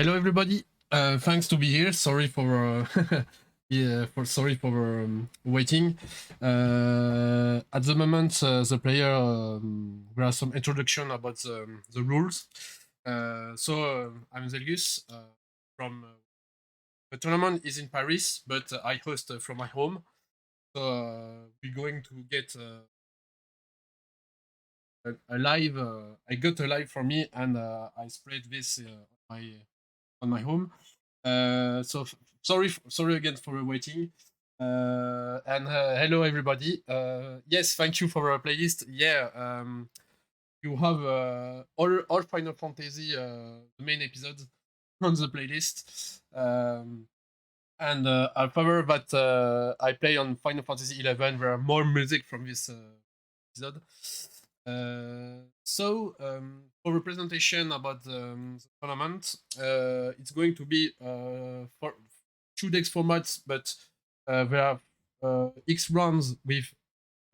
Hello, everybody. Thanks to be here. Sorry for sorry for waiting. At the moment, the player there are some introduction about the rules. I'm Zelgius from the tournament is in Paris, but I host from my home. So we're going to get a live. I got a live for me, and I spread this on my home. Sorry again for waiting. Hello everybody. Yes, thank you for our playlist. Yeah, you have all Final Fantasy the main episodes on the playlist. I favor that I play on Final Fantasy 11. There are more music from this episode. For a presentation about the tournament, it's going to be for 2 decks formats, but there are X rounds with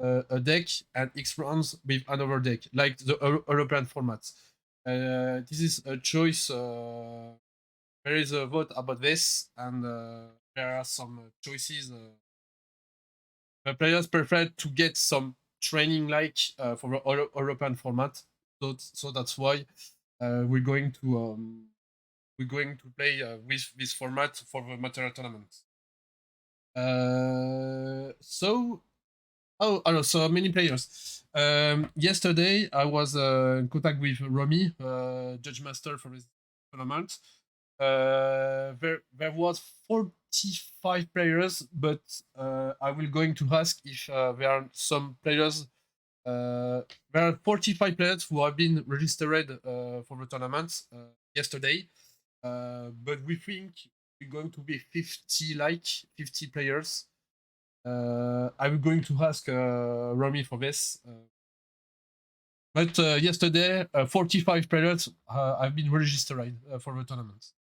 a deck and X rounds with another deck, like the European formats. This is a choice. There is a vote about this, and there are some choices. The players prefer to get some training like for the European format. So that's why we're going to play with this format for the MATERIA tournament. So many players. Yesterday I was in contact with Romy, judge master for this tournament. There was 45 players, but I will going to ask if there are some players. There are 45 players who have been registered for the tournament yesterday, but we think we're going to be 50 players. I'm going to ask Romy for this. But yesterday, 45 players have been registered for the tournament.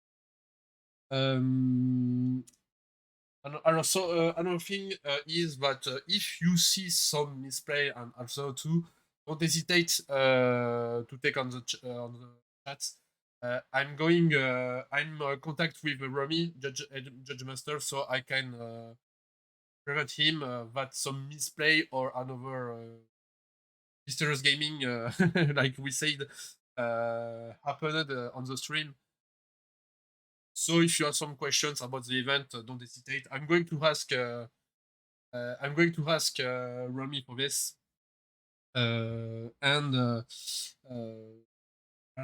And also, another thing is that if you see some misplay and also too, don't hesitate to take on the chat. I'm contact with Romy, judge master, so I can prevent him that some misplay or another mysterious gaming, like we said, happened on the stream. So if you have some questions about the event, don't hesitate. I'm going to ask Rami for this. And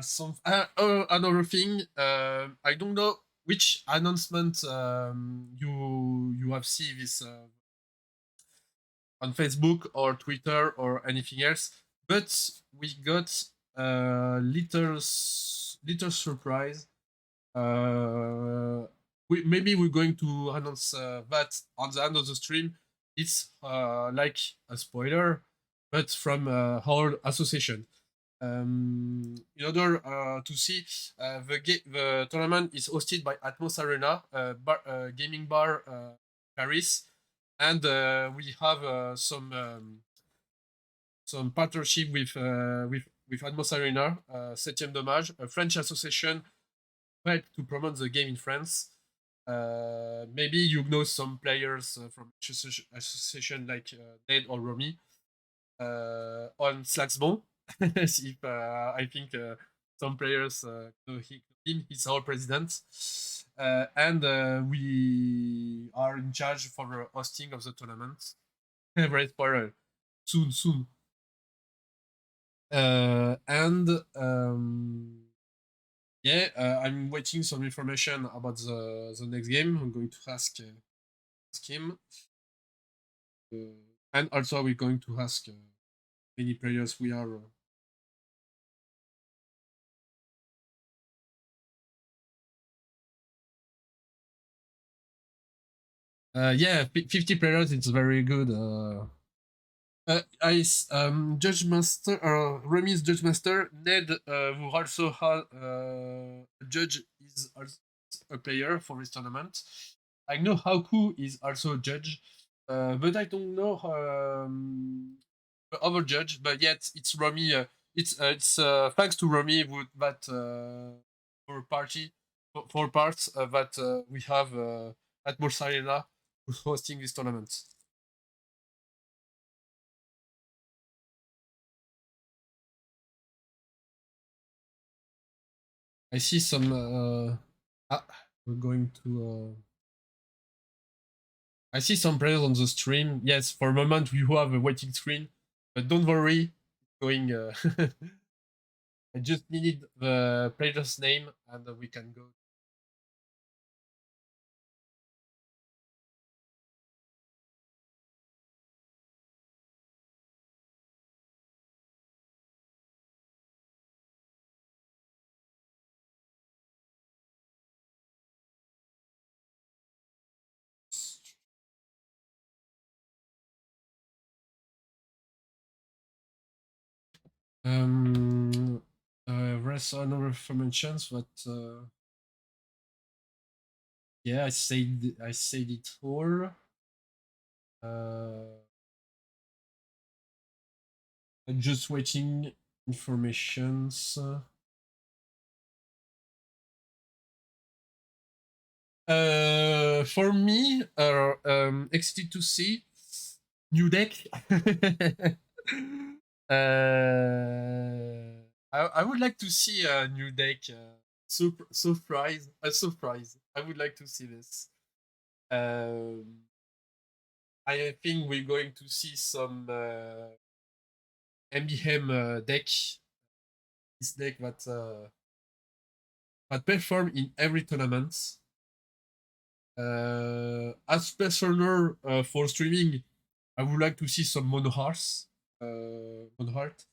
some another thing. I don't know which announcement you have seen this on Facebook or Twitter or anything else, but we got a little surprise. Maybe we're going to announce that on the end of the stream. It's like a spoiler, but from our association. In order to see, the tournament is hosted by Atmos Arena, gaming bar Paris, and we have some partnership with Atmos Arena, Septième Dommage, a French association help to promote the game in France. Maybe you know some players from association like Ned or Romy on Slacksbon. If I think some players know him, he's our president. And we are in charge for the hosting of the tournament. Very spoiler. Soon. And yeah, I'm waiting some information about the next game. I'm going to ask him, and also we're going to ask many players we are. Yeah, 50 players. It's very good. Judge Master, Remy's Judge Master, Ned, who also has a judge, is also a player for this tournament. I know Hauku is also a judge, but I don't know the other judge. But yet it's Remy. It's thanks to Remy that for party. four parts that we have Atmos Arena who's hosting this tournament. I see some. We're going to. I see some players on the stream. Yes, for a moment we have a waiting screen, but don't worry, it's going. I just needed the player's name and we can go. Rest another mentions, but yeah, I said it all. I'm just waiting informations. For me, excited to see new deck. I would like to see a new deck. Surprise! A surprise! I would like to see this. I think we're going to see some MBM deck. This deck that perform in every tournament. As personal for streaming, I would like to see some mono hearts, mono heart,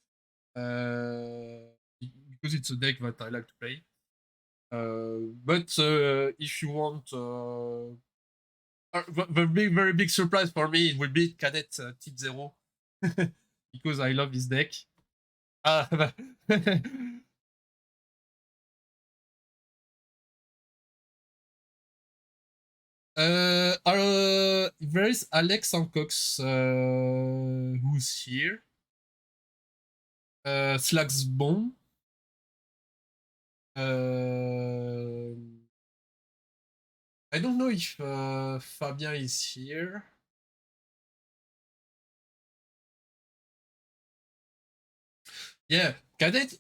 because it's a deck that I like to play. But if you want, the big, very big surprise for me it will be Cadet Tip Zero, because I love this deck. There is Alex Hancox who's here. Slacks Bon. I don't know if Fabien is here. Yeah, Cadet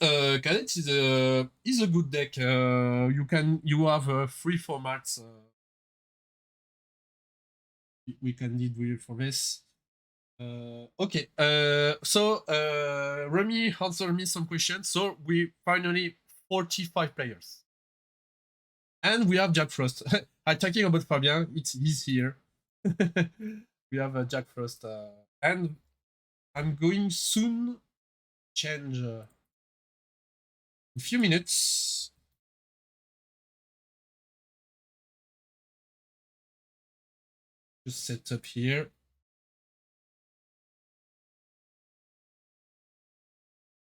is a good deck. You have three formats. We can deal for this. Okay. So Remy answered me some questions. So we finally 45 players, and we have Jack Frost. I'm talking about Fabien. He's here. We have Jack Frost, and I'm going soon change a few minutes. Just set up here.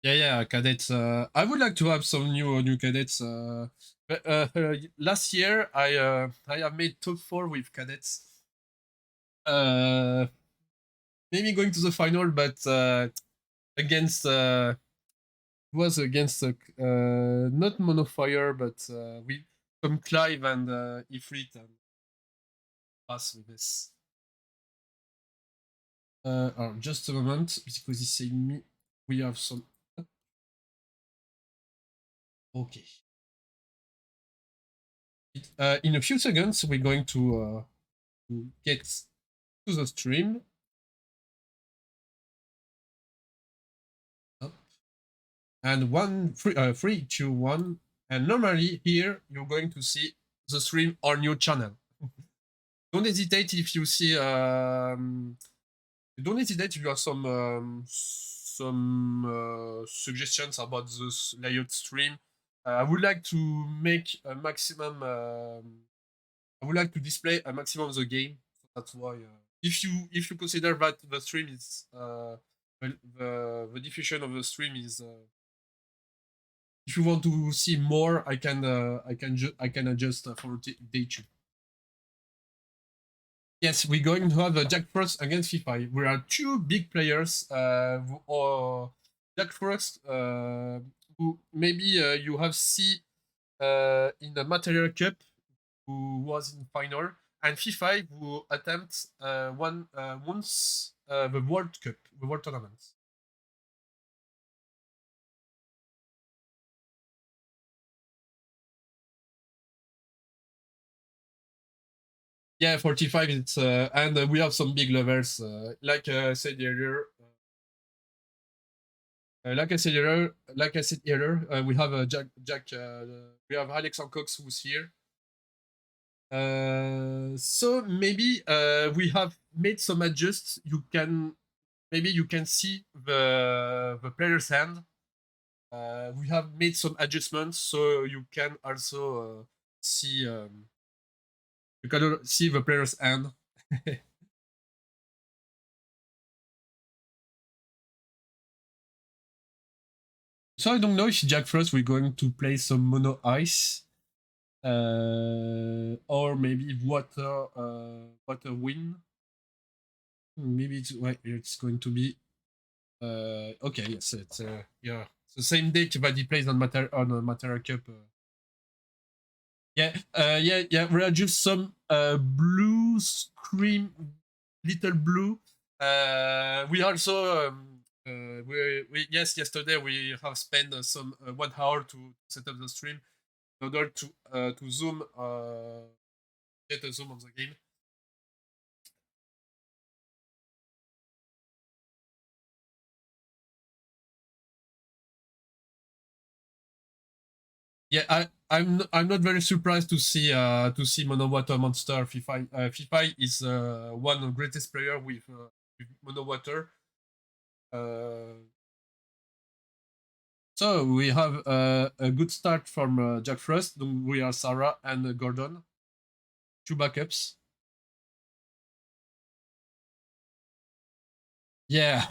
Yeah, cadets. I would like to have some new cadets. Last year, I have made top 4 with cadets. Maybe going to the final, but against was against not Monofire, but with some Clive and Ifrit and pass with this. Just a moment, because he said me we have some. Okay. In a few seconds, we're going to get to the stream. And 3, 2, 1. And normally here you're going to see the stream on your channel. Don't hesitate if you see. Don't hesitate if you have some suggestions about this layout stream. I would like to make a maximum. I would like to display a maximum of the game. So that's why. If you consider that the stream is the diffusion of the stream is. If you want to see more, I can adjust for day 2. Yes, we're going to have Jack Frost against FIFA. We are 2 big players. Jack Frost, who maybe you have seen in the MATERIA Cup, who was in final, and FIFA who attempt once the World Cup, the World Tournament. Yeah, 45. It's and we have some big levels, like I said earlier. Like I said earlier, we have Jack. We have Alex Cox who's here. So maybe we have made some adjusts. Maybe you can see the player's hand. We have made some adjustments, so you can also see see the player's hand. So I don't know if Jack Frost we're going to play some mono ice, or maybe water wind. Maybe it's going to be okay. Yes, it's yeah, it's the same deck that he plays on Matera Cup. Yeah. We are just some blue scream, little blue. We also yes, yesterday we have spent some 1 hour to set up the stream in order to zoom get a zoom on the game. Yeah, I'm not very surprised to see Mono Water Monster. FIFA is one of the greatest player with Mono Water. Uh, so we have a good start from Jack Frost. We are Sarah and Gordon, two backups. Yeah,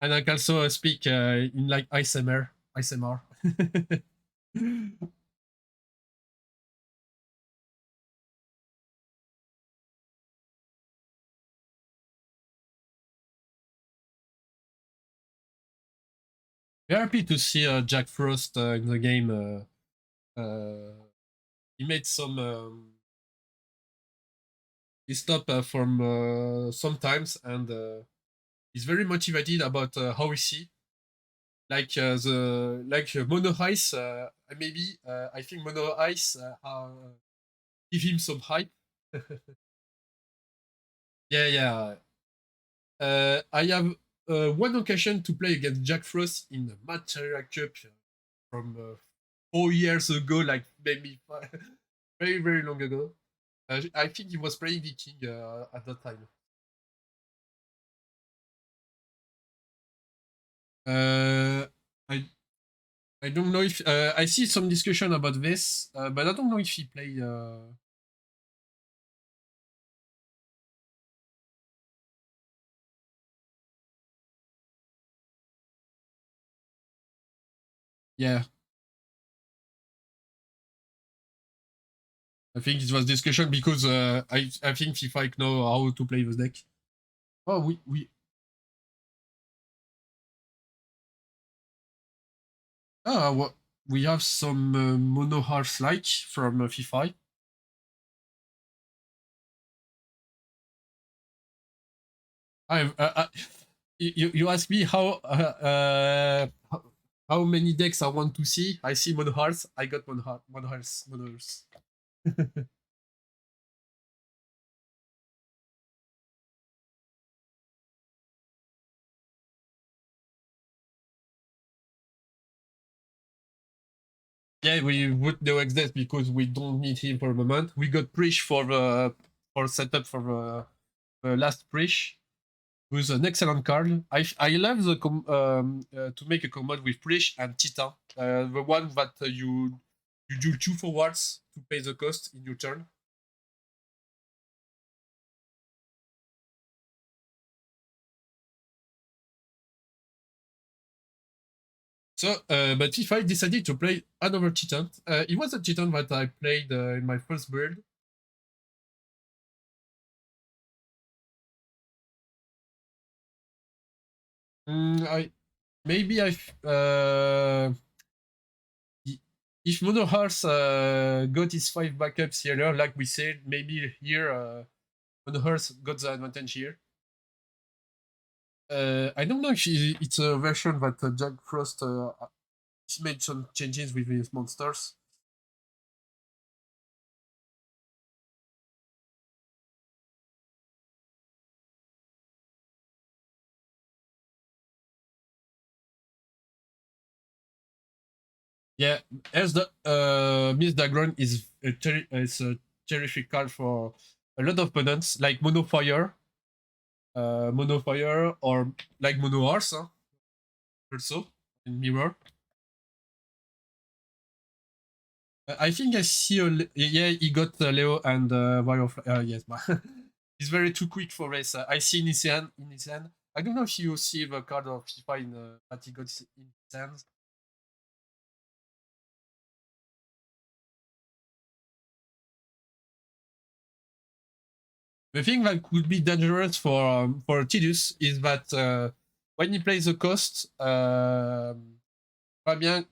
and I can also speak in like ISMR. Very happy to see Jack Frost in the game. He made some. He stopped from sometimes, and he's very motivated about how he see. Like the like Mono Ice. Maybe I think Mono Ice give him some hype. Yeah. I have one occasion to play against Jack Frost in the MATERIA Cup from 4 years ago, like maybe very, very long ago. I think he was playing Viking at that time. Uh, I I don't know if I see some discussion about this, but I don't know if he played. Yeah, I think it was discussion because I think FIFA know how to play this deck. Oh, what we have some mono hearts like from FIFA. I you ask me how many decks I want to see. I see mono hearts. I got mono hearts, mono hearts. Yeah, we would no exist because we don't need him for a moment. We got Prish for setup for the last Prish, who's an excellent card. I love to make a command with Prish and Titan, the one that you do 2 forwards to pay the cost in your turn. So, but if I decided to play another Titan, it was a Titan that I played in my first build. I maybe I if Mono Horse got his 5 backups here, like we said, maybe here Mono Horse got the advantage here. I don't know if it's a version that Jack Frost made some changes with his monsters. Yeah, as the Miss Dagron is a terrific card for a lot of opponents, like Mono Fire, or like Mono Horse, also in Mirror. I think I see yeah, he got Leo and Firefly. Yes, but he's very too quick for race. I see in his hand. I don't know if you see the card of FIFA that he got in his hands. The thing that could be dangerous for Tidus is that when he plays the cost, Fabien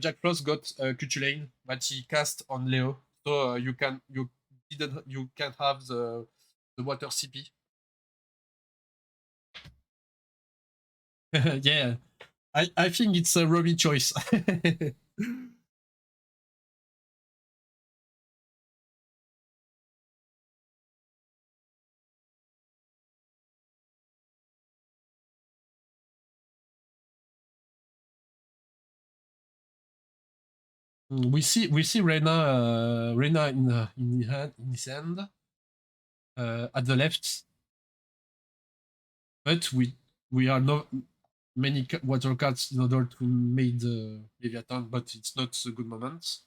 Jack Frost got Cutulane that he cast on Leo, so you can't have the water CP. Yeah, I think it's a Robbie choice. We see Rena in his hand at the left, but we are not many water cards in order to make the Leviathan, but it's not a good moment.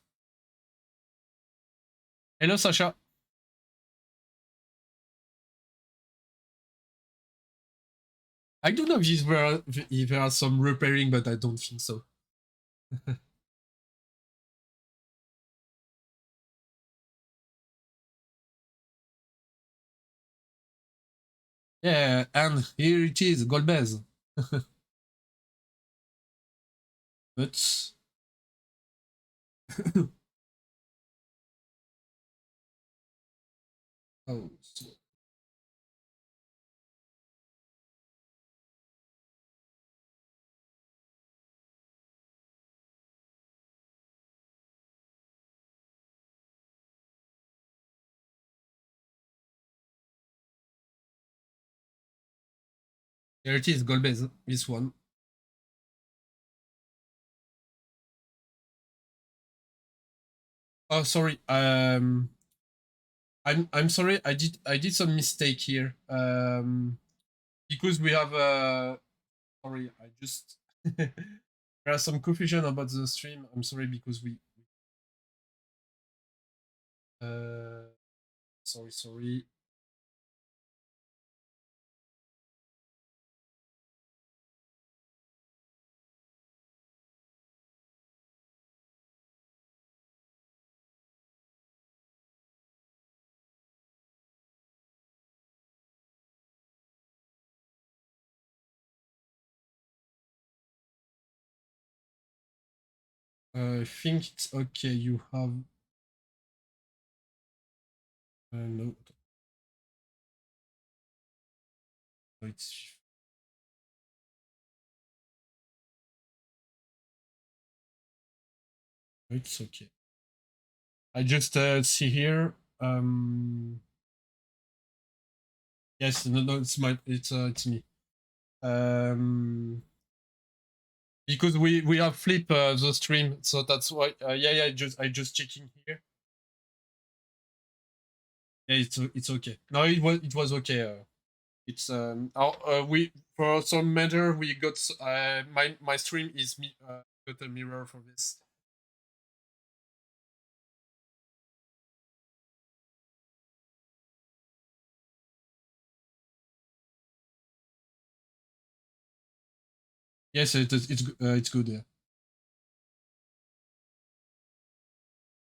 Hello, Sasha. I don't know if there are some repairing, but I don't think so. Yeah, and here it is, Golbez. But oh, so here it is, Golbez. This one. Oh, sorry. I'm sorry. I did some mistake here. Because we have sorry. I just there are some confusion about the stream. I'm sorry because we uh sorry. I think it's okay. You have no. It's okay. I just see here. Yes, no, it's me. Because we have flip the stream, so that's why. Yeah. I just checking here. Yeah, it's okay. No, it was okay. It's we for some matter we got my stream is me got a mirror for this. Yes, it's good. Yeah.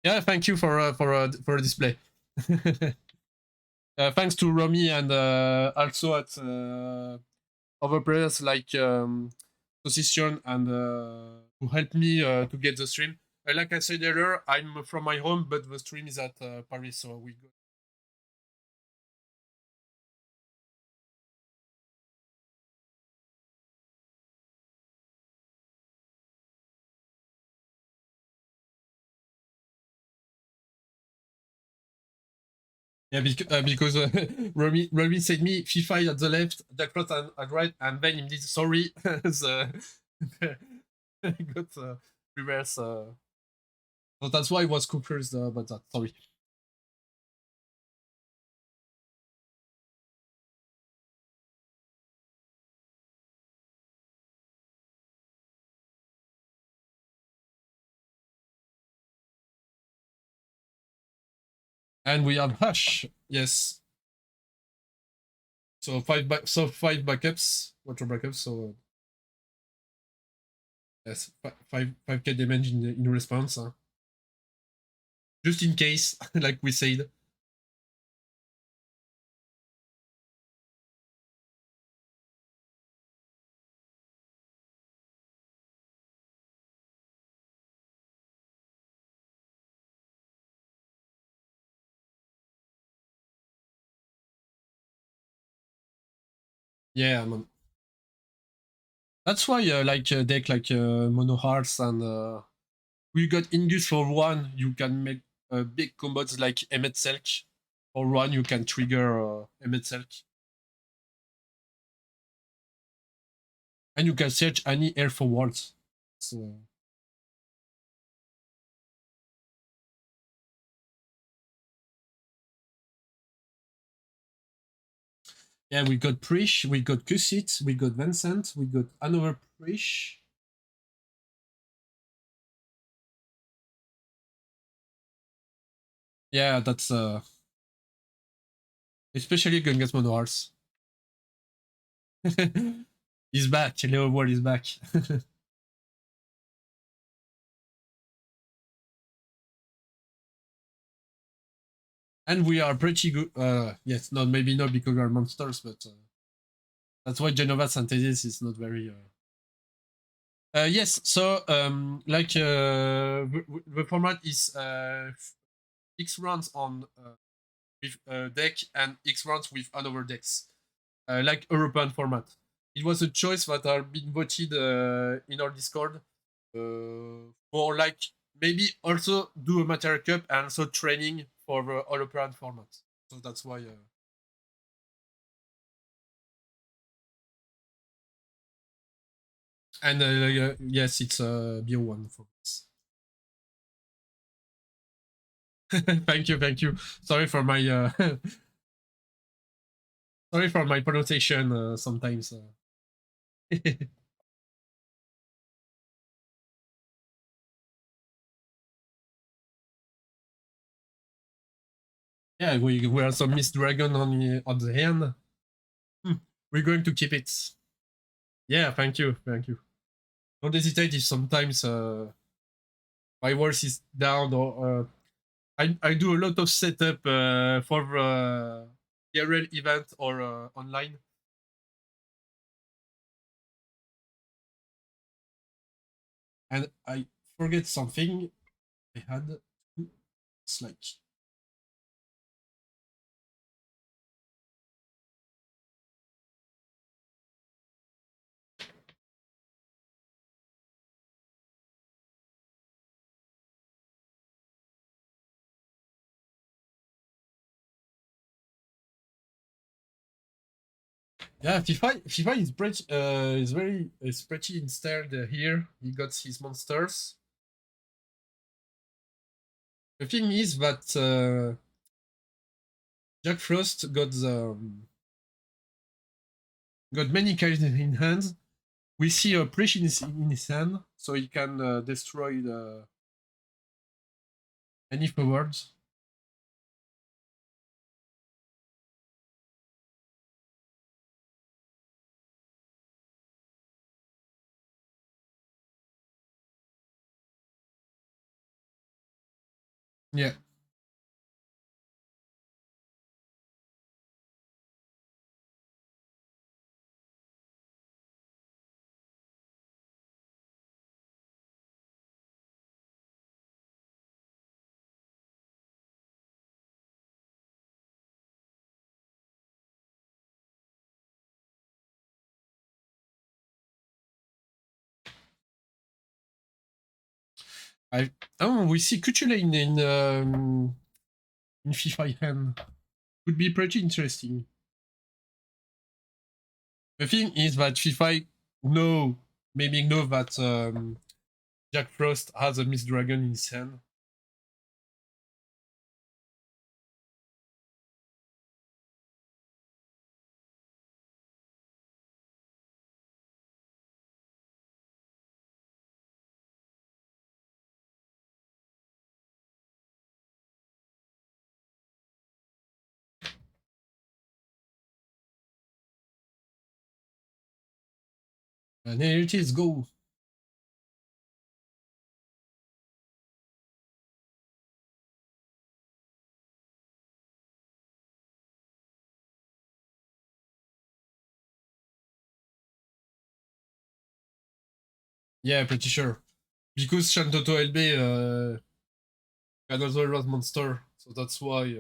Yeah, thank you for a display. Thanks to Romy and also at other players like Position and who helped me to get the stream. like I said earlier, I'm from my home, but the stream is at Paris, so we go. Yeah, because Remy said me FIFA at the left, Jackpot at right, and then he did sorry. the, I got reverse. So that's why I was confused about that. Sorry. And we have Hush. Yes. So five backups, water backups. So yes, 5k damage in response. Just in case, like we said. Yeah, man. That's why like deck like Mono Hearts and we got Indus for one. You can make big combos like Emmet Selk. For one, you can trigger Emmet Selk. And you can search any air forwards. So yeah, we got Prish, we got Kussit, we got Vincent, we got another Prish. Yeah, that's especially against Mono Hearts. He's back. Leo Ward is back. And we are pretty good. Yes, not maybe not because we are monsters, but that's why Genova Synthesis is not very. Yes, so like the format is X rounds on with deck and X rounds with another decks, like European format. It was a choice that are being voted in our Discord for like maybe also do a Materia Cup and also training for the European format. So that's why. And yes, it's a BO1 for us. Thank you, thank you. Sorry for my sorry for my pronunciation sometimes. Yeah, we also Miss Dragon on the hand. We're going to keep it. Yeah, thank you, thank you. Don't hesitate if sometimes my voice is down or I do a lot of setup for IRL event or online. And I forget something I had. It's like yeah, FIFA is pretty installed here. He got his monsters. The thing is that Jack Frost got many cards in hand. We see a Preach in his hand, so he can destroy any forwards. Yeah. We see Kuchulain in FIFA hand. Would be pretty interesting. The thing is that FIFA maybe know that Jack Frost has a Mist Dragon in his hand. And here it is, go! Yeah, pretty sure. Because Shantoto LB can also run monster, so that's why.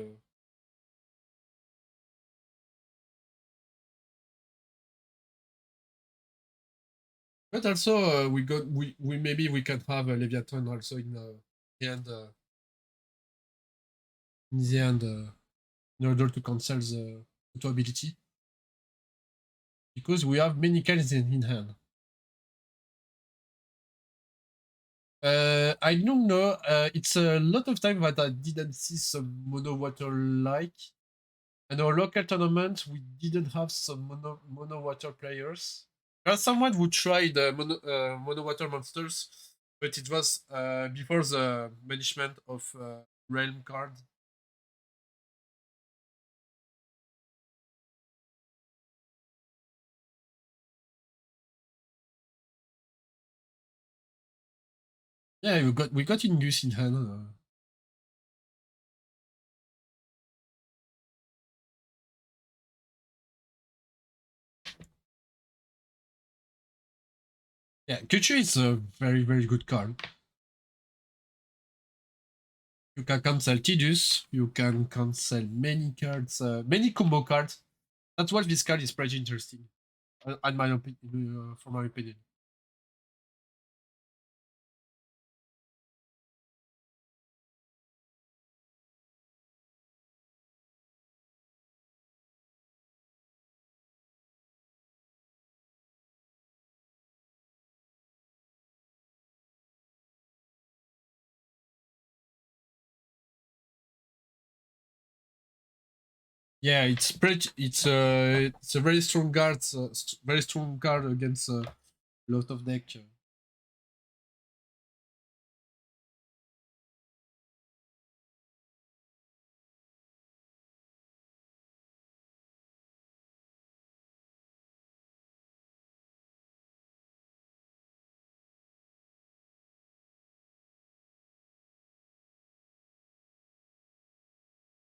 But also, we maybe we can have a Leviathan also in the end. In the end, in order to cancel the auto ability, because we have many cards in hand. I don't know. It's a lot of time that I didn't see some mono water like. In our local tournament, we didn't have some mono water players. There's someone who tried mono water monsters, but it was before the banishment of realm card. Yeah, we got Ingus in hand. Yeah, Kuchu is a very very good card. You can cancel Tidus. You can cancel many cards, many combo cards. That's why this card is pretty interesting, in my opinion. From my opinion. Yeah, it's a very strong card, very strong card against a lot of deck.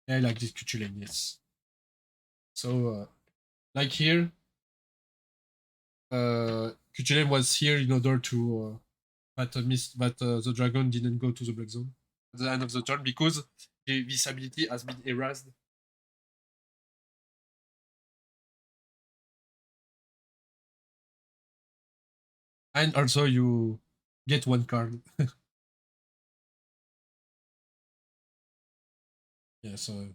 Yeah, I like this Kuchulain, yes. So, like here, Kuchulain was here in order to that the dragon didn't go to the black zone at the end of the turn because this ability has been erased. And also you get one card. Yeah, so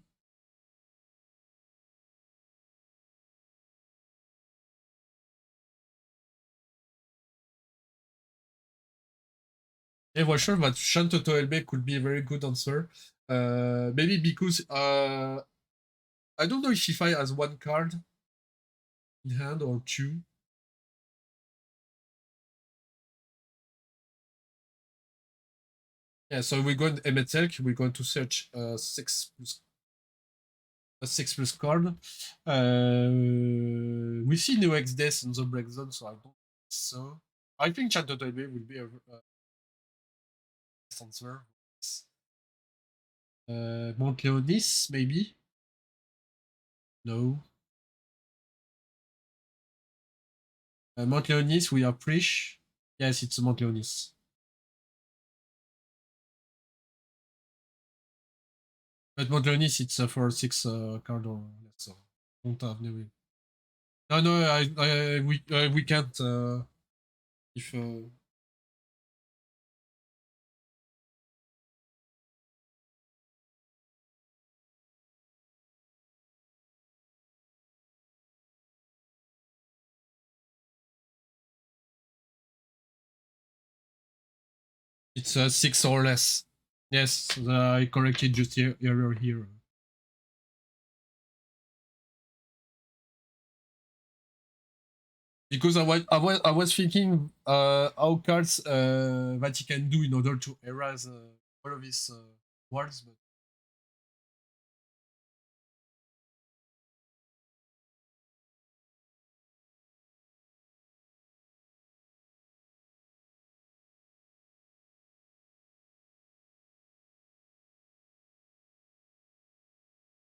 yeah, well, sure that Shantoto LB could be a very good answer. Maybe because I don't know if FIFA has one card in hand or two. Yeah, so we're going Emetelk, we're going to search a 6+ card. We see New X Death in the Black Zone, so I don't think so. I think Shantoto LB will be a best answer. Mount Leonis, maybe? No. Mount Leonis, we are Prish. Yes, it's Mount Leonis. But Mount Leonis, it's for 6 card or less, so don't have no way. No, no, we can't. If It's 6 or less. Yes, I corrected just error here. Because I was thinking how cards that you can do in order to erase all of these words, but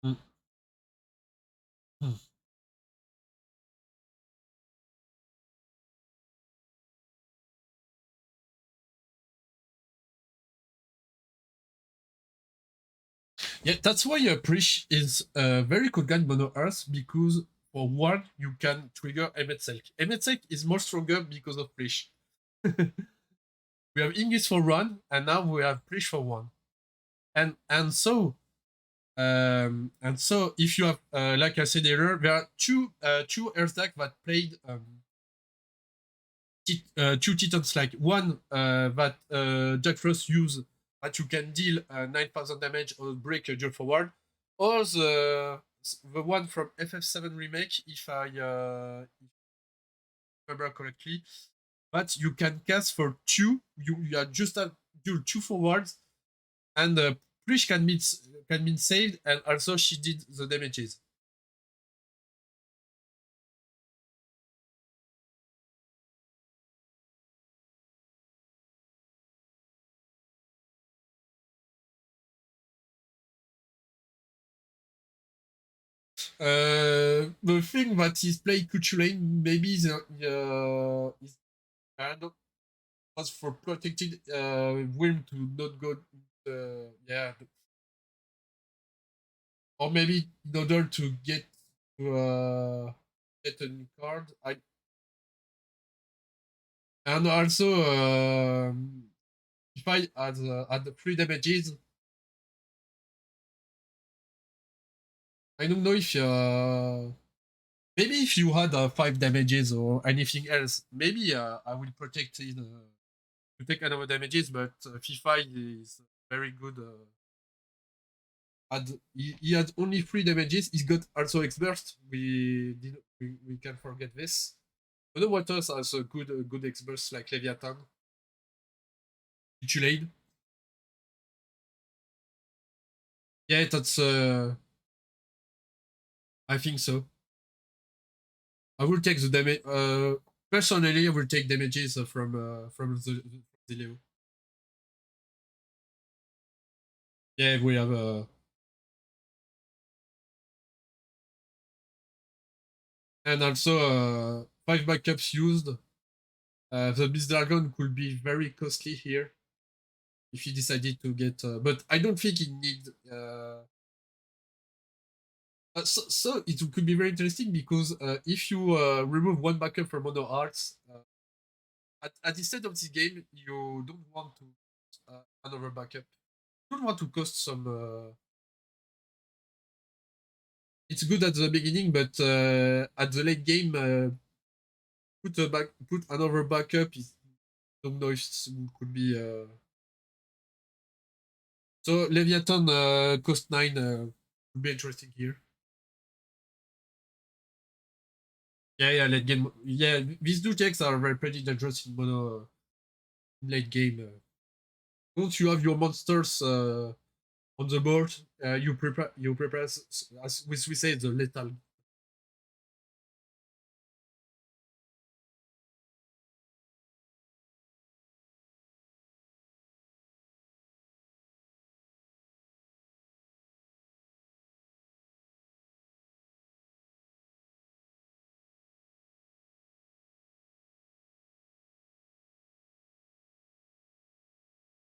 mm. Mm. Yeah, that's why Prish is a very good gun mono Earth because for one you can trigger Emetselk. Emetselk is more stronger because of Prish. We have Ingus for one, and now we have Prish for one, and so if you have like I said earlier, there are two Earth deck that played two Titans like one that Jack Frost use that you can deal 9,000 damage or break a dual forward, or the one from FF7 remake, if I remember correctly, that you can cast for two. You just have dual two forwards, and Prish can be saved, and also she did the damages. The thing that is played Kuchulain maybe is I don't know, was for protected Worm to not go yeah, or maybe in order to get a new card. I and also if I had the 3 damages, I don't know if maybe if you had 5 damages or anything else, maybe I will protect it to take another damages, but FIFA is very good. He had only 3 damages. He's got also X burst. We can forget this. Other waters also good X burst like Leviathan, Tulane. Yeah, that's I think so. I will take the damage. Personally, I will take damages from the Leo. Yeah, we have and also 5 backups used. The Beast Dragon could be very costly here if he decided to get. But I don't think he need. So it could be very interesting because if you remove 1 backup from Mono Arts, at the start of this game, you don't want to another backup. You don't want to cost some. It's good at the beginning, but at the late game, put another backup. Is don't know if it could be. So Leviathan cost 9 would be interesting here. Yeah, late game. Yeah, these two decks are very pretty dangerous in mono late game. Once you have your monsters on the board, you prepare as we say the lethal.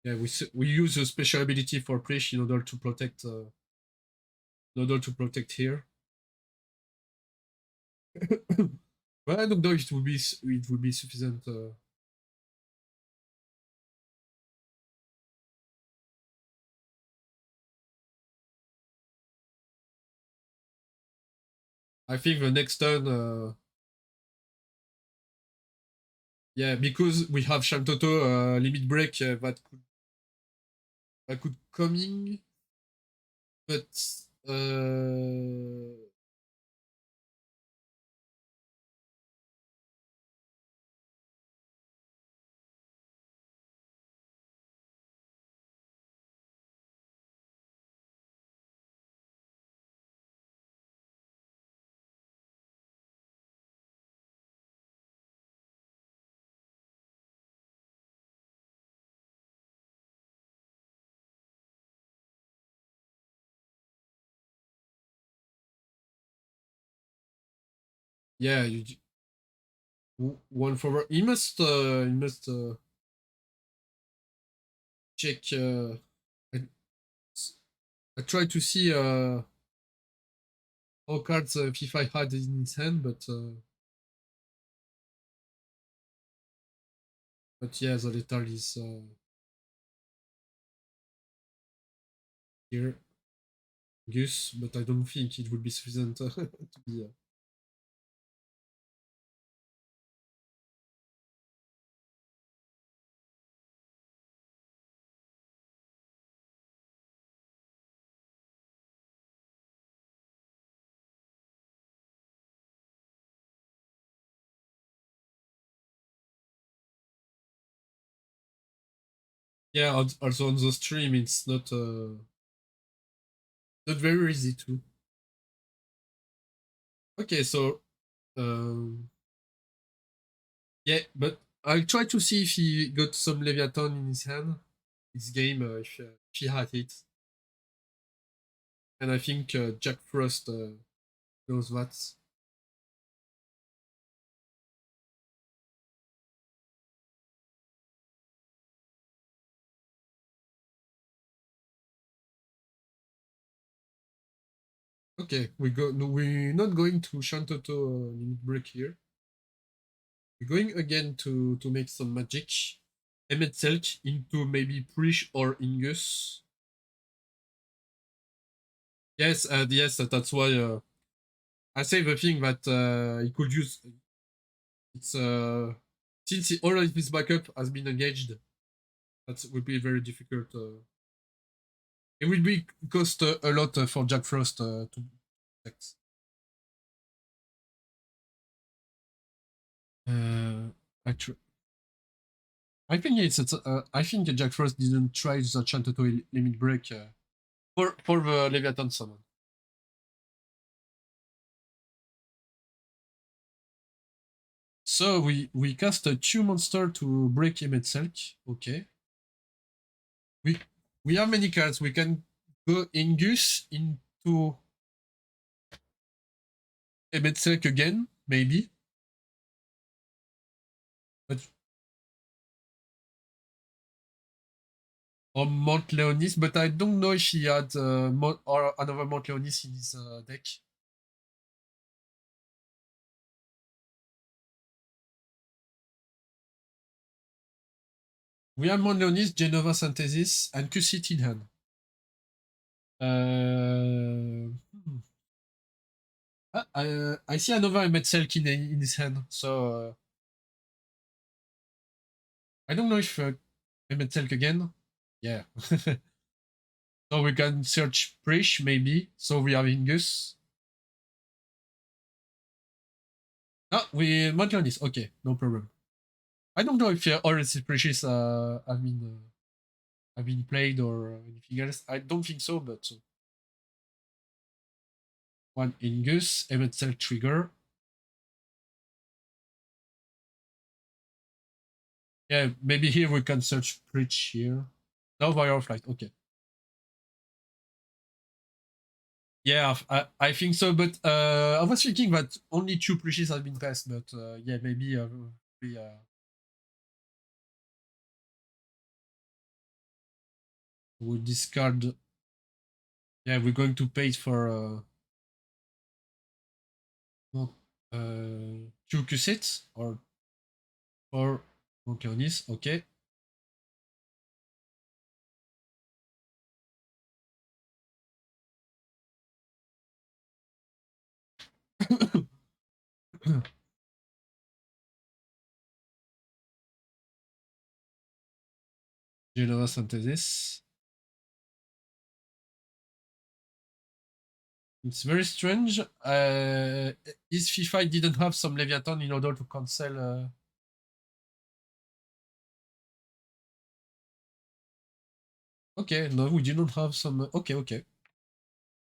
Yeah, we use a special ability for Prish in order to protect here. But I don't know if it would be sufficient. I think the next turn, yeah, because we have Shantoto limit break that could could coming, but yeah, one forward. He must check. I, I try to see all cards FIFA had in his hand, but yeah, the letter is here, Gus, but I don't think it would be sufficient to be. Yeah, also on the stream, it's not very easy too. Okay, so yeah, but I'll try to see if he got some Leviathan in his hand. This game, if he had it, and I think Jack Frost knows that. Okay, we go. No, we're not going to Shantoto limit break here. We're going again to make some magic. Emmet Selk into maybe Prish or Ingus. Yes, yes, that's why I say the thing that he could use. It's since all of his backup has been engaged, that would be very difficult. It will be cost a lot for Jack Frost to protect. Actually, I think I think Jack Frost didn't try the Chantoto limit break for the Leviathan summon. So we cast a 2 monster to break Emmet Selk. Okay. We we have many cards. We can go Ingus into Emmet Selk again, maybe. But or Mount Leonis, but I don't know if he had or another Mount Leonis in his deck. We have Mount Leonis, Genova Synthesis, and Cusit in hand. I see another Metzelk in his hand, so I don't know if Metzelk again. Yeah. So we can search Prish maybe. So we have Ingus. Ah, we Mount Leonis. Okay, no problem. I don't know if all these Prishes have been played or anything else. I don't think so, but one Ingus, Emmet Cell Trigger. Yeah, maybe here we can search Preach here. No, Viral Flight, okay. Yeah, I think so, but I was thinking that only 2 Preaches have been passed, but yeah, maybe we'll discard. Yeah, we're going to pay for 2 Cusets or Monkeonis, okay. Genova Synthesis. It's very strange. Is FIFA didn't have some Leviathan in order to cancel. Okay, no, we didn't have some. Okay, okay.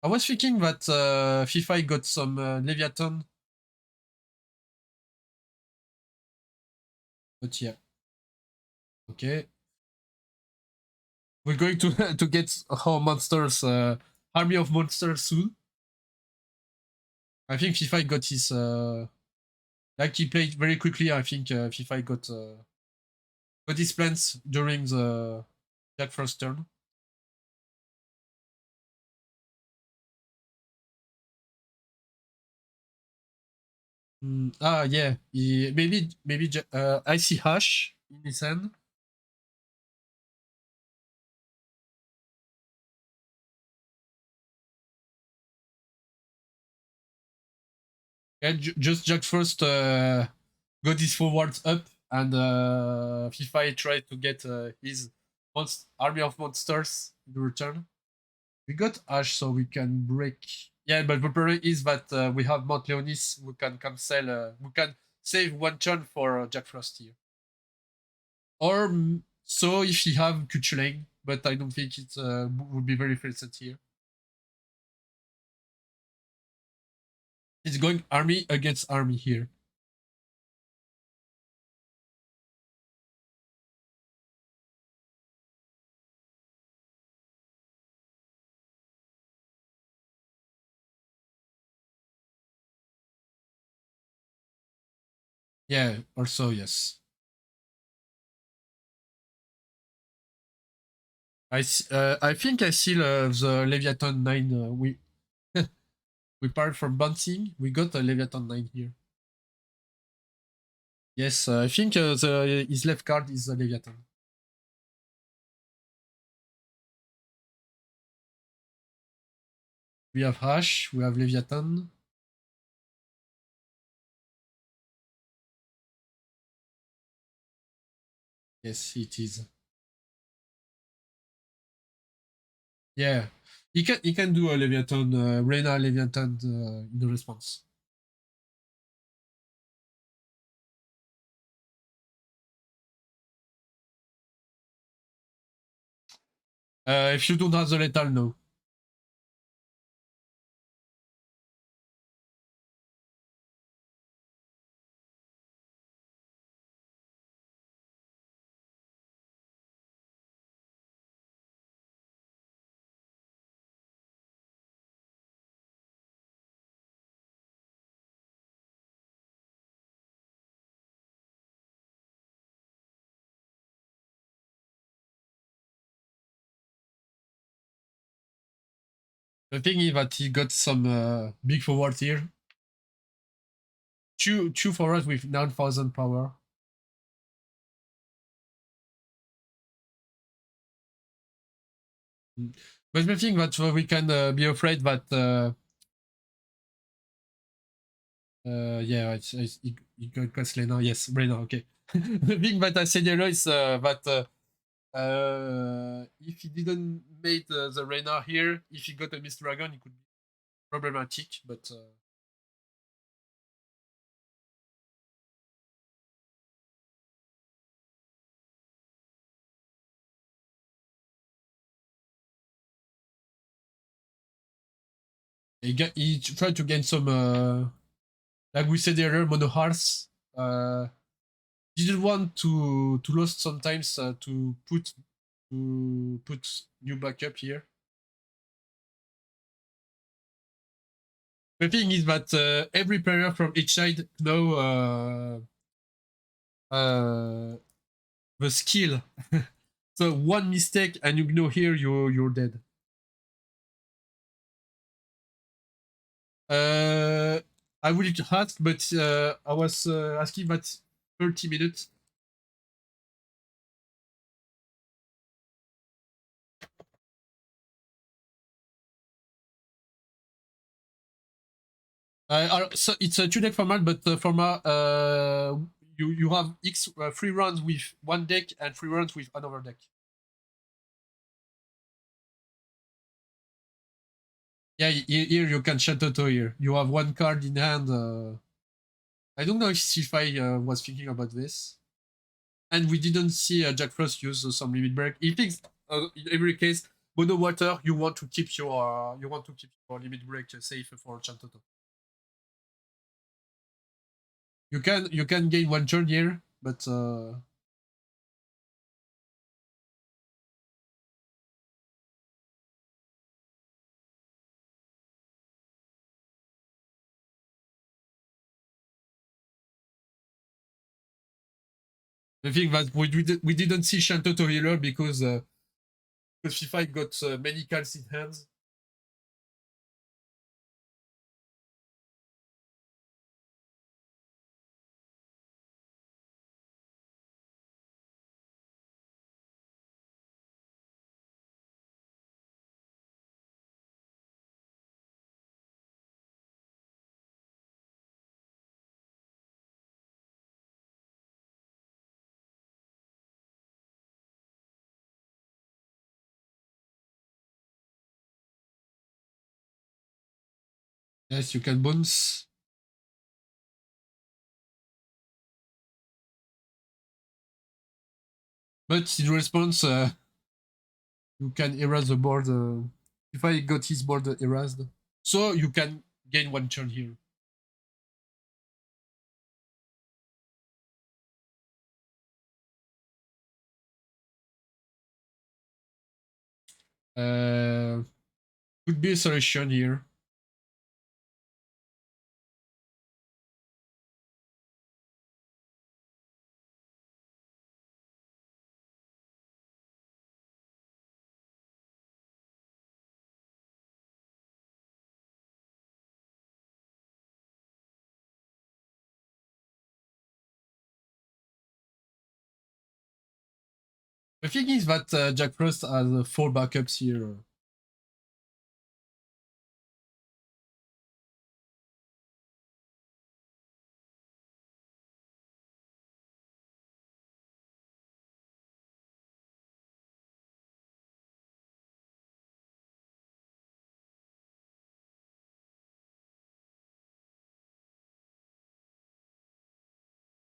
I was thinking that FIFA got some Leviathan, but yeah. Okay, we're going to to get our monsters, army of monsters soon. I think FIFA got his like he played very quickly. I think FIFA got his plans during the Jack Frost turn. Yeah, maybe I see Hash in his hand. Yeah, just Jack Frost got his forwards up, and FIFA tried to get his army of monsters in return. We got Ash, so we can break. Yeah, but the problem is that we have Mount Leonis. We can cancel. We can save one turn for Jack Frost here. Or so if you have Kuchling, but I don't think it would be very present here. It's going army against army here. Yeah, also yes. I think I see the Leviathan 9. We part from bouncing. We got a Leviathan 9 here. Yes, I think his left card is a Leviathan. We have Hash, we have Leviathan. Yes, it is. Yeah, he can do a Leviathan, Rena Leviathan in the response. If you don't have the lethal, no. The thing is that he got some big forwards here. Two forwards with 9,000 power. But the thing that we can be afraid that yeah, he got Lena. Yes, Rena. Okay. The thing that I said earlier is that if he didn't made the Rena here, if he got a Mist Dragon, it could be problematic. But he tried to gain some, like we said earlier, mono hearts. Didn't want to lose sometimes to put new backup here. The thing is that every player from each side know the skill. So one mistake and you know here you're dead. I will ask, but I was asking that 30 minutes. So it's a 2 deck format, but format you have X 3 rounds with one deck and 3 rounds with another deck. Yeah, here you can Shantoto here. You have one card in hand. I don't know if C5 was thinking about this. And we didn't see Jack Frost use some limit break. He thinks in every case, Mono Water, you want to keep your limit break safe for Shantoto. You can gain one turn here, but the thing that we didn't see Shantoto healer because FIFA got many cards in hands. Yes, you can bounce. But in response, you can erase the board. If I got his board erased, so you can gain one turn here. Could be a solution here. The thing is that Jack Frost has 4 backups here.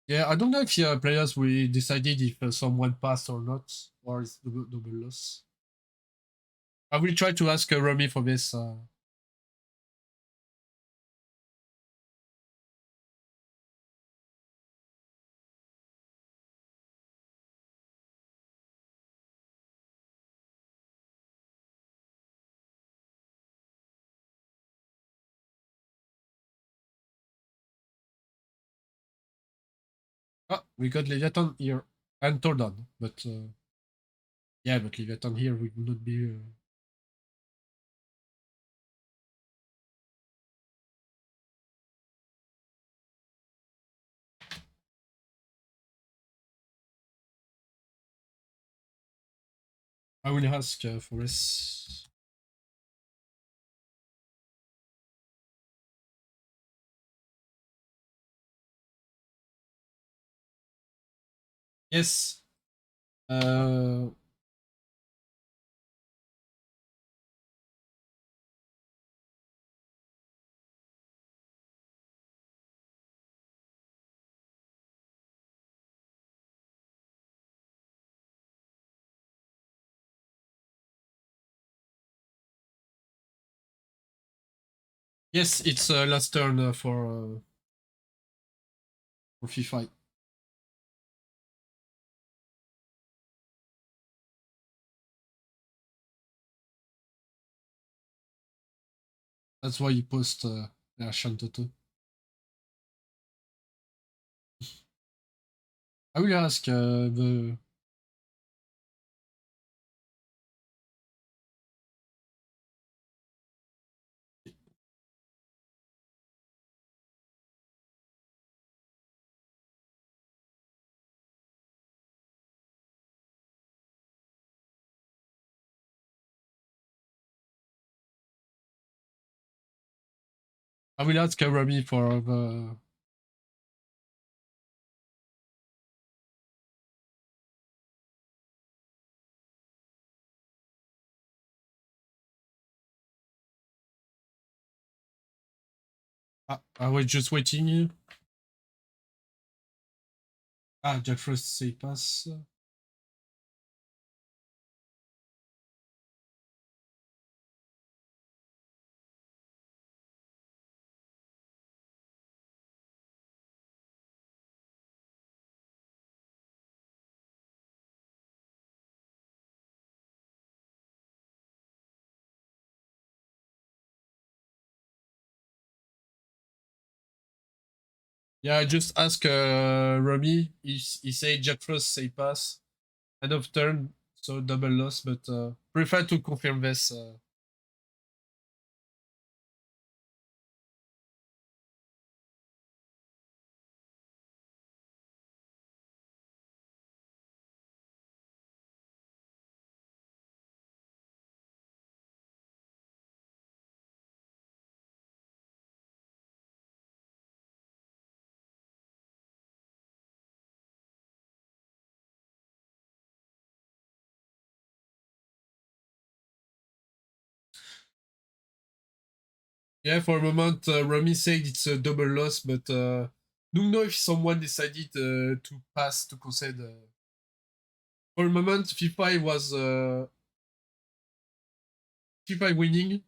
Yeah, I don't know if players will decided if someone passed or not, or it's double loss. I will try to ask Remy for this. Ah, we got Leviathan here and Tordon, but yeah, but Leviathan here would not be. I will ask for this. Yes. Uh, yes, it's last turn for FIFA. That's why he post Shantoto. I will ask the. I will ask Remy for the. I was just waiting. Jack Frost say pass. Yeah, I just ask Romy. He say Jack Frost say pass. End of turn, so double loss, but prefer to confirm this. Yeah, for a moment, Romy said it's a double loss, but don't know if someone decided to pass to concede. For a moment, FIFA was FIFA winning.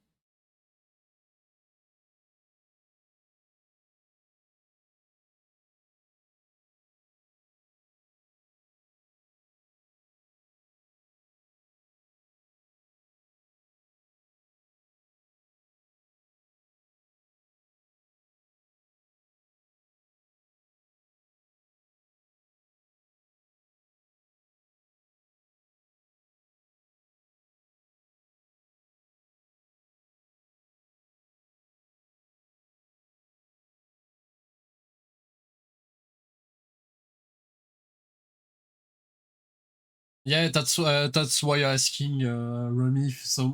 Yeah, that's why I'm asking Romy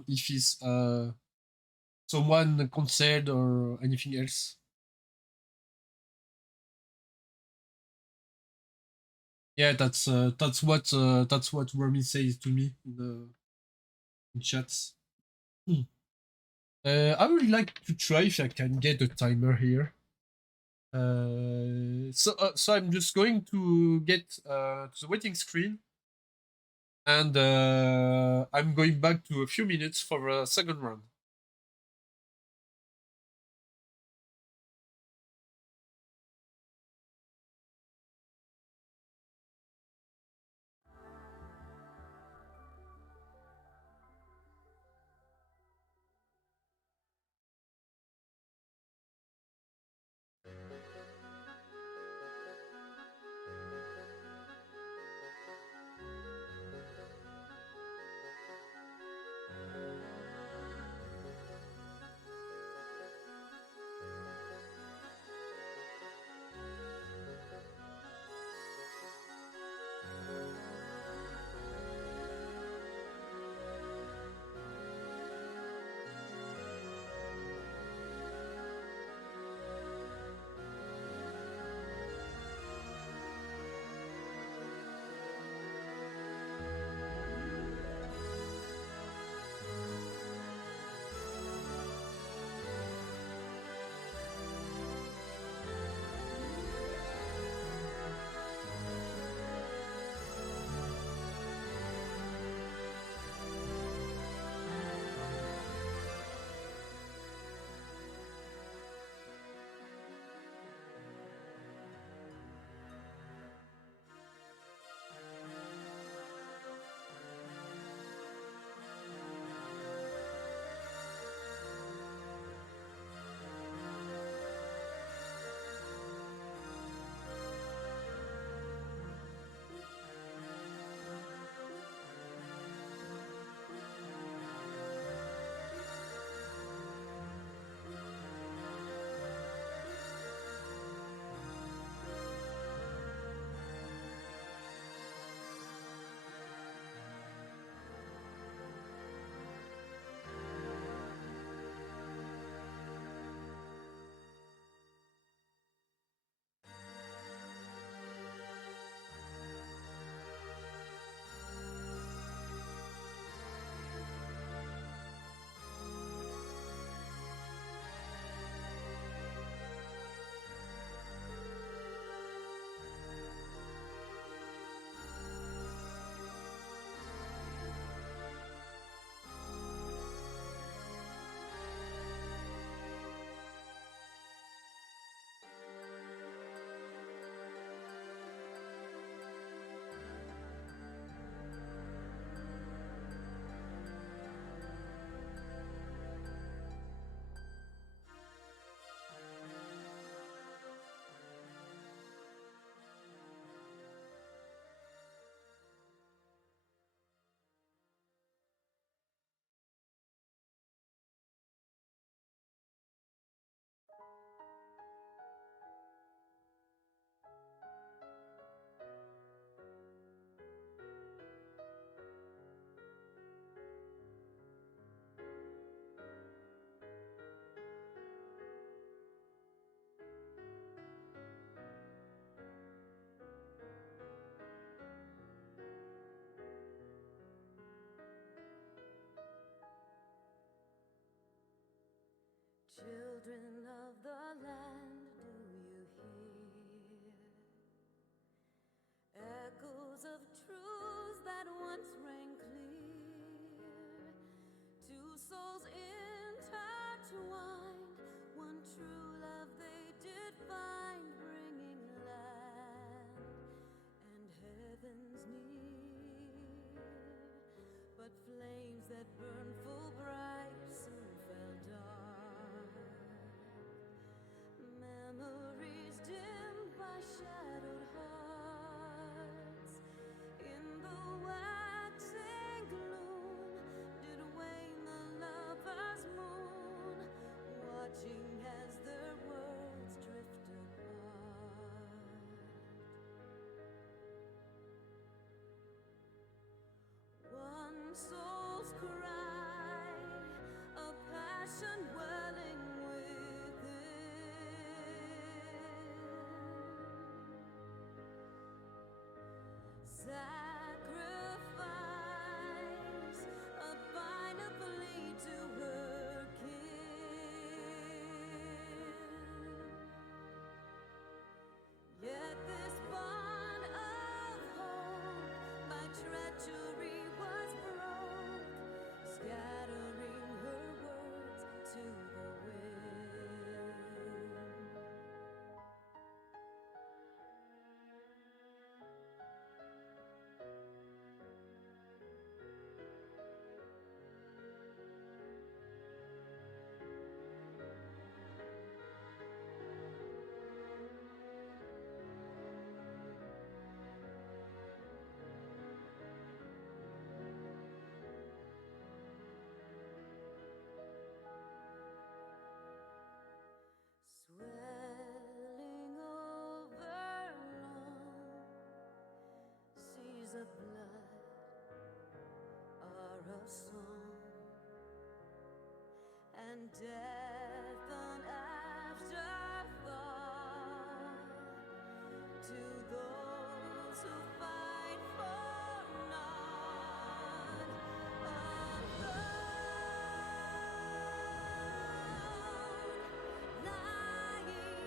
if he's someone concede or anything else. Yeah, that's what Romy says to me in the in chats. I would like to try if I can get a timer here. So I'm just going to get to the waiting screen, and I'm going back to a few minutes for a second round. echoes of truths that once rang clear. Two souls intertwined, one true love they did find, bringing land and heavens near. But flames that burn full bright soon fell dark. Memories dimmed by shadowed hearts. In the waxing gloom did wane the lover's moon, watching as their worlds drift apart. One soul's cry, a passion welling within. Sacrifice, a bind of plea to her kin. Yet this bond of hope by treachery was broke, scattering her words to the wind. Swelling over long seas of blood are a song, and death an afterthought to those who fight for naught. Alone, lying empty,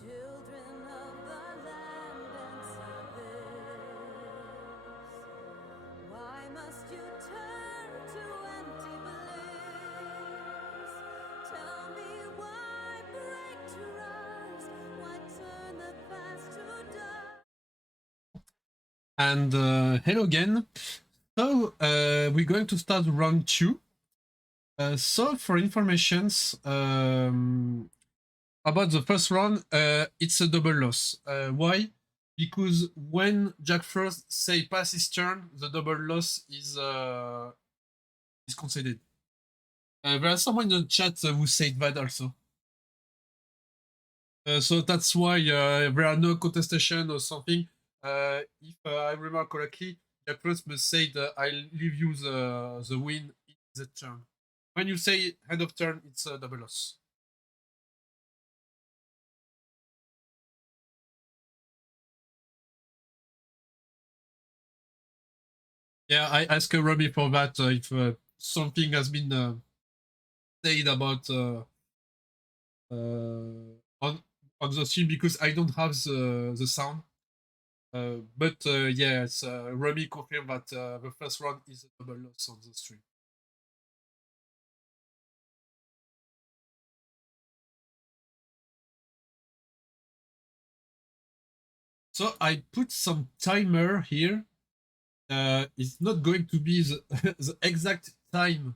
children of the land and sea this. Why must you turn to empty bliss? Tell me why break trust? Why turn the past to dust? And hello again. So we're going to start round 2. So for informations about the first round, it's a double loss. Why? Because when Jack Frost say pass his turn, the double loss is conceded. There are someone in the chat who said that also. So that's why there are no contestation or something. If I remember correctly, Jack Frost must say that I'll leave you the win in the turn. When you say end of turn, it's a double loss. Yeah, I asked Robbie for that if something has been said about on the stream, because I don't have the sound. But yes, Remy confirmed that the first round is a double loss on the stream. So I put some timer here. It's not going to be the exact time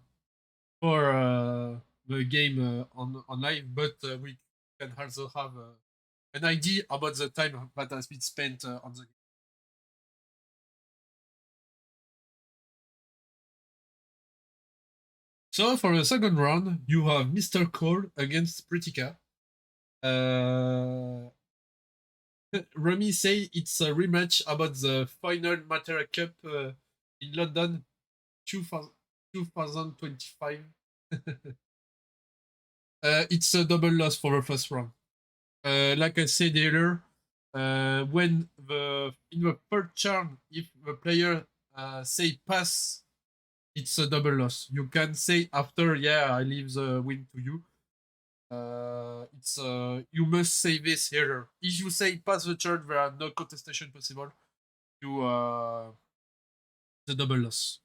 for the game on live, but we can also have an idea about the time that has been spent on the game. So for the second round, you have Mr. Cole against Pritika. Uh, Remy say it's a rematch about the final MATERIA Cup in London 2025. It's a double loss for the first round. Like I said earlier, when the in the third turn, if the player say pass, it's a double loss. You can say after, yeah, I leave the win to you. It's you must say this here. If you say pass the turn, there are no contestation possible. You the double loss.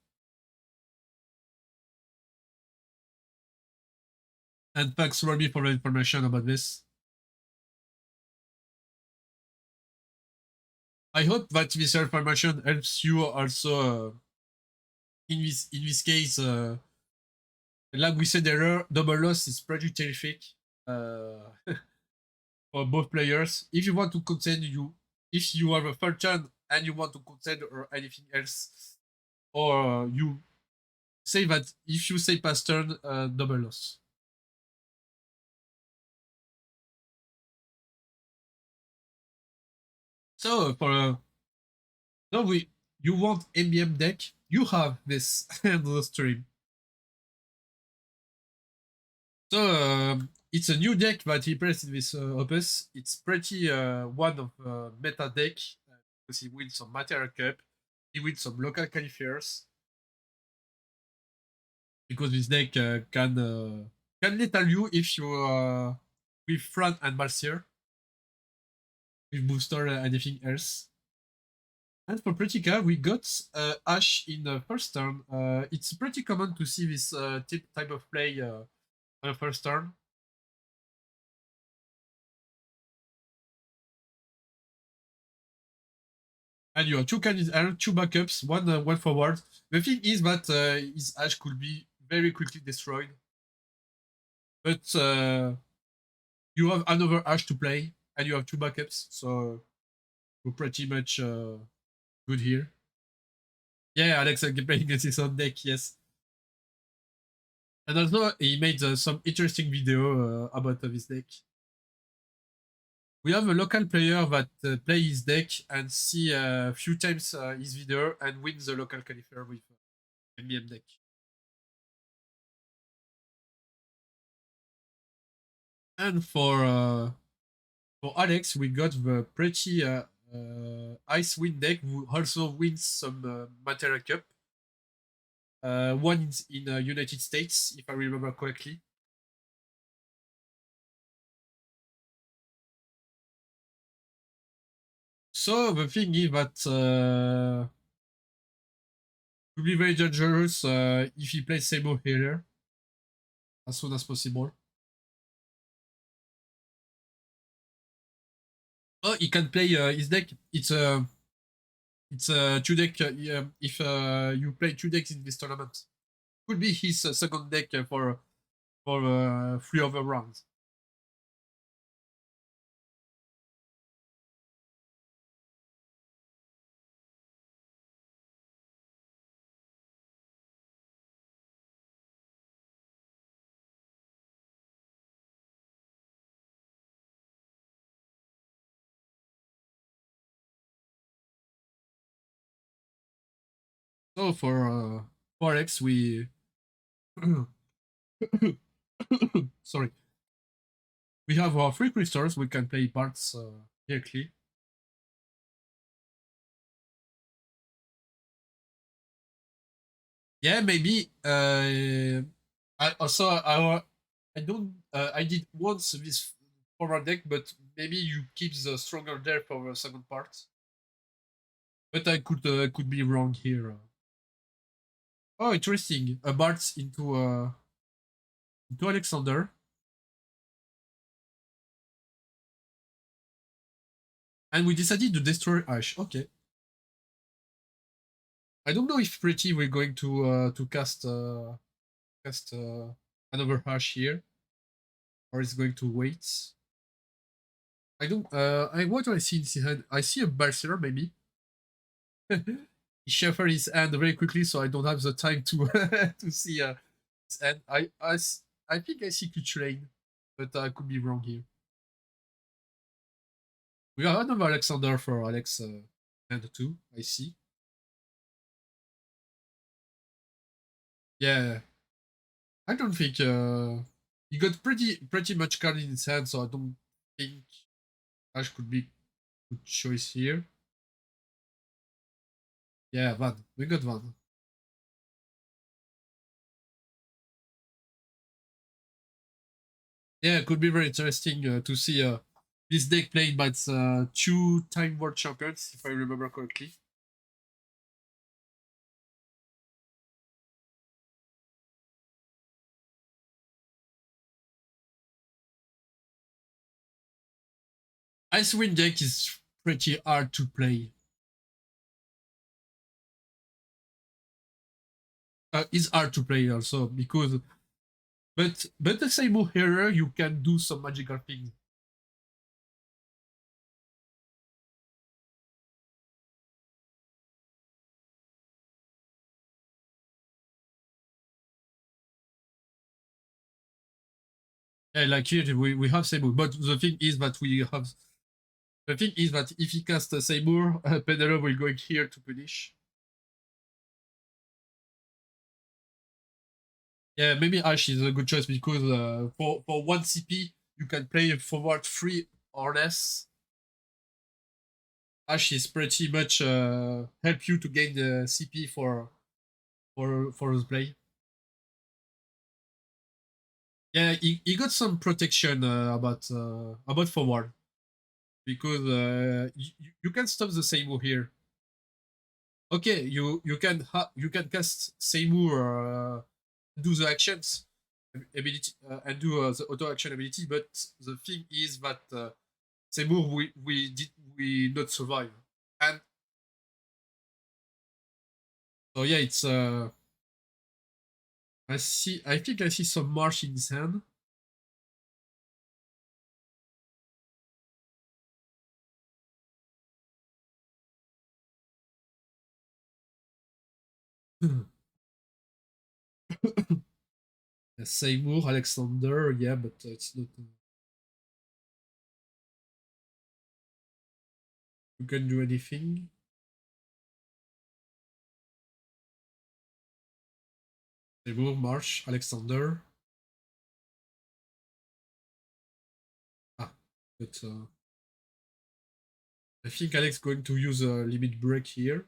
And thanks Robbie for the information about this. I hope that this information helps you also. In this case, like we said earlier, double loss is pretty terrific uh, for both players. If you want to contend, if you have a third turn and you want to contend or anything else, or you say that if you say pass turn, double loss. So for no, you want MBM deck, you have this on the stream. So it's a new deck that he plays in this opus. It's pretty one of meta deck because he wins some Materia Cup, he wins some local qualifiers. Because this deck can lethal you if you with Fran and Malseer, with booster and anything else. And for Pretica, we got Ash in the first turn. It's pretty common to see this type of play on the first turn. And you have two candidates and two backups, one forward. The thing is that his Ash could be very quickly destroyed. But you have another Ash to play, and you have two backups, so we're pretty much good here. Yeah, Alex playing against his own deck, yes. And also, he made some interesting video about this deck. We have a local player that play his deck and see a few times his video and win the local qualifier with MBM deck. And for Alex, we got the pretty Icewind deck who also wins some Materia Cup. One in United States, if I remember correctly. So the thing is that it will be very dangerous if he plays Sabo Healer as soon as possible. Oh, he can play his deck. It's a two deck. If you play two decks in this tournament, could be his second deck for 3 other rounds. So for Alex, we sorry, we have our 3 crystals. We can play parts directly. Yeah, maybe. I also I don't I did once this forward deck, but maybe you keep the stronger there for the second part. But I could be wrong here. Oh, interesting. A Mart into Alexander. And we decided to destroy Ash. Okay. I don't know if Pretty we're going to cast another Ash here, or is going to wait. I don't. What do I see in his hand? I see a Berserker maybe. He shuffled his hand very quickly, so I don't have the time to to see his hand. I think I see Q-Train, but I could be wrong here. We got another Alexander for Alex hand 2, I see. Yeah, I don't think he got pretty much card in his hand, so I don't think Ash could be good choice here. Yeah, Van. We got Van. Yeah, it could be very interesting to see this deck played by two time world champions, if I remember correctly. Icewind deck is pretty hard to play. It's hard to play also because, but the same here you can do some magical things. Yeah, like here we have Seymour, but the thing is that if he casts Seymour, Penelope will go here to punish. Yeah, maybe Ash is a good choice because for one CP you can play forward 3 or less. Ash is pretty much help you to gain the CP for his play. Yeah, he got some protection about forward because you can stop the Seymour here. Okay, you can cast Seymour do the actions ability and do the auto action ability, but the thing is that Seymour we not survive, and so yeah, it's I think I see some marsh in his hand. Seymour, Alexander, yeah, but it's not. You can do anything. Seymour, Marsh, Alexander. Ah, but I think Alex going to use a limit break here.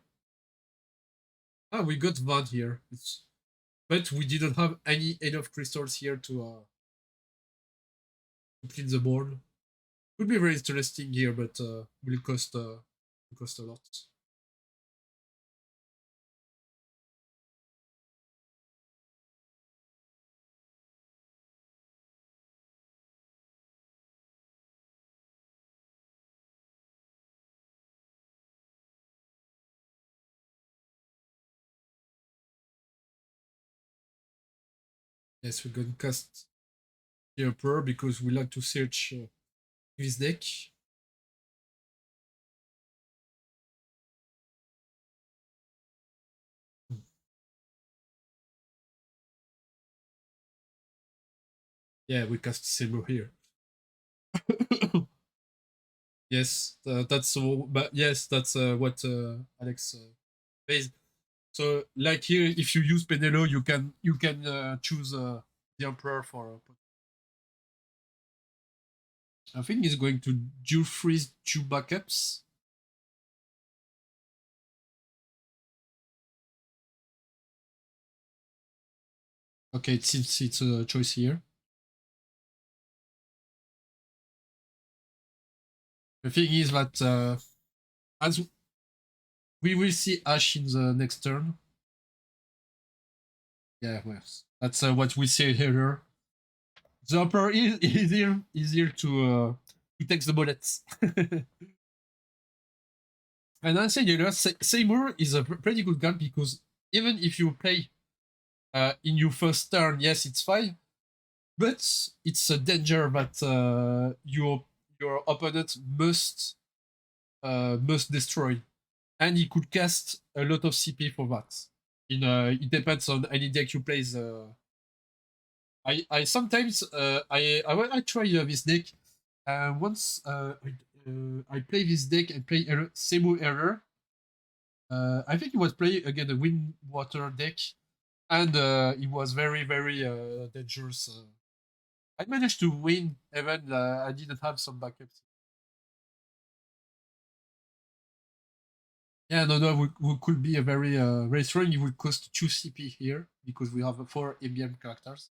Ah, we got Van here. But we didn't have any enough crystals here to complete the board. Could be very interesting here, but will cost a lot. Yes, we're gonna cast the Emperor because we like to search this deck. Yeah, we cast Seymour here. Yes, that's so. But yes, that's what Alex plays. So, like here, if you use Penelo, you can choose the Emperor for. I think he's going to dual freeze 2 backups. Okay, it seems it's a choice here. The thing is that as We will see Ash in the next turn. Yeah, well, that's what we see here. The upper is easier to take the bullets. And I say, Seymour is a pretty good gun because even if you play in your first turn, yes, it's fine, but it's a danger that your opponent must destroy, and he could cast a lot of CP for that. It depends on any deck you play. I sometimes I try this deck. Once I play this deck and play Seymour Error. I think he was playing again a wind water deck, and it was very dangerous. I managed to win even I didn't have some backups. Yeah, no, we could be a very strong. It would cost 2 CP here because we have 4 ambient characters.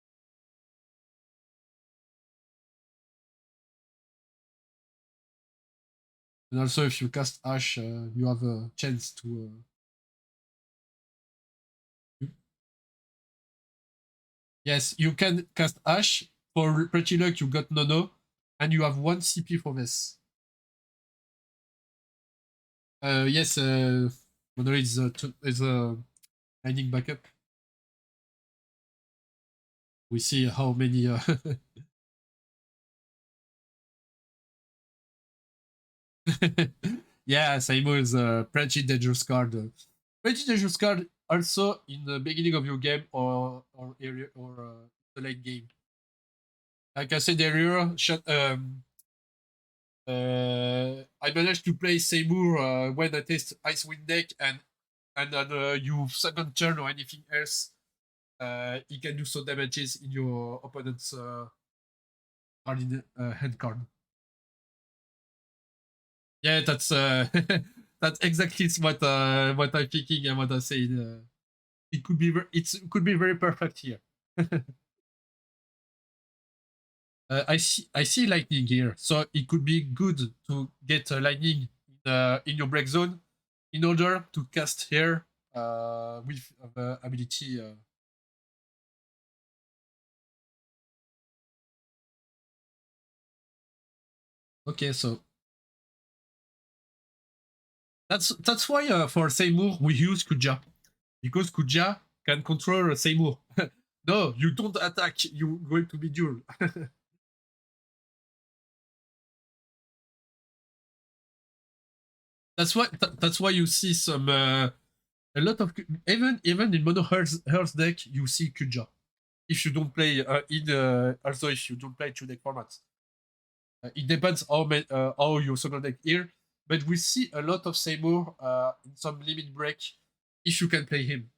And also, if you cast Ash, you have a chance to. Yes, you can cast Ash. For pretty luck, you got Nono, and you have 1 CP for this. Yes, Nono is a lightning backup. We see how many. Yeah, Saimo is a pretty dangerous card. Pretty dangerous card also in the beginning of your game or area or the late game. Like I said earlier, I managed to play Seymour when I test Icewind deck and on your second turn or anything else, he can do some damages in your opponent's hand card. Yeah, that's that's exactly what I'm thinking and what I said. It could be it could be very perfect here. I see lightning here, so it could be good to get lightning in your break zone in order to cast here with the ability. Okay, so that's why for Seymour we use Kuja because Kuja can control Seymour. No, you don't attack. You're going to be duel. That's why you see some a lot of even in mono Hearth deck you see Kuja. If you don't play in also if you don't play 2 deck formats, it depends how your second deck here. But we see a lot of Seymour in some limit break if you can play him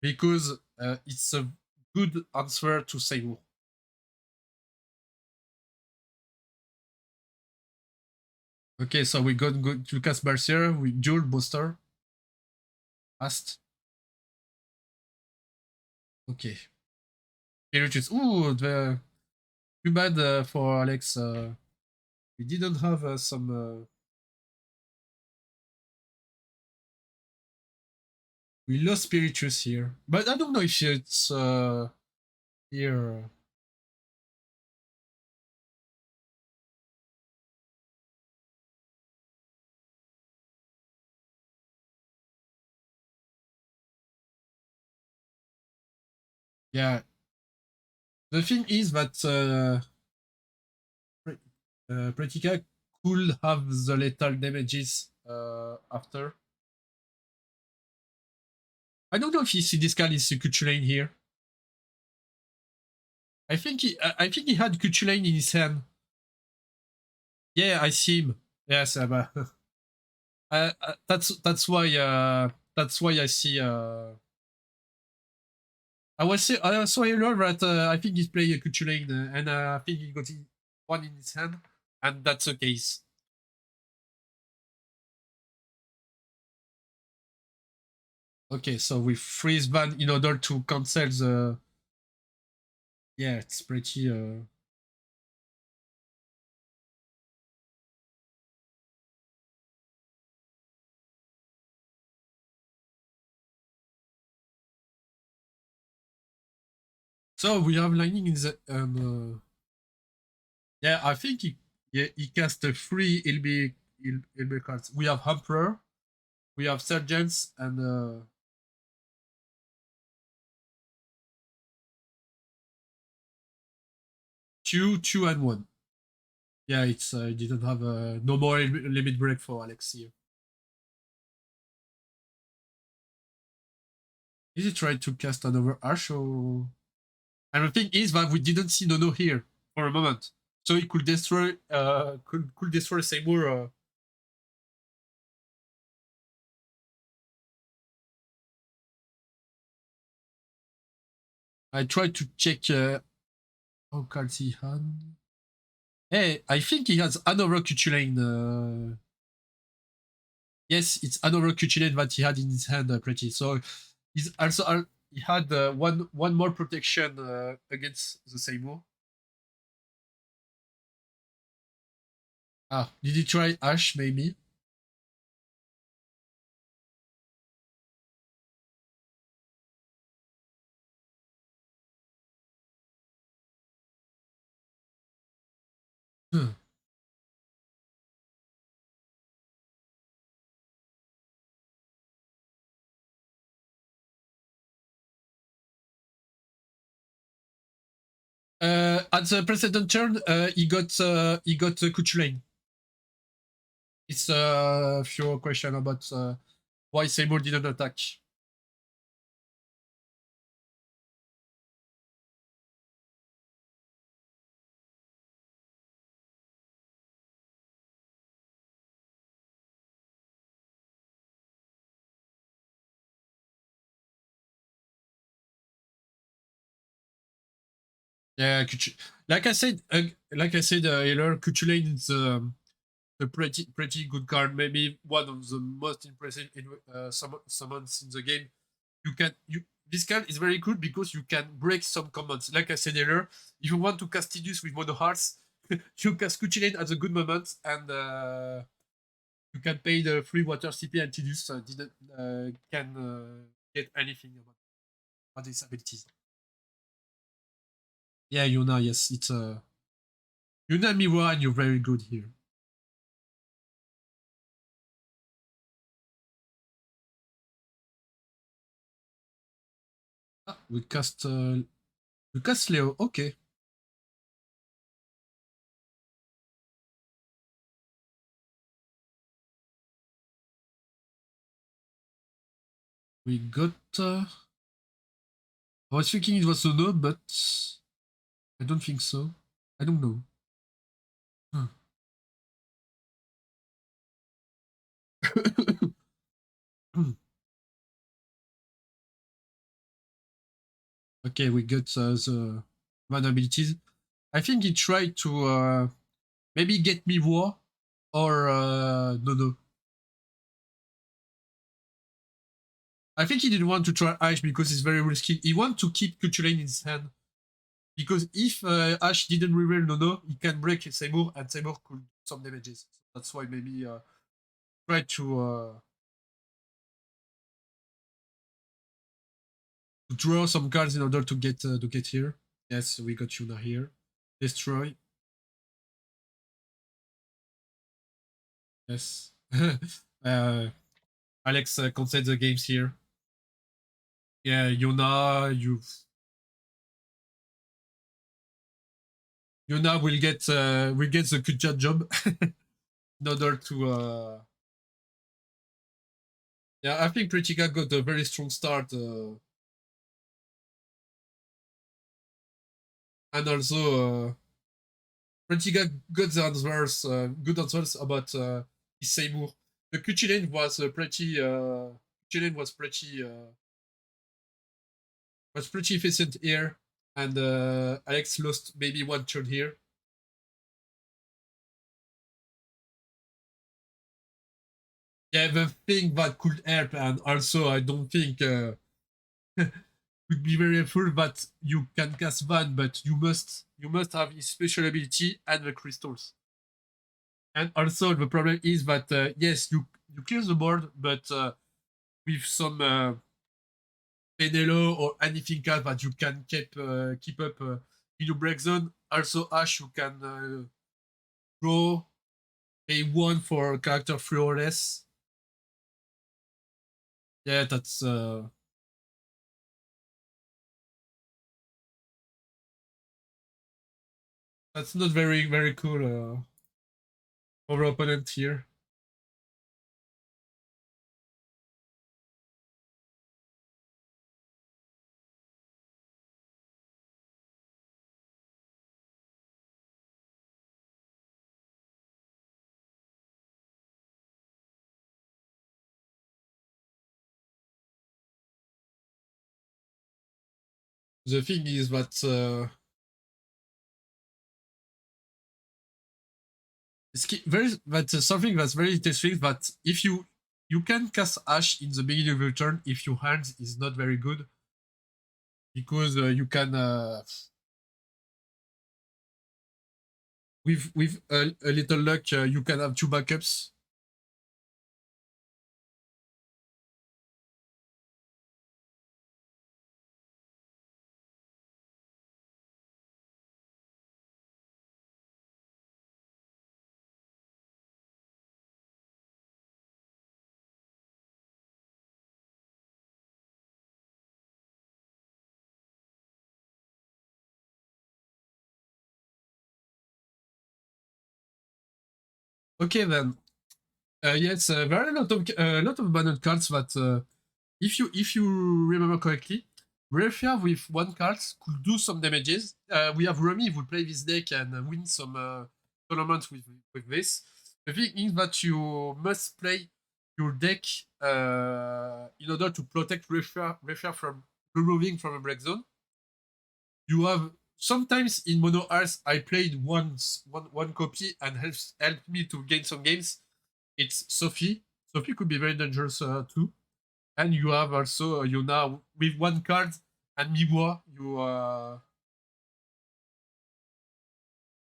because it's a good answer to Seymour. Okay, so we got go to cast Berserker with Dual Booster. Fast. Okay. Spiritus. Ooh, too bad for Alex. We didn't have some. We lost Spiritus here, but I don't know if it's here. Yeah, the thing is that Pratica could have the lethal damages after. I don't know if you see this card is Cuchulain here. I think he had Cuchulain in his hand. Yeah, I see him. Yes, that's why I see. I saw earlier that I think he's playing a Cuchulain, and I think he got one in his hand, and that's the case. Okay, so we freeze ban in order to cancel the. Yeah, it's pretty. So we have lightning in the yeah, I think he cast a 3 LB cards. We have Emperor, we have Sergeants, and 2, 2, and 1. Yeah, it's didn't have no more limit break for Alex here. Is he trying to cast another Ash or? And the thing is that we didn't see Nono here for a moment, so he could destroy could destroy Seymour. I tried to check how cards he had. Hey, I think he has another Cuchulain. Yes, it's another Cuchulain that he had in his hand, pretty. So he's also he had one more protection against the Seymour. Ah, did he try Ash maybe? Huh. At the precedent turn, he got Cuchulain. It's a few question about why Seymour didn't attack. Yeah, like I said earlier, Cuchulain is a pretty good card. Maybe one of the most impressive summons in the game. You this card is very good because you can break some commons. Like I said earlier, if you want to cast Tidus with Mono Hearts, you cast Cuchulain at a good moment, and you can pay the free water CP, and Tidus didn't can get anything about his abilities. Yeah, Yuna, yes, it's Yuna Miwa, and you're very good here. Ah, we cast Leo. Okay, we got. I was thinking it was a no, but I don't think so. I don't know. Huh. Okay, we got the one abilities. I think he tried to maybe get me war or no. I think he didn't want to try Ash because it's very risky. He want to keep Culture in his hand because if Ash didn't reveal no, he can break Seymour and Seymour could do some damages. So that's why maybe try to draw some cards in order to get here. Yes, we got Yuna here. Destroy. Yes. Alex concede the games here. Yeah, Yuna will get the Kuja job in order to yeah, I think Pritika got a very strong start and also Pritika got the answers good answers about his Seymour. The Kuchilin was pretty Kuchilin was pretty efficient here and Alex lost maybe one turn here. Yeah, the thing that could help, and also I don't think would be very helpful that you can cast Van, but you must have his special ability and the crystals. And also the problem is that yes, you clear the board, but with some Penelo or anything else that you can keep up in your break zone. Also, Ash, you can draw a 1 for character 3 or less. Yeah, that's not very cool for opponent here. The thing is that that's something that's very interesting. That if you can cast Ash in the beginning of your turn if your hand is not very good, because you can with a little luck you can have 2 backups. Okay then. Yes, there are a lot of banned cards that if you remember correctly, Refia with 1 card could do some damages. We have Remy who play this deck and win some tournaments with this. The thing is that you must play your deck in order to protect Refia from removing from a break zone. You have sometimes in Mono Earth I played one copy and helped me to gain some games. It's Sophie. Sophie could be very dangerous too. And you have also you now with 1 card and Miwa,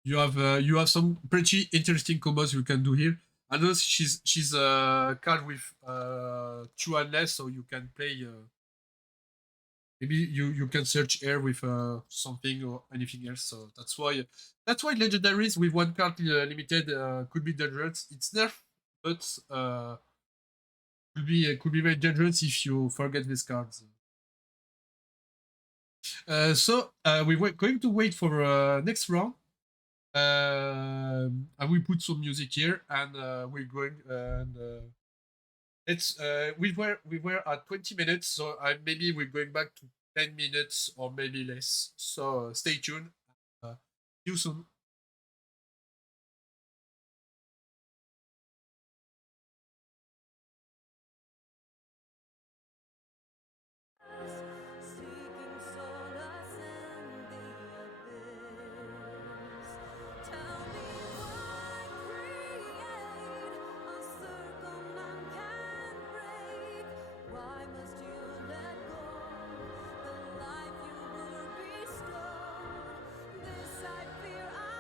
you have some pretty interesting combos you can do here. I know she's a card with 2 and less, so you can play. Maybe you can search air with something or anything else. So that's why legendaries with 1 card limited could be dangerous. It's nerf, but could be very dangerous if you forget these cards. So we're going to wait for next round. I will put some music here, and we're going and it's we were at 20 minutes, so maybe we're going back to 10 minutes or maybe less. So stay tuned. See you soon. Seeking solace in the abyss. Tell me why create a circle none can break? Why must you let go the life you were bestowed? This I fear I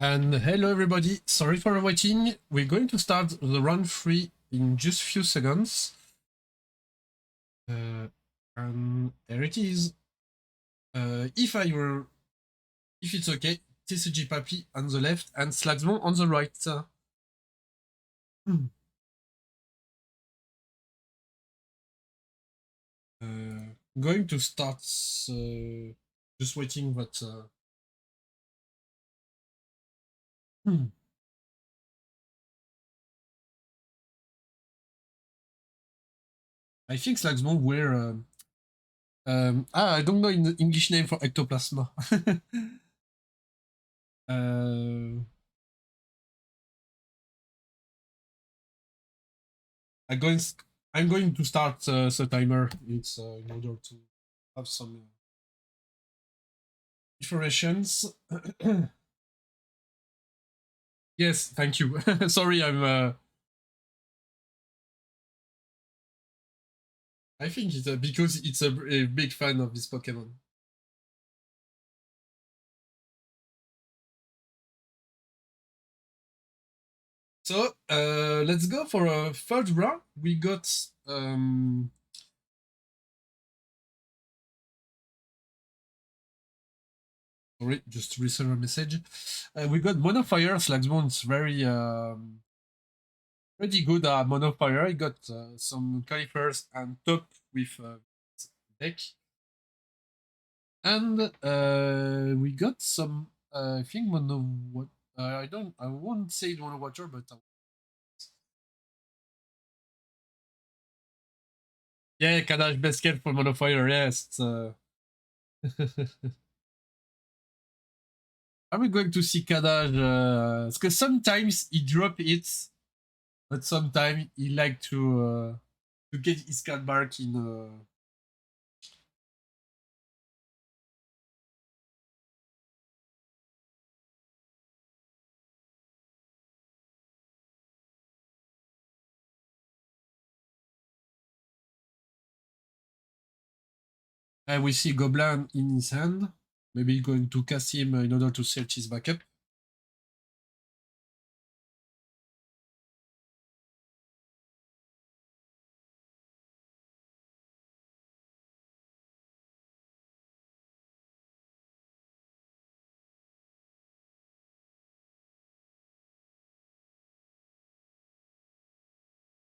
And hello everybody, sorry for waiting. We're going to start the round 3 in just few seconds. And there it is. If it's okay, TCG Papi on the left and Slagsmon on the right. Hmm. Going to start just waiting that hmm. I think Slagsmon were I don't know in the English name for ectoplasma. uh, I'm going. I'm going to start the timer. It's in order to have some informations. Yes, thank you. Sorry, I'm. I think it's because it's a big fan of this Pokemon. So let's go for a third round. We got sorry, just to receive a message. We got Monofire. Slagsmon is very pretty good at Monofire. He got some Califers and top with deck. And we got some I think mono what I won't say mono water, but yeah, Kadash basket for monofire, yes. Are we going to see Kadash because sometimes he drop it, but sometimes he like to get his card back in we see Goblin in his hand. Maybe going to cast him in order to search his backup.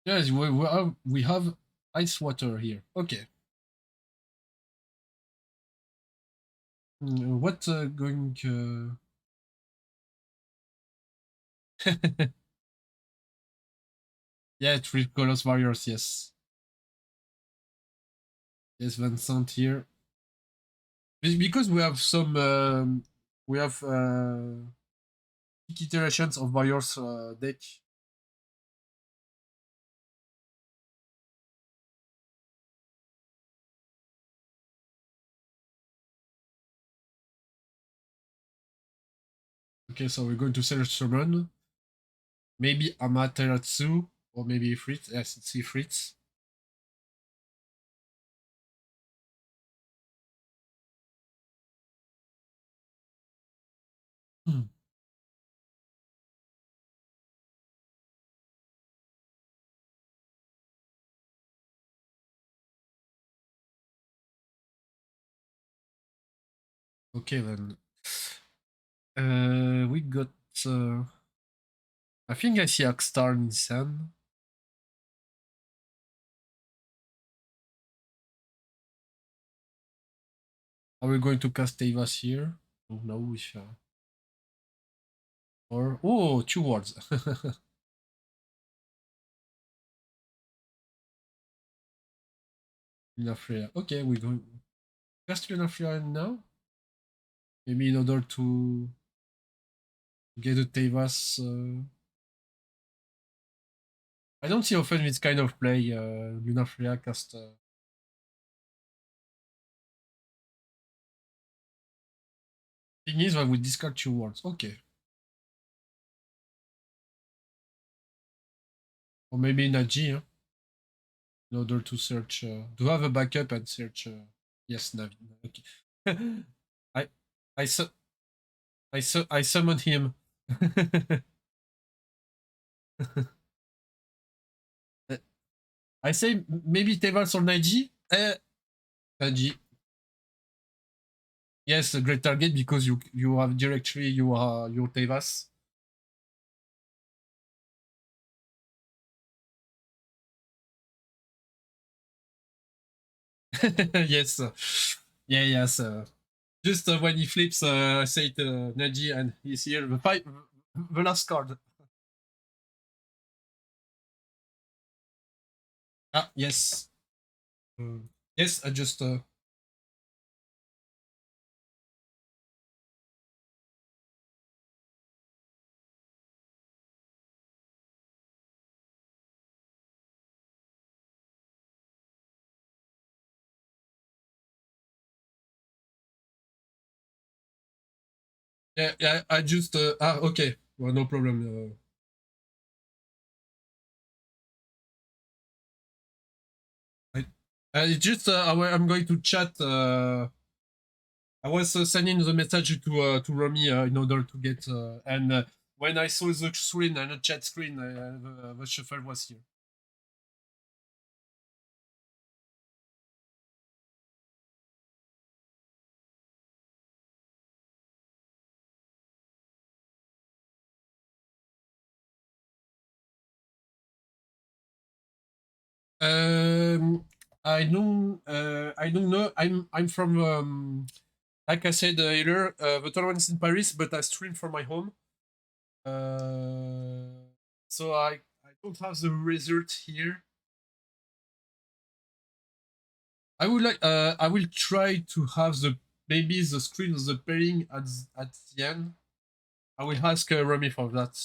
Yes, we have ice water here. Okay. What going yeah, three colors warriors, yes. Yes, Vincent here. Because we have some we have iterations of warriors deck. Okay, so we're going to select summon. Maybe Amaterasu or maybe Fritz. Yes, it's Fritz. Hmm. Okay then. We got I think I see Akstar in his hand. Are we going to cast Tavas here? Oh no, we shall. Or oh, two words. Lunafria. Okay, we're going cast Lunafria now. Maybe in order to get a Tavas. I don't see often this kind of play. Lunafria cast. Thing is, I would discard two words. Okay. Or maybe Naji, huh? In order to search. To have a backup and search. Yes, Navi. Okay. I I su I summon him. I say maybe Tevas or Naiji. Naiji. Yes, a great target because you have directly your Tevas. Yes. Yeah, yes. Just when he flips, I say it, Naji, and he's here. The last card. Ah, yes. Yes, I just. Yeah, yeah, I just. Okay. Well, no problem. It's just. I'm going to chat. I was sending the message to Romy in order to get. And when I saw the screen and the chat screen, the shuffle was here. Um, I don't know. I'm from like I said earlier, the tournament's in Paris, but I stream from my home. So I don't have the result here. I will try to have the maybe the screen of the pairing at the end. I will ask Remy for that.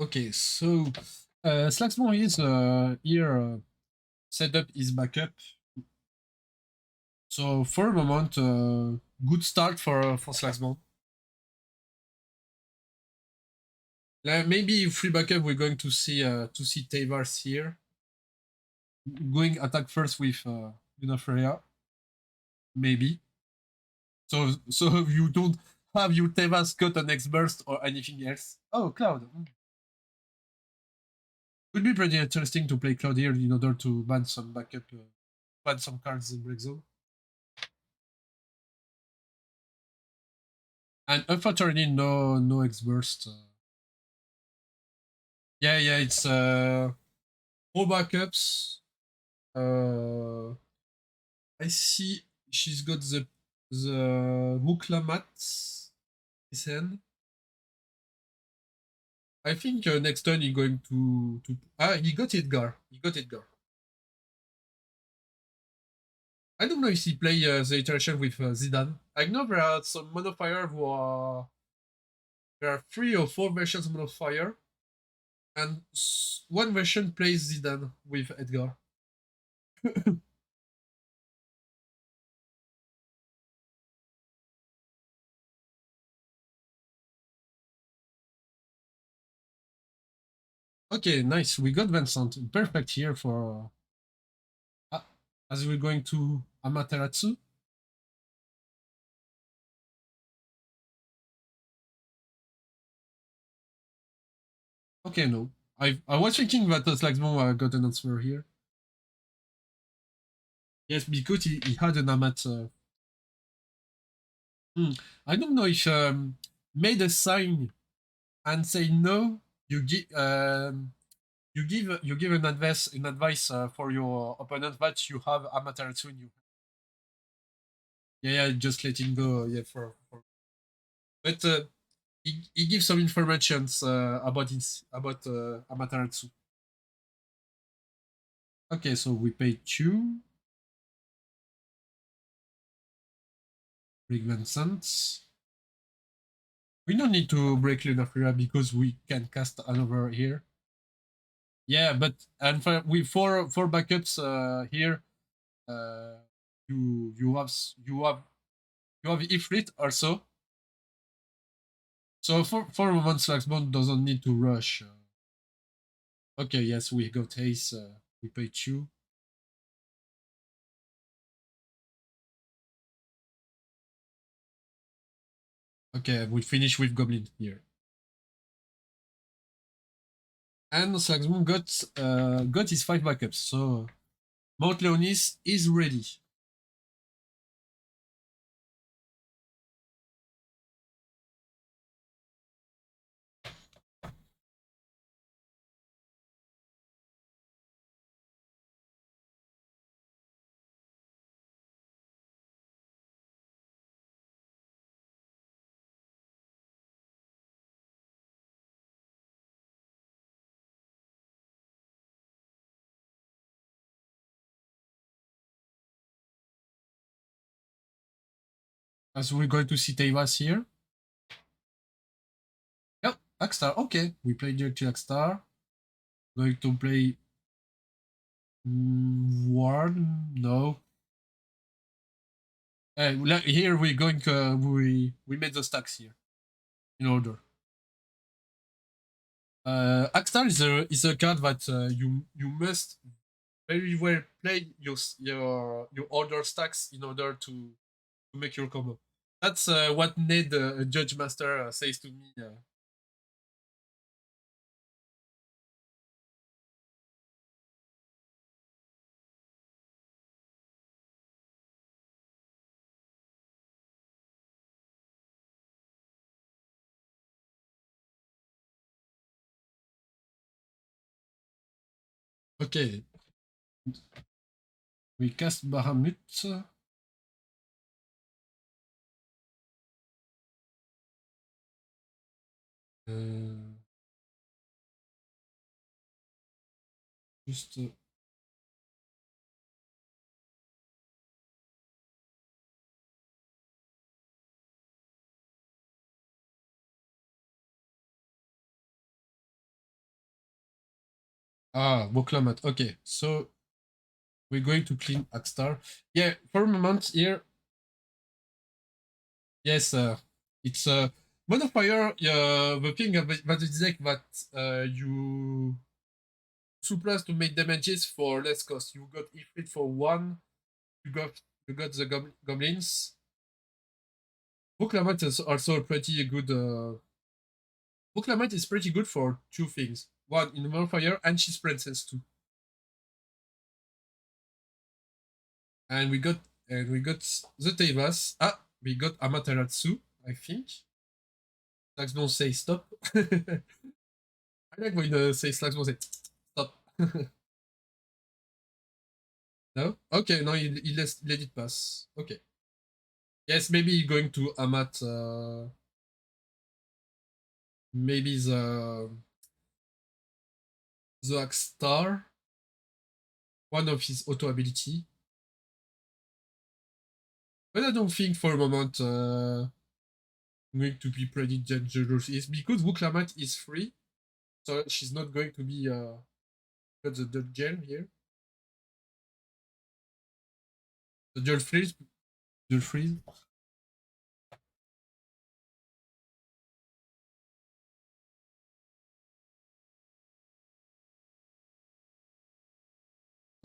Okay, so Slacksmore is here set up his backup. So for a moment, good start for Slacksmore. Maybe free backup we're going to see Tavars here. Going attack first with Freya. Maybe. So you don't have your Tavas cut an X burst or anything else. Oh, Cloud. Would be pretty interesting to play Cloud here in order to ban some backup, ban some cards in break zone. And unfortunately, no X burst. Yeah, yeah, it's four backups. Uh, I see she's got the Muklamat his hand. I think next turn he's going to he got Edgar. He got Edgar. I don't know if he play the iteration with Zidane. I know there are some monofire who are there are 3 or 4 versions of monofire, and one version plays Zidane with Edgar. Okay, nice. We got Vincent. Perfect here for as we're going to Amaterasu. Okay, no. I was thinking that Slagsmon got an answer here. Yes, because he had an Amat. I don't know if made a sign and say no. You give you give an advice for your opponent that you have Amaterasu in you. Yeah, yeah, just letting go. Yeah, for but he gives some information about Amaterasu. Okay, so we pay 2. Break Vincent. We don't need to break Lunafria because we can cast another here. Yeah, but and with four backups here, you have Ifrit also. So for a moment, Slagsbone doesn't need to rush. Okay, yes, we got Ace. We pay 2. Okay, we finish with Goblin here. And Slagsbone got his 5 backups, so Mount Leonis is ready. As we're going to see Tevas here. Yep, Akstar. Okay, we play direct to Akstar. Going to play Ward? No. Here we're going. We made the stacks here in order. Akstar is a card that you must very well play your order stacks in order to make your combo. That's what Ned, Judge Master, says to me. Okay, we cast Bahamut. Just Woklamat. Okay, so we're going to clean Akstar. Yeah, for a moment here. Yes, it's modifier. The thing about the deck that you surplus to make damages for less cost. You got Ifrit for 1. You got the goblins. Woklamat is also pretty good. Woklamat is pretty good for 2 things. 1 in modifier and she's princess too. And we got the Tevas. We got Amaterasu, I think. Slags don't say stop. I like when say Slags don't say stop. No? Okay, no, he let it pass. Okay. Yes, maybe going to Amat. Maybe the Star. One of his auto ability. But I don't think for a moment going to be pretty dangerous. It's because Wuklamat is free. So she's not going to be got the gem here. The dual freeze. Dual freeze.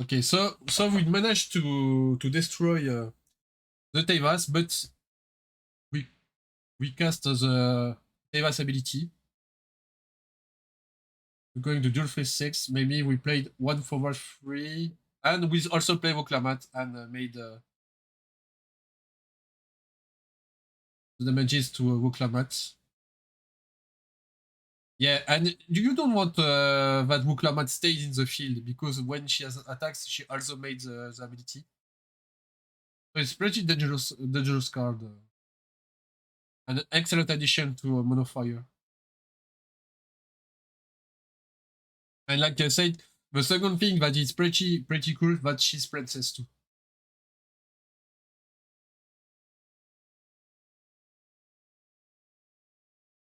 Okay, so we managed to destroy the Tevas, but we cast the Tevas ability. We're going to dual phase 6. Maybe we played 1 forward 3, and we also played Voklamat and made the damages to Voklamat. Yeah, and you don't want that Wuklamat stays in the field because when she has attacks, she also made the ability. So it's pretty dangerous card. And an excellent addition to Monofire. And like I said, the second thing that is pretty cool that she's princess too.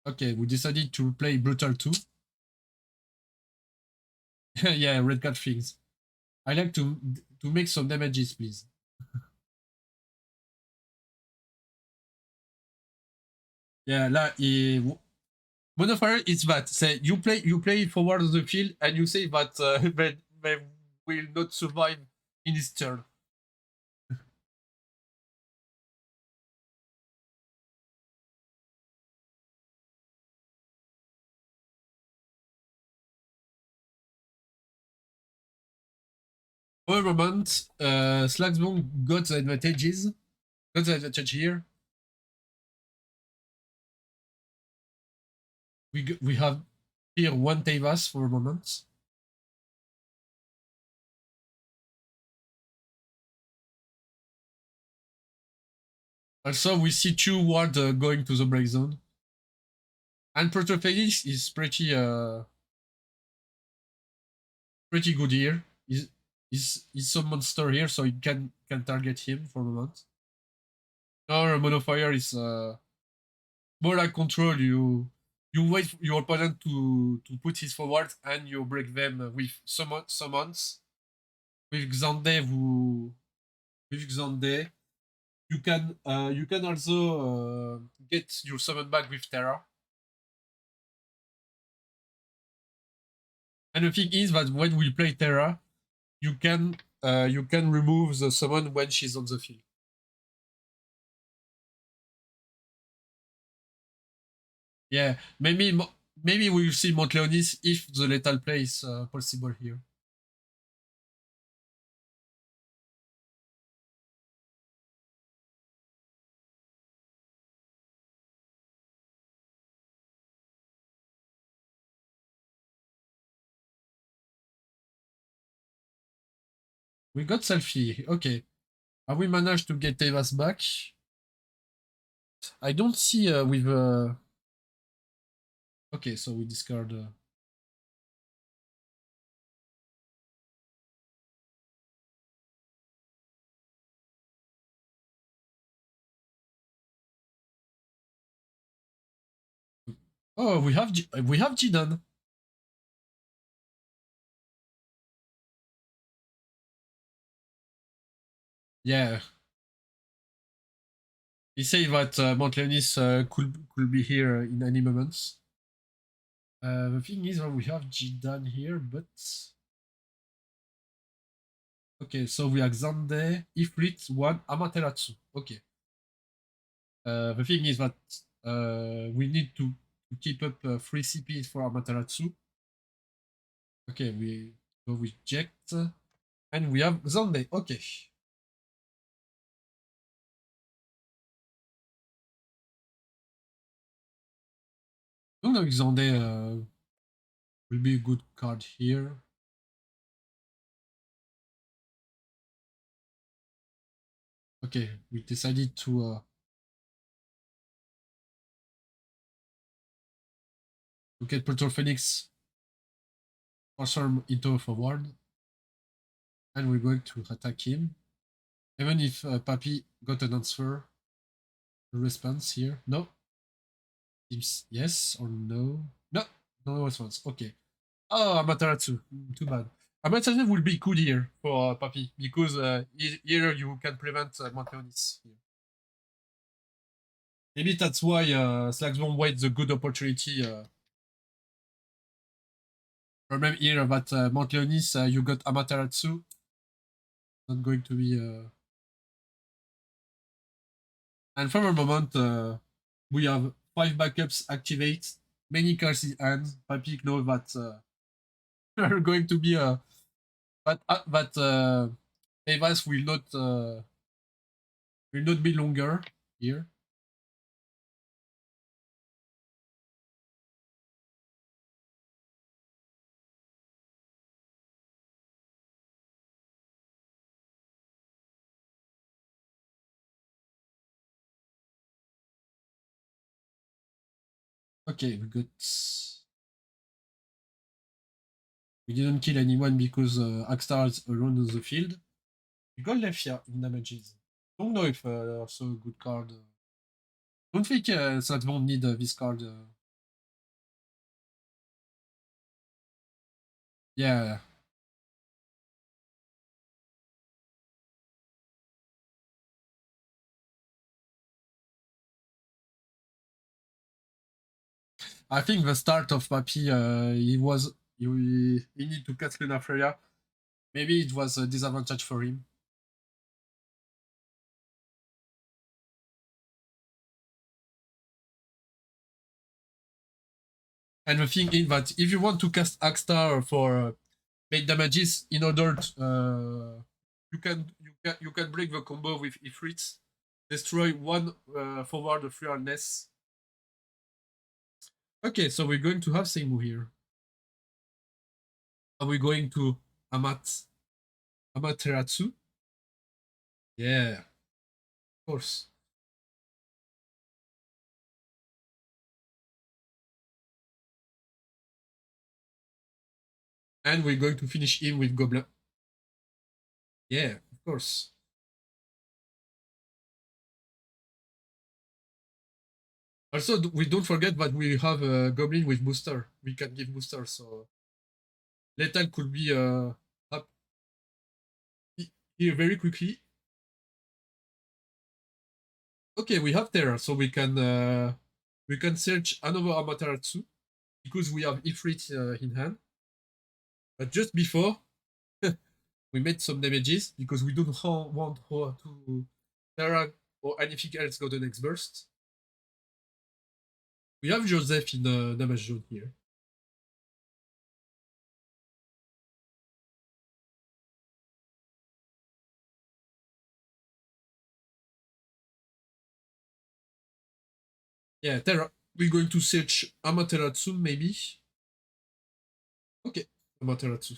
Okay, we decided to play Brutal 2. Yeah, red card things. I like to make some damages, please. Yeah, là, Bonfire is that. Say you play forward of the field and you say that they will not survive in his turn. For the moment, Slagsbone got the advantages. Got the advantage here. We have here one Tevas for a moment. Also, we see two wards going to the break zone. And Protophagus is pretty good here. He's some monster here, so you can target him for a moment. Or Monofire is more like control. You wait for your opponent to put his forward and you break them with summons. With Xande, you can also get your summon back with Terra. And the thing is that when we play Terra, you can remove the summon when she's on the field. Yeah, maybe we'll see Montleonis if the lethal play is possible here. We got Selfie. Okay. Have we managed to get Tevas back? I don't see with. Okay, so we discard. Oh, we have Jidan. Yeah. He say that Montleonis could be here in any moments. The thing is, we have Jidan here, but okay, so we have Xande, Ifrit, one Amaterasu. Okay. The thing is that we need to keep up 3 CPs for Amaterasu. Okay, we go with Ject. And we have Xande. Okay. I don't know if Xande will be a good card here. Okay, we decided to get Proto Phoenix transform into a forward. And we're going to attack him. Even if Papi got an answer, a response here. No. Seems yes or no. No, no response. Okay. Oh, Amaterasu. Too bad. Amaterasu will be good here for Papi because here you can prevent Montleonis. Maybe that's why Slagsbone waits a good opportunity. Remember here that Montleonis, you got Amaterasu. Not going to be. And for a moment, we have 5 backups activate, many cards in hand. Papi know that are going to be that Evas will not be longer here. Okay, we didn't kill anyone because Akstar is alone on the field. We got Lefia in damages. Don't know if also a good card. Don't think that won't need this card. Yeah. I think the start of Papi, he need to cut MATERIA. Maybe it was a disadvantage for him. And the thing is that if you want to cast Axstar for make damages, in order to, you can break the combo with Ifrit, destroy one forward of fearlessness. Okay, so we're going to have Seimu here. Are we going to Amaterasu? Yeah, of course. And we're going to finish him with Goblin. Yeah, of course. Also, we don't forget that we have a Goblin with booster. We can give booster, so Lethal could be up here very quickly. Okay, we have Terra, so we can search another Amaterasu because we have Ifrit in hand. But just before, we made some damages because we don't want her to Terra or anything else go the next burst. We have Joseph in the damage zone here. Yeah, Terra. We're going to search Amaterasu, maybe. Okay, Amaterasu.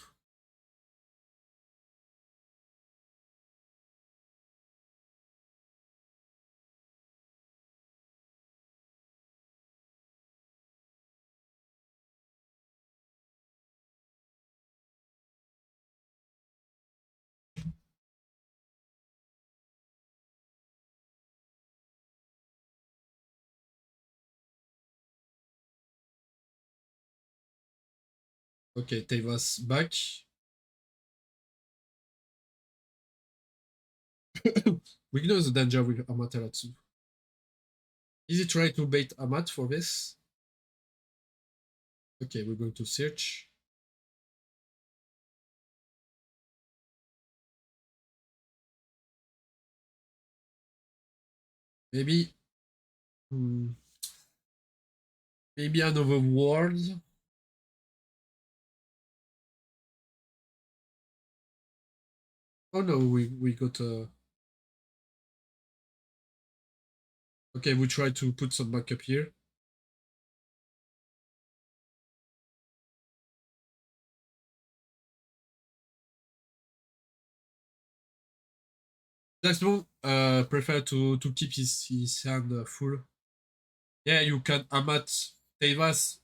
Okay, Tevas back. We know the danger with Amaterasu. Is he trying to bait Amat for this? Okay, we're going to search. Maybe. Maybe another world. Oh no, we got a. Okay, we try to put some backup here. Jackson prefer to keep his hand full. Yeah, you can Amat Tevas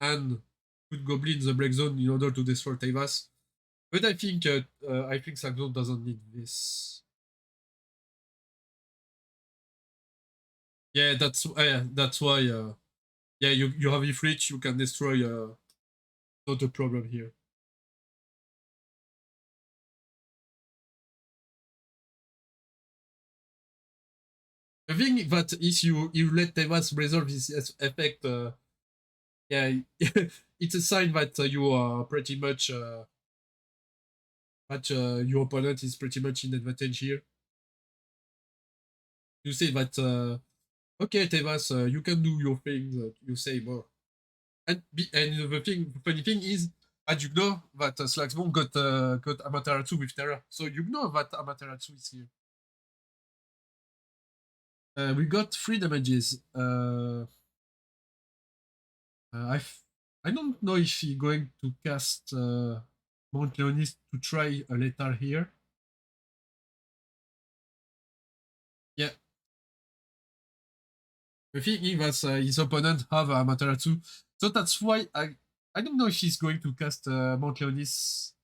and put Goblin in the break zone in order to destroy Tevas. But I think Saxon doesn't need this. Yeah, that's why. Yeah, you have Ifrit, you can destroy. Not a problem here. The thing that is you let Tevas resolve this effect. Yeah, it's a sign that you are pretty much that your opponent is pretty much in advantage here. You say that okay, Tevas, you can do your things. You say more, and the funny thing is, as you know that Slagsmon got Amaterasu with Terra, so you know that Amaterasu is here. We got 3 damages. I I don't know if he's going to cast Mount Leonis to try a lethal here. Yeah, the thing is that his opponent have Amaterasu, so that's why I don't know if he's going to cast Mount Leonis.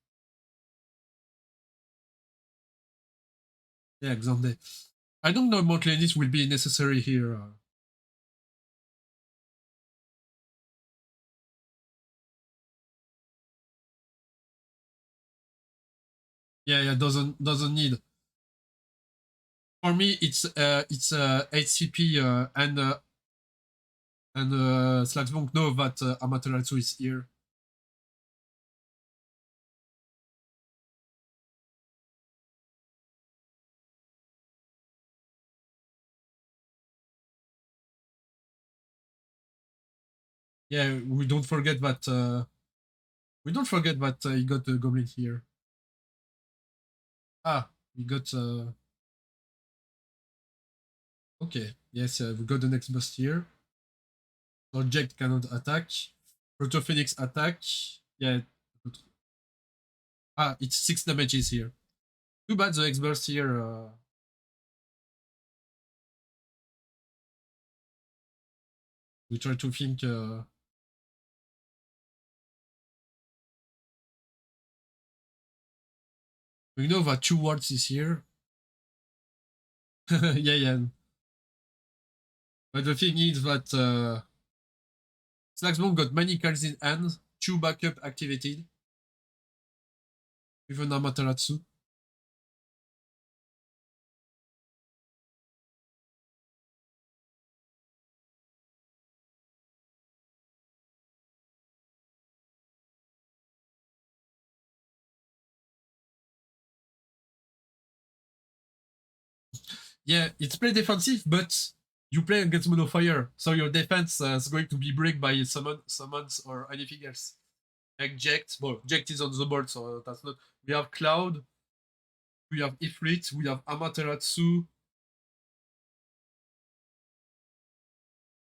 Yeah, Xande. I don't know if Mount Leonis will be necessary here. Yeah, doesn't need. For me, it's HCP and Slagsbunk know that Amaterasu is here. Yeah, we don't forget that. We don't forget that he got a goblin here. Ah, we got. Okay, yes, we got the next boss here. Object cannot attack. Proto Phoenix attack. Yeah. Ah, it's 6 damages here. Too bad the X-Burst here. We try to think. We know that 2 wards is here. Yeah. But the thing is that Slagsbone got many cards in hand, 2 backup activated. Even Amaterasu. Yeah, it's play defensive, but you play against Mono Fire, so your defense is going to be break by summons or anything else. Like Ject, well, Ject is on the board, so that's not. We have Cloud, we have Ifrit, we have Amaterasu,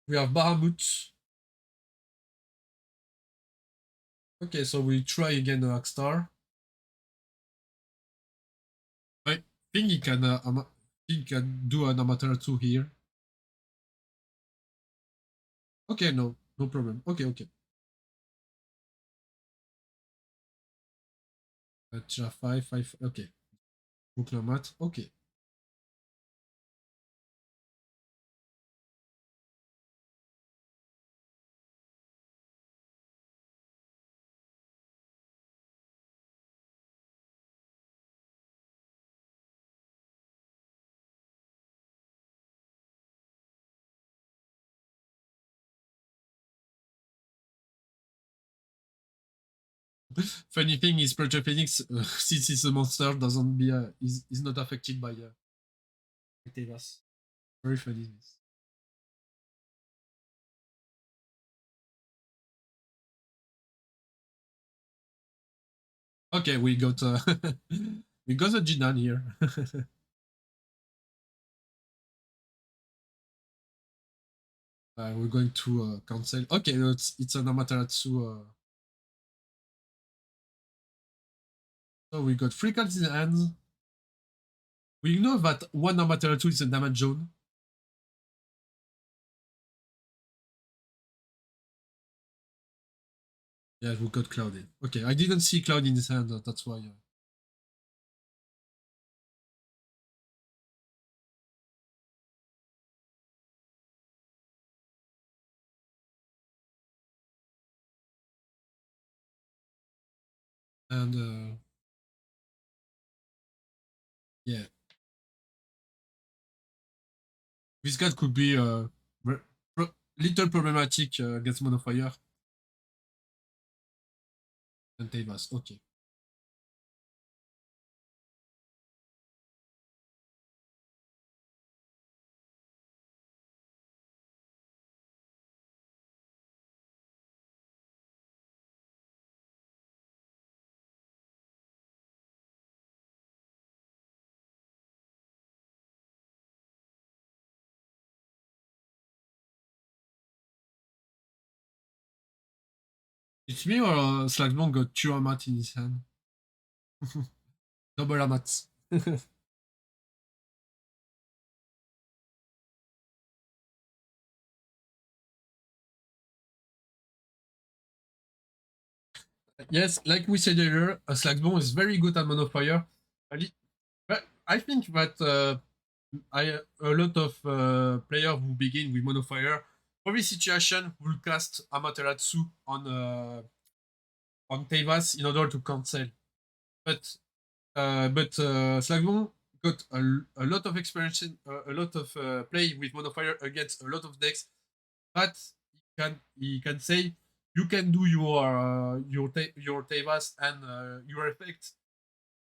we have Bahamut. Okay, so we try again Akstar. I think he can do an Amaterasu here. Okay, no problem. Okay. Tira 5. Okay. Boucle mat. Okay. Funny thing is, Project Phoenix, since he's a monster, doesn't be is not affected by Tevas. Very funny. This. Okay, we got we got a Jinan here. We're going to cancel. Okay, no, it's an Amaterasu. So we got 3 cards in hand. We know that 1 Amaterasu is a damage zone. Yeah, we got Cloud in. Okay, I didn't see Cloud in his hand, that's why. And yeah, this card could be little problematic against Monofire and Tavas. Okay. It's me or Slagsbone got 2 Amat in his hand? Double Amat. Yes, like we said earlier, Slagsbone is very good at Monofire. But I think that a lot of players who begin with Monofire, for this situation, will cast Amaterasu on Tevas in order to cancel. But But Slagmon got a lot of experience, a lot of play with Monofire against a lot of decks. But he can say you can do your Tevas and your effect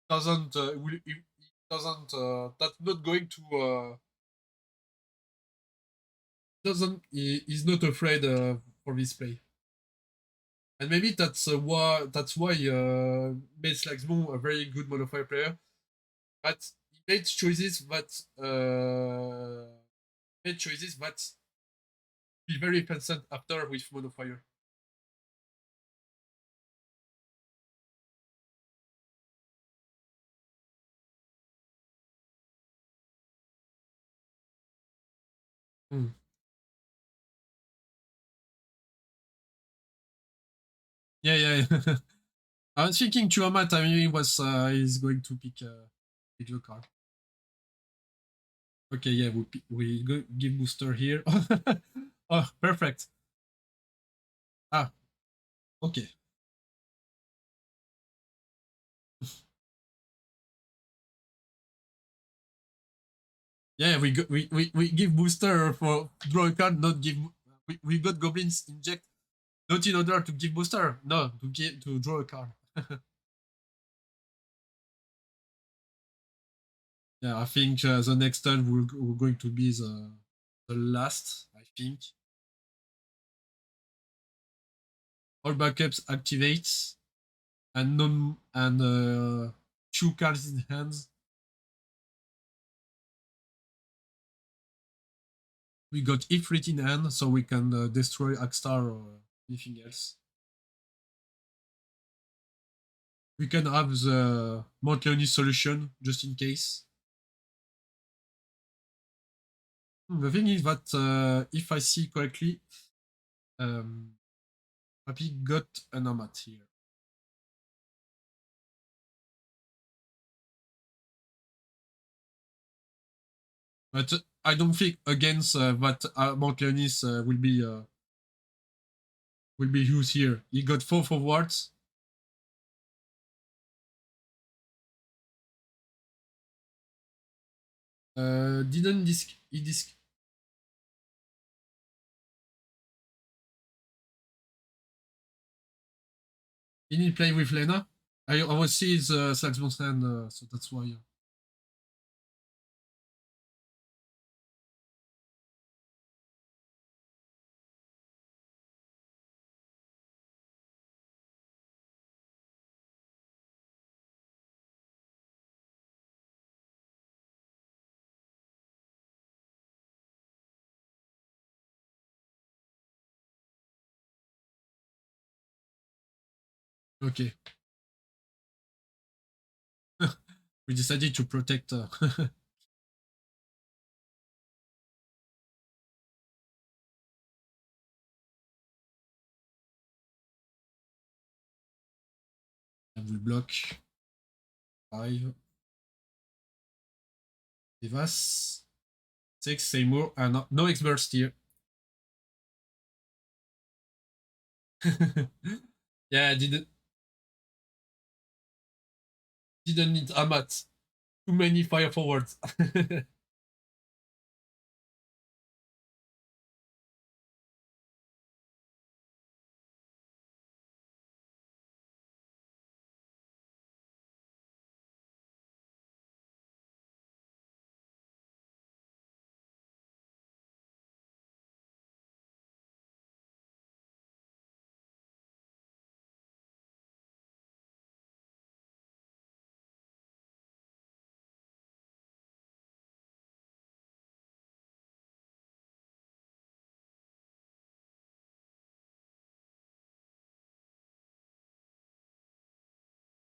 doesn't it doesn't that's not going to doesn't he's not afraid for this play. And maybe that's why made Slagsmon a very good modifier player. But he made choices that be very efficient after with modifier. Hmm. Yeah, yeah. I was thinking Tiamat. I mean, he's going to pick the card. Okay, yeah, we go give booster here. Oh, perfect. Ah, okay. Yeah, we give booster for draw a card, not give. We got goblins inject, not in order to give booster, no, to draw a card. Yeah, I think the next turn we're going to be the last. I think all backups activates and non and two cards in hands. We got Ifrit in hand, so we can destroy Akstar or anything else. We can have the Mount Leonis solution just in case. The thing is that if I see correctly, Happy got an Amat here. But I don't think against that Mount Leonis will be used here. He got 4 forwards. Didn't disc. He disc. He didn't play with Lena. I was see his Slagsmon hand, so that's why. Okay. We decided to protect. And we block 5. Devas. 6, Seymour, and no X-Burst here. Yeah, didn't need Amat. Too many fire forwards.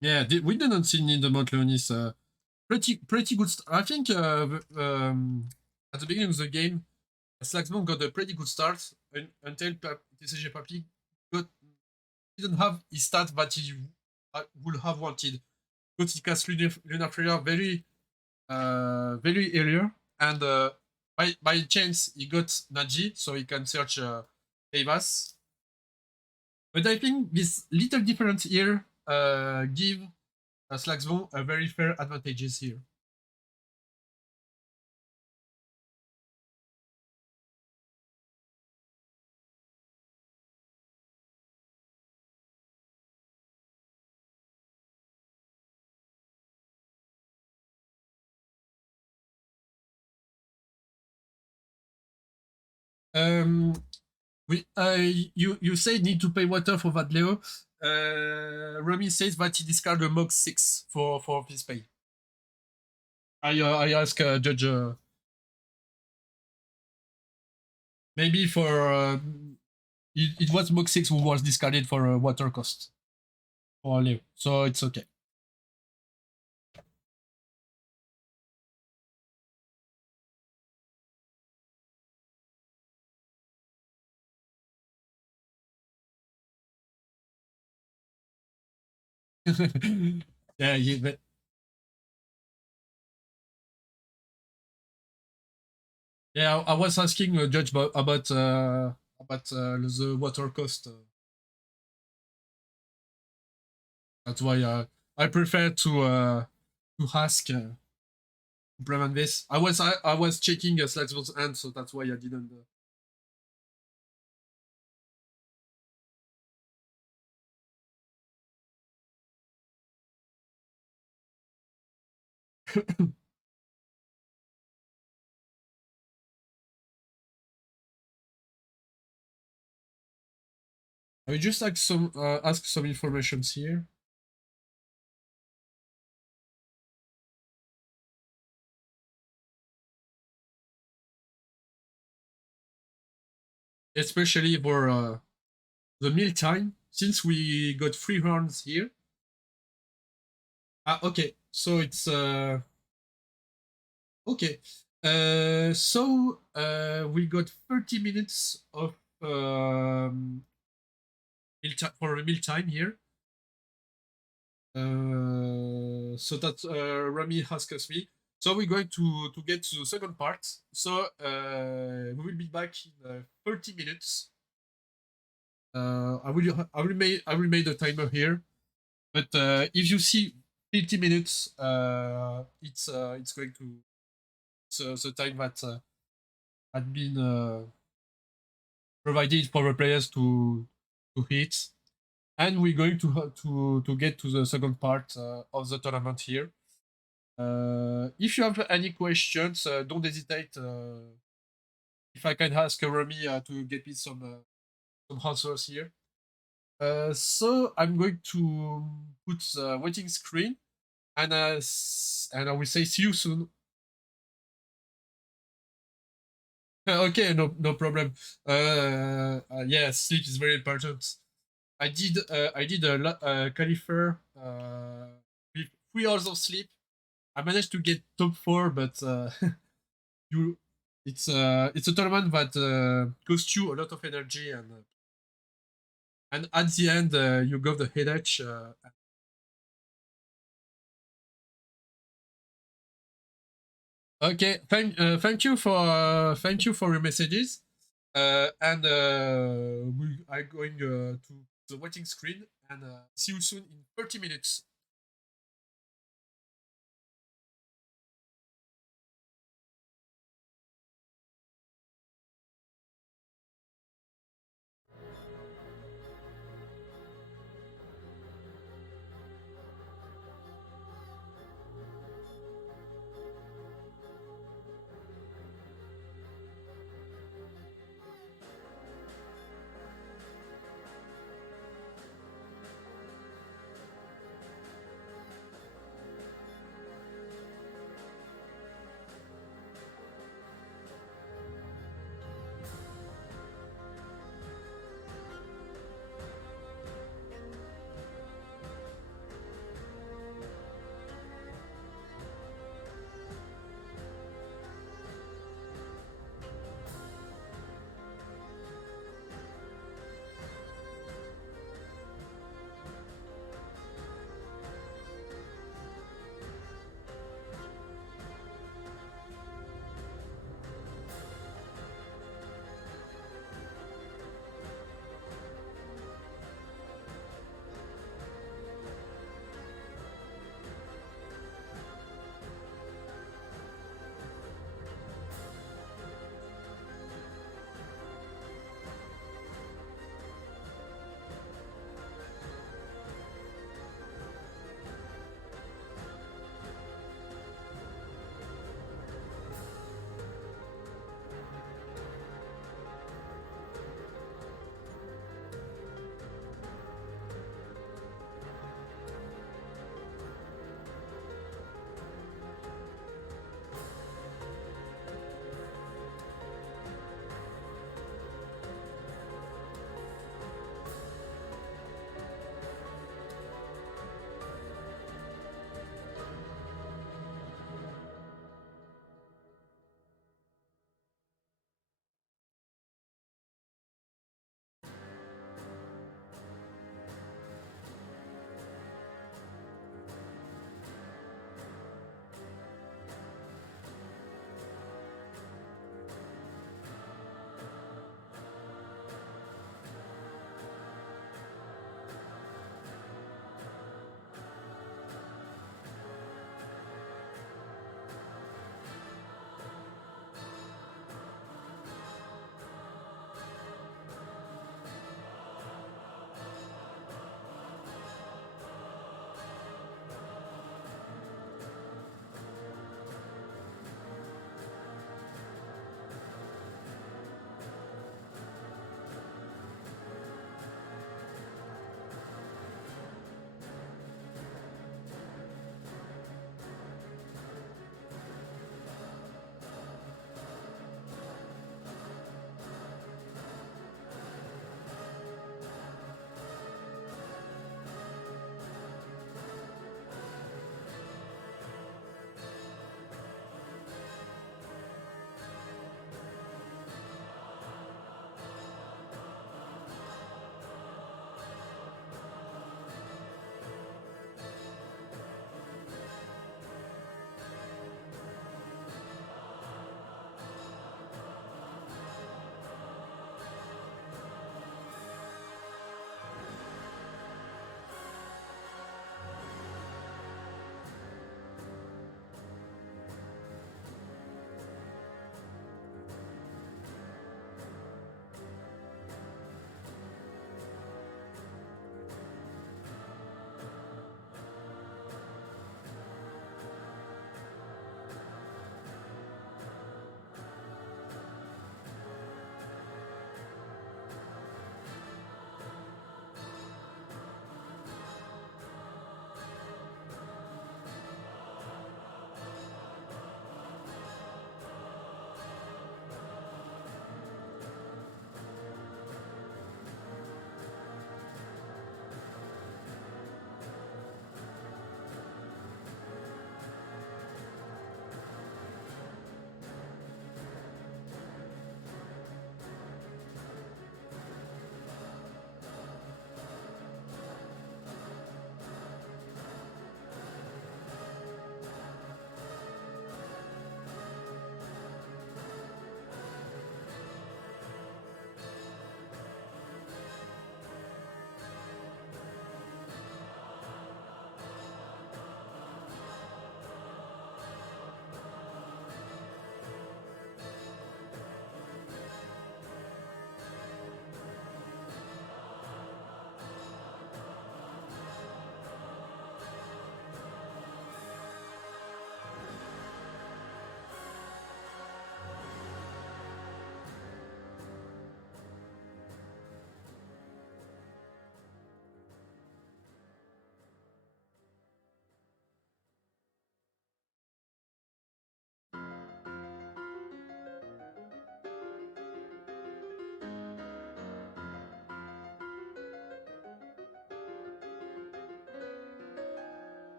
Yeah, we didn't see in the Mount Leonis. Pretty good. I think at the beginning of the game, Slagsmon got a pretty good start until TCG Papi got didn't have his stats that he would have wanted. Because he cast Lunar Prayer very earlier, and by chance he got Naji, so he can search Evas. But I think this little difference here give Slacksbone, a very fair advantages here. Um, you say need to pay water for that, Leo. Remy says that he discarded a Mog 6 for this pay. I ask Judge. Maybe for it was Mog 6 who was discarded for water cost for Leo, so it's okay. Yeah, yeah. I was asking Judge about the water cost. That's why I prefer to ask implement this. I was checking Slacksball's hand, so that's why I didn't. I will just ask some informations here. Especially for the meal time, since we got 3 rounds here. Ah, okay. So it's okay. So we got 30 minutes of for a meal time here. So that Rami asks me. So we're going to get to the second part. So we will be back in 30 minutes. I will make the timer here. But if you see 50 minutes, it's going to the time that had been provided for the players to hit, and we're going to get to the second part of the tournament here. If you have any questions, don't hesitate. If I can ask Remy to get me some answers here. So I'm going to put the waiting screen, and I will say see you soon. Okay, no problem. Yeah, sleep is very important. I did a qualifier with 3 hours of sleep. I managed to get top 4, but you it's a tournament that costs you a lot of energy, and at the end you got the headache. Okay, thank you for your messages, and we are going to the waiting screen, and see you soon in 30 minutes.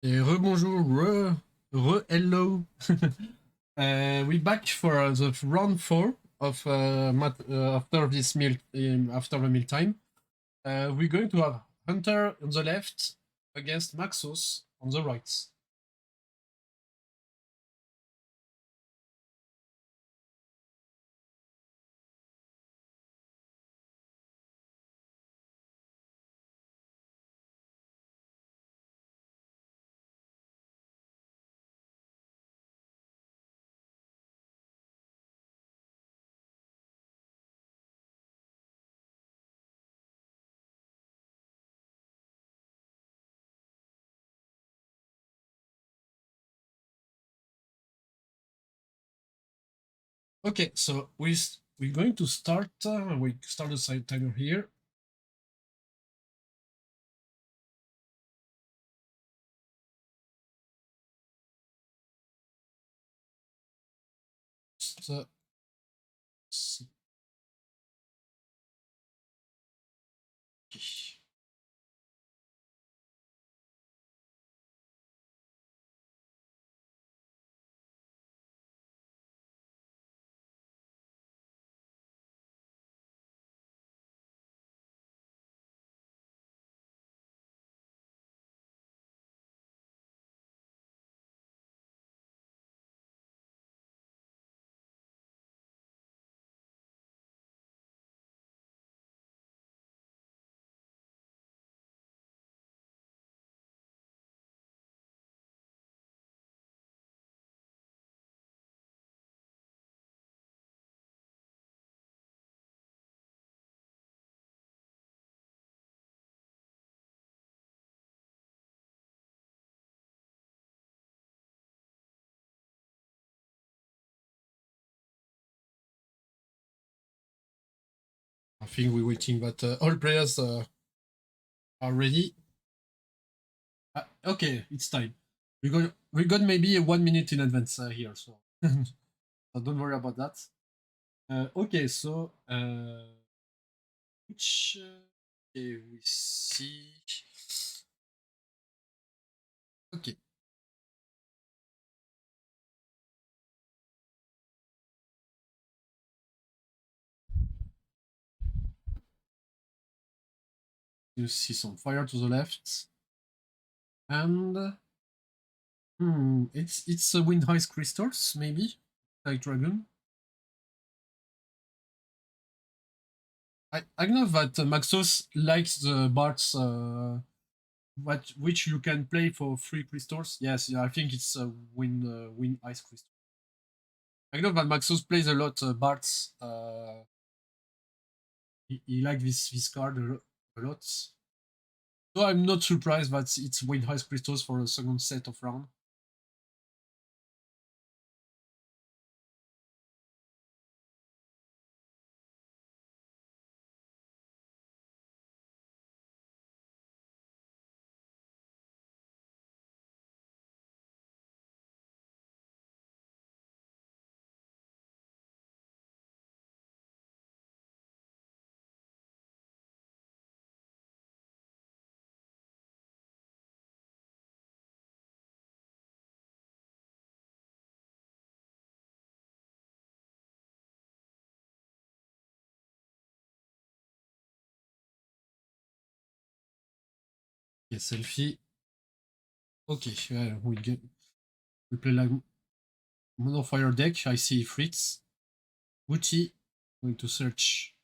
Et rebonjour, hello. We back for the round 4 of after this meal after the meal time. We're going to have Hunter on the left against Maxos on the right. Okay, so we're going to start. We start the side timer here. Just, see. Okay. I think we're waiting, but all players are ready. Okay, it's time. We got maybe a 1 minute in advance here, so, so don't worry about that. Okay, so which okay, we see. Okay, you see some fire to the left, and it's wind ice crystals maybe like dragon. I know that Maxos likes the bards which you can play for free crystals. Yes, yeah, I think it's wind ice crystal. I know that Maxos plays a lot bards. He likes this card a lot. So I'm not surprised that it's wind ice crystals for a second set of round. Okay, selfie. Okay, we play like Mono Fire deck. I see Fritz. Booty. Going to search.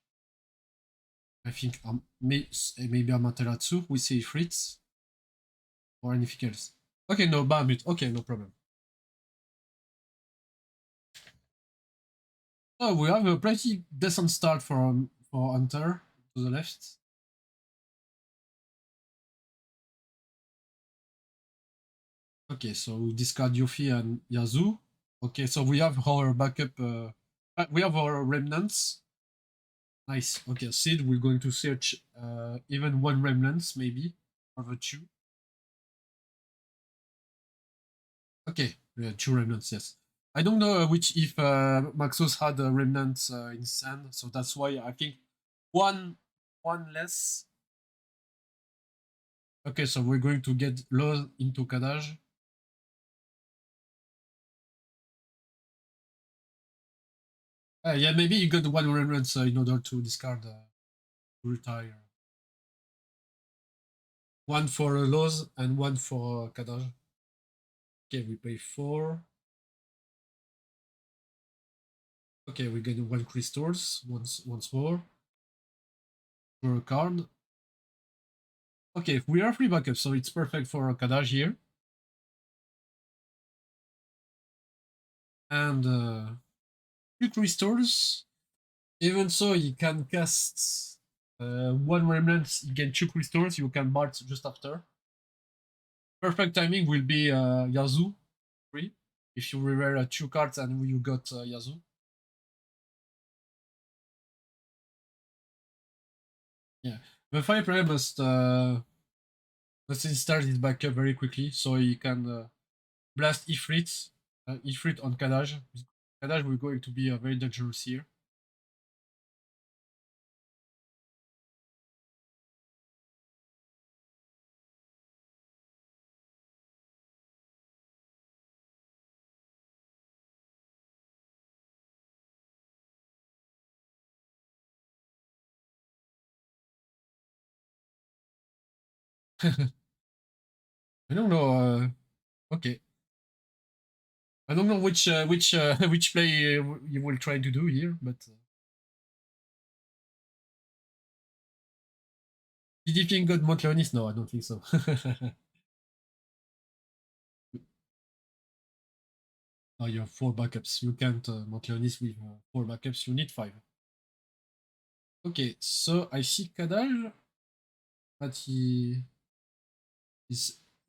I think maybe Amaterasu. We see Fritz. Or anything else. Okay, no, Bahamut. Okay, no problem. Oh, we have a pretty decent start for Hunter to the left. Okay, so we discard Yuffie and Yazoo. Okay, so we have our backup. We have our remnants. Nice. Okay, Sid, we're going to search even one remnants, maybe, or the two. Okay, yeah, two remnants, yes. I don't know which if Maxos had a remnant in his hand, so that's why I think one less. Okay, so we're going to get low into Kadaj. Yeah, maybe you got one remnants in order to discard to retire. One for Lowe's and one for Kadaj. Okay, we pay 4. Okay, we get 1 crystals once more. For a card. Okay, we are 3 backups, so it's perfect for Kadaj here. And 2 crystals. Even so, you can cast 1 remnant, you get 2 crystals, you can Bart just after. Perfect timing will be Yazoo 3. If you reward 2 cards and you got Yazoo. Yeah. The Fire Player must install his backup very quickly, so he can blast Ifrit on Kadaj. Kadaj will going to be very dangerous here. I don't know. Okay. I don't know which which play you will try to do here, but did you think God Montleonis? No, I don't think so. Oh, you have 4 backups. You can't Montleonis with 4 backups. You need 5. Okay, so I see Kadal, but he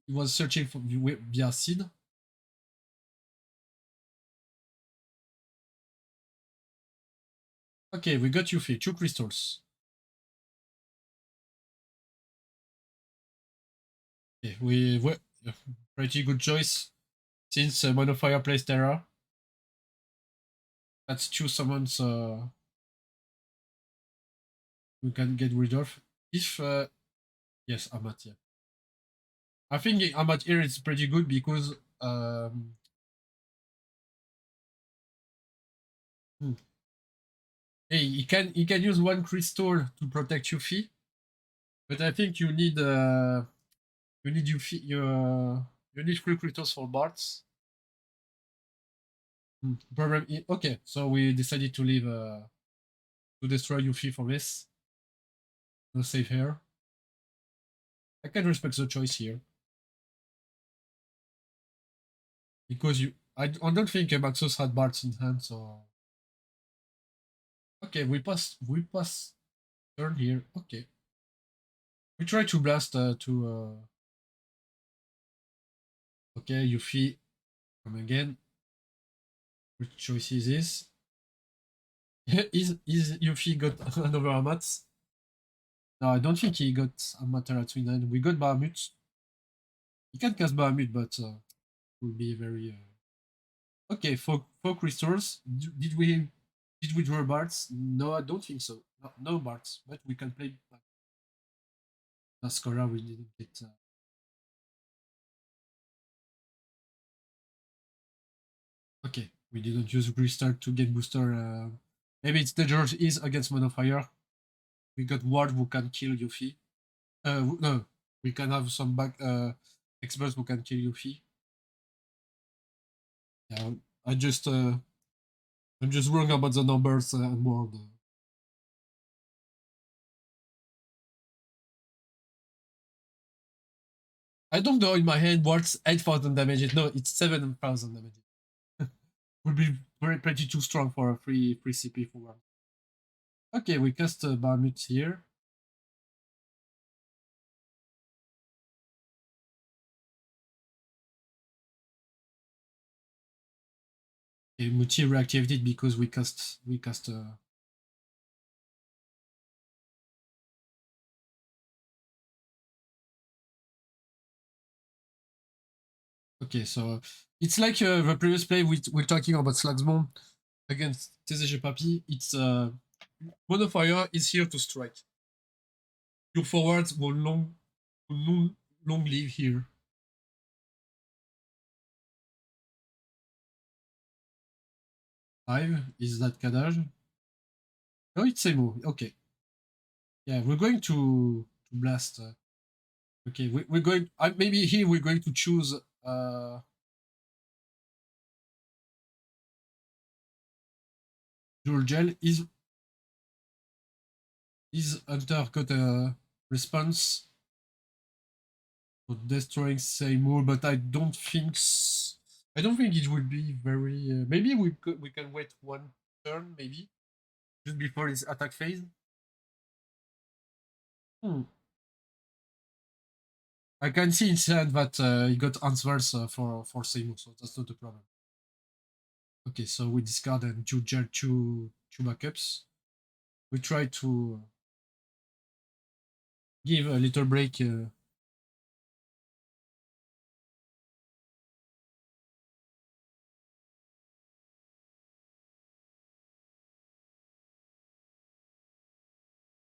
was searching for via seed. Okay, we got Yuffie, 2 crystals. Okay, we pretty good choice since Monofire plays Terra. That's 2 summons we can get rid of. If yes, Amat, yeah. I think Amat here is pretty good because hey, he can use 1 crystal to protect Yuffie, but I think you need Yuffie you need 3 crystals for Barts. Problem is, okay, so we decided to leave to destroy Yuffie for this. No save here. I can respect the choice here. Because I don't think Maxos had Barts in hand, so okay, we pass turn here. Okay. We try to blast to okay, Yuffie come again. Which choice is this? is Yuffie got another Amat? No, I don't think he got Amatera at 29. We got Bahamut. He can cast Bahamut, but will be very okay. Four crystals. Did we draw Bards? No, I don't think so. No Bards, but we can play Nascora. We didn't get. Okay, we didn't use Restart to get booster. Maybe it's dangerous is against Monofire. We got Ward who can kill Yuffie. No, we can have some back experts who can kill Yuffie. Yeah, I'm just wrong about the numbers and Ward. I don't know in my head what's 8,000 damage. No, it's 7,000 damage. Would be pretty too strong for a free CP for one. Okay, we cast Barmut here. Okay, Muti reactivated because we cast okay, so it's like the previous play we're talking about Slagsmon against TCG Papi. It's Monofire is here to strike. Your forwards will long live here. Five, is that Kadaj? No, it's Emo. Okay. Yeah, we're going to blast. Okay, we're going. Maybe here we're going to choose. Dual gel is Hunter got a response for destroying Seymour, but I don't think. I don't think it will be very. Maybe we can wait one turn, maybe just before his attack phase. Hmm. I can see inside that he got answers for Seymour, so that's not a problem. Okay, so we discard and two backups. We try to give a little break.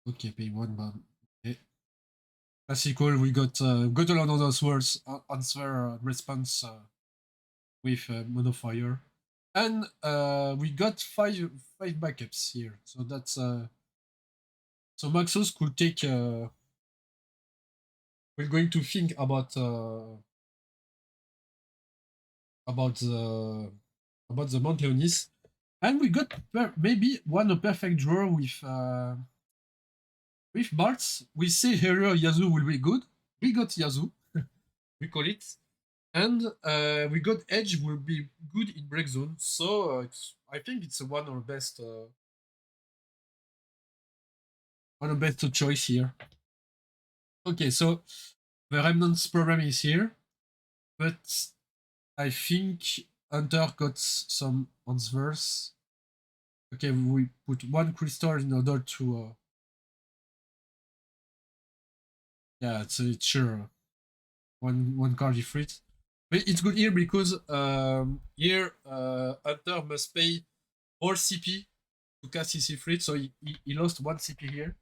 Okay, pay one bomb. Okay. Classical, we got a lot of those words answer response with monofire, and we got five backups here. So that's so Maxos could take. We're going to think about about the about the Mount Leonis, and we got maybe a perfect draw with Bartz. We say here Yazoo will be good. We got Yazoo, we call it, and we got Edge will be good in break zone. So I think it's one of the best choice here. Okay, so the Remnant's problem is here, but I think Hunter got some answers. Okay, we put one crystal in order to. Yeah, it's sure one card ifrit. But it's good here because here Hunter must pay more CP to cast his ifrit, so he lost one CP here.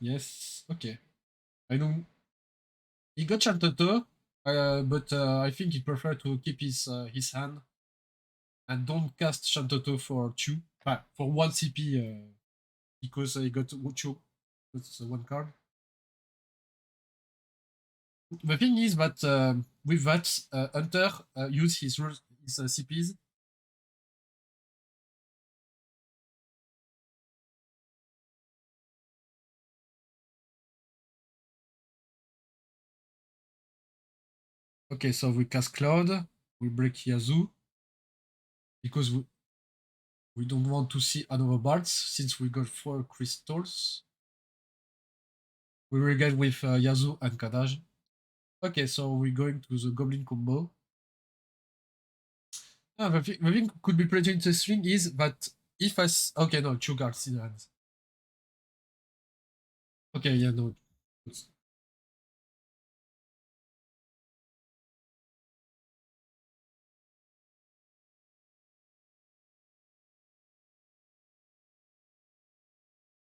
Yes, okay. I don't. He got Chantoto, but I think he prefer to keep his hand and don't cast Chantoto for two, for one CP because he got two. That's one card. The thing is that with that, Hunter use his CPs. Okay, so we cast Cloud, we break Yazoo because we don't want to see another Bards since we got 4 crystals. We regain with Yazoo and Kadaj. Okay, so we're going to the Goblin combo. The thing could be pretty interesting is that if I. Okay, no, 2 cards in the hands. Okay, yeah, no.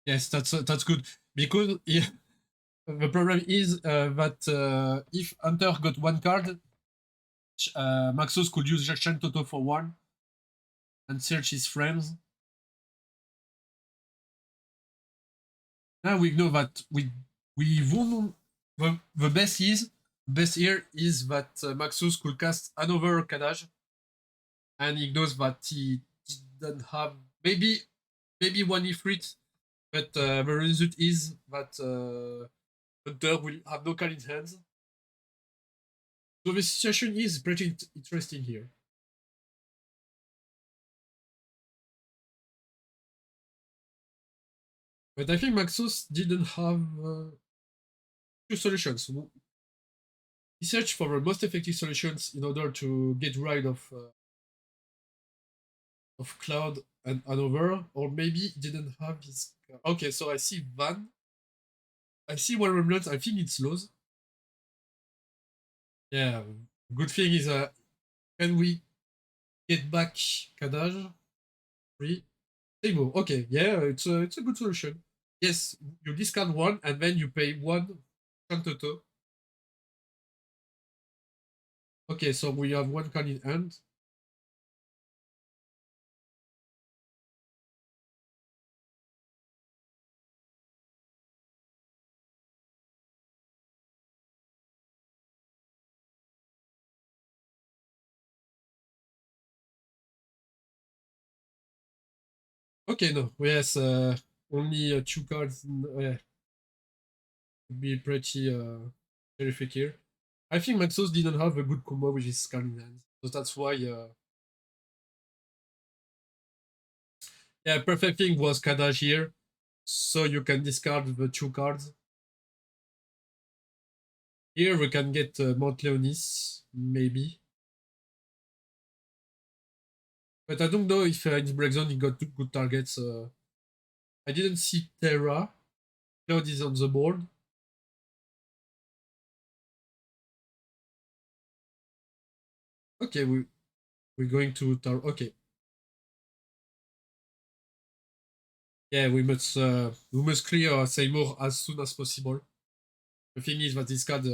Yes, that's good. Because yeah, the problem is that if Hunter got one card, Maxos could use Jackson Toto for one and search his frames. Now we know that we won. The best here is that Maxos could cast another Kadaj, and he knows that he didn't have maybe one Ifrit, but the result is that Hunter will have no card in hands. So the situation is pretty interesting here. But I think Maxos didn't have two solutions. He searched for the most effective solutions in order to get rid of Cloud and Hanover, or maybe he didn't have his. Okay, so I see Van. I see one remnant. I think it's Lowe's. Yeah, good thing is, can we get back Kadaj? Free. Table. Okay, yeah, it's a good solution. Yes, you discard one and then you pay one Shantoto. Okay, so we have one card in hand. Okay, no, yes, only two cards. Would be pretty terrific here. I think Maxos didn't have a good combo with his card in hand, so that's why. Yeah, perfect thing was Kadaj here, so you can discard the two cards. Here we can get Mount Leonis, maybe. But I don't know if in the break zone he got two good targets. I didn't see Terra. Cloud is on the board. Okay, we're going to Tar. Okay. Yeah, we must clear Seymour as soon as possible. The thing is that this card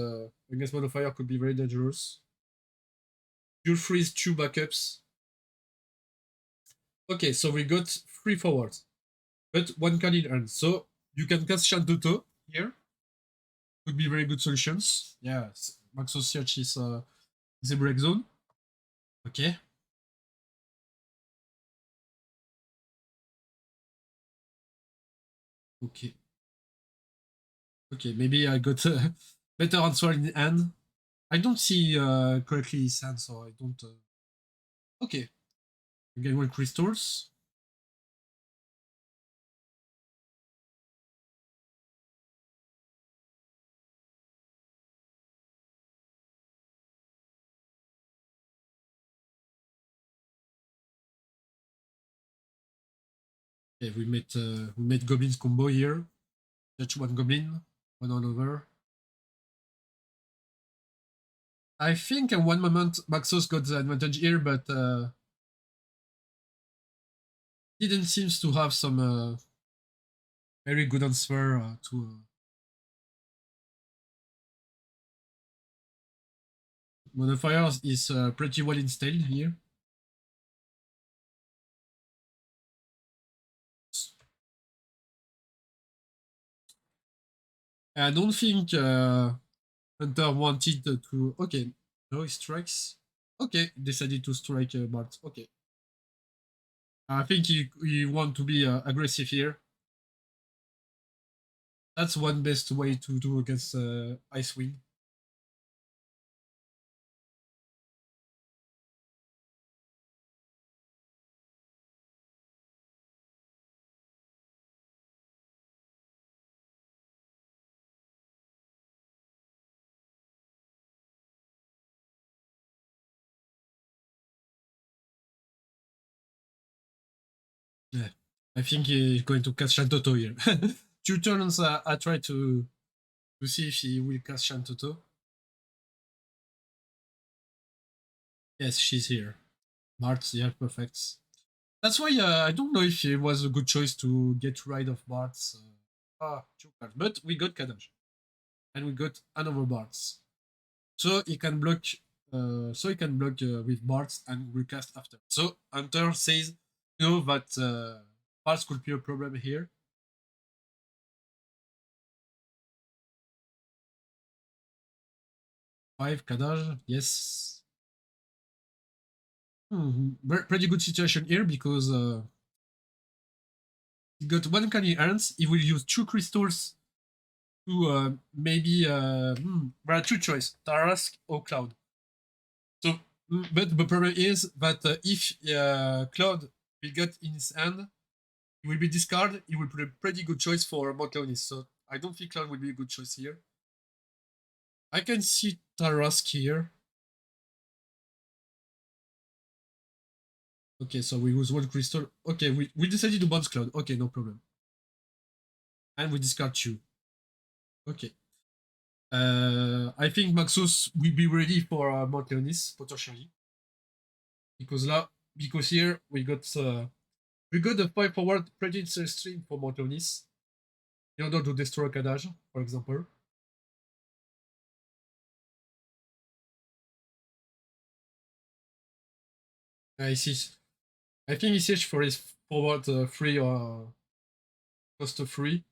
against Monofire could be very dangerous. You freeze two backups. Okay, so we got three forwards, but one card in hand. So you can cast Shantuto here. Could be very good solutions. Yeah, Maxos Search is a break zone. Okay. Okay. Okay, maybe I got a better answer in the hand. I don't see correctly his hand, so I don't. Okay. Again, one crystals. Okay, we made goblins combo here. Touch one goblin, one all over. I think at one moment Maxos got the advantage here, but didn't seems to have some very good answer to. Modifier is pretty well installed here. I don't think Hunter wanted to. Okay, no, he strikes. Okay, decided to strike Bart. Okay. I think he want to be aggressive here. That's one best way to do against Icewind. Yeah, I think he's going to cast Shantoto here. Two turns, I try to see if he will cast Shantoto. Yes, she's here. Bart, yeah, perfect. That's why I don't know if it was a good choice to get rid of Bart's. Two cards. But we got Kadaj. And we got another Bart's. So he can block. With Bart's and recast after. So Hunter says, you know that Bart's could be a problem here. Five Kadaj, yes. Pretty good situation here because he got one candy hands. He will use two crystals to maybe. There are two choices: Tarask or Cloud. So, but the problem is that if Cloud will get in his hand, he will be discarded. He will put a pretty good choice for Mount So I don't think Cloud will be a good choice here. I can see Tarask here. Okay, so we use one crystal. Okay, we decided to bounce Cloud. Okay, no problem. And we discard two. Okay. I think Maxos will be ready for Mount Leonis, potentially. Because here we got We got the 5 forward prejudice string for Montonis in order to destroy Kadaj, for example. I see. I think ECH for his forward 3 or cost 3.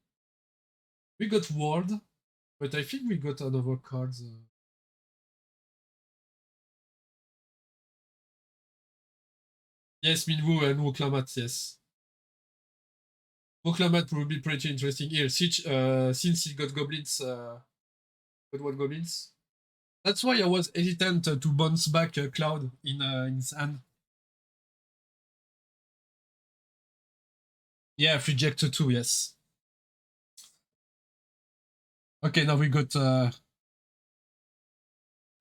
We got Ward, but I think we got another cards. Yes, Minwu and Woklamat, yes. Woklamat will be pretty interesting here. Since he got goblins, got what goblins? That's why I was hesitant to bounce back Cloud in his hand. Yeah, reject 2, yes. Okay, now we got.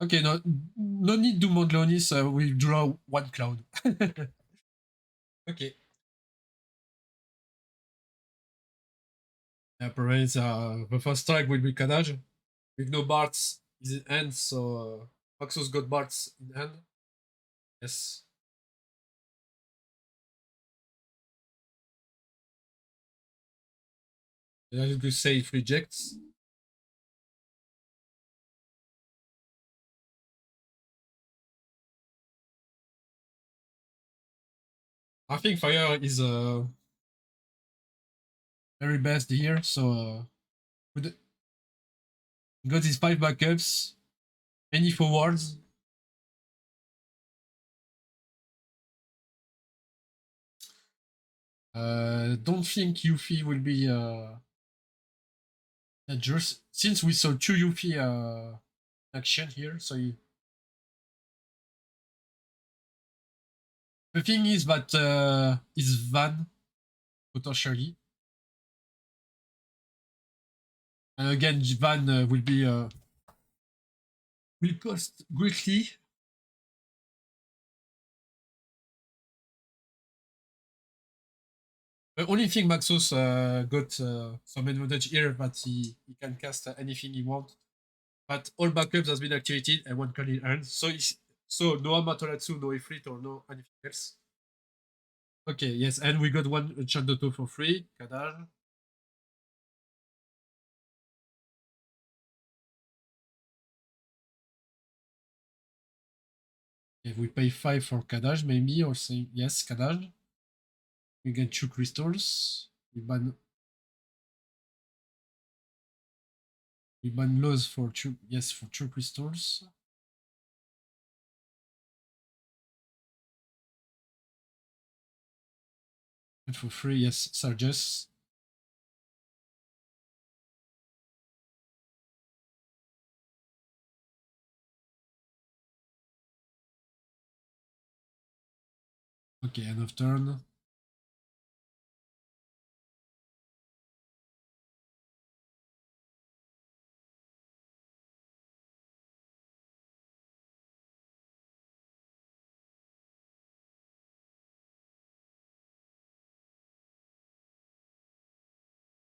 Okay, no need to Mondlonis. We draw 1 Cloud. Okay. Yeah, province. The first strike will be Kadaj with no Barts in hand, so Maxos got Barts in hand. Yes. And I need to say it rejects. I think Fire is very best here, so with got his 5 backups, many forwards. Don't think Yuffie will be dangerous since we saw 2 Yuffie action here. So the thing is that is Van potentially, and again Van will be will cost greatly. The only thing Maxos got some advantage here that he can cast anything he wants. But all backups has been activated and 1 card in hand. So no Amaterasu, no Ifrit, or no anything else. Okay, yes, and we got 1 Chandoto for free, Kadaj. If we pay 5 for Kadaj, maybe, or say yes, Kadaj. We get 2 crystals. We ban laws for 2, yes, for 2 crystals. And for free, yes, ZElgius. Okay, end of turn.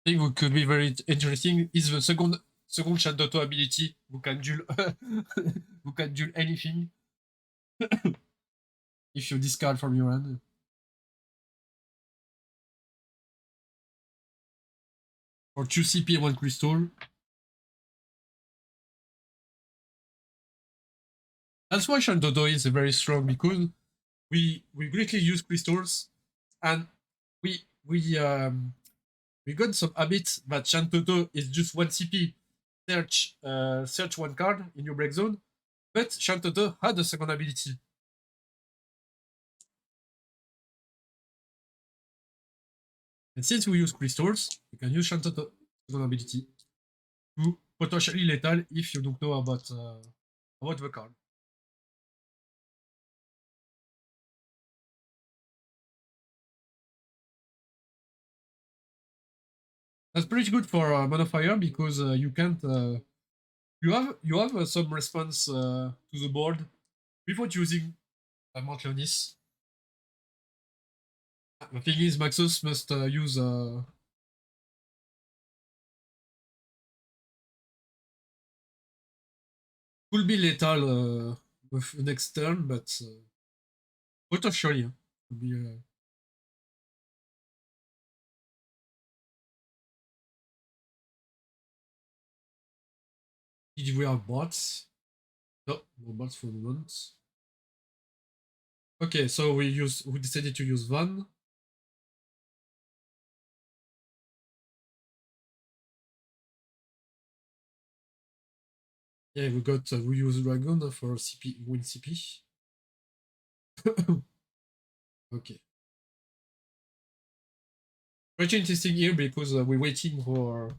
I think what could be very interesting is the second Chandoto ability who can duel who can duel anything if you discard from your hand. For 2 CP and 1 crystal. That's why Chandoto is very strong, because we greatly use crystals, and we got some habits that Chandoto is just 1 CP, search 1 card in your break zone, but Chandoto had a second ability. And since we use crystals, we can use Chandoto second ability to potentially lethal if you don't know about the card. That's pretty good for Modifier, because you can't you have some response to the board without using Mount Leonis. The thing is, Maxos must use could be lethal with next turn, but potentially could be. Did we have bots? No, no bots for the moment. Okay, so we decided to use Van. Yeah, we use Dragon for CP win CP. Okay. Pretty interesting here because we're waiting for.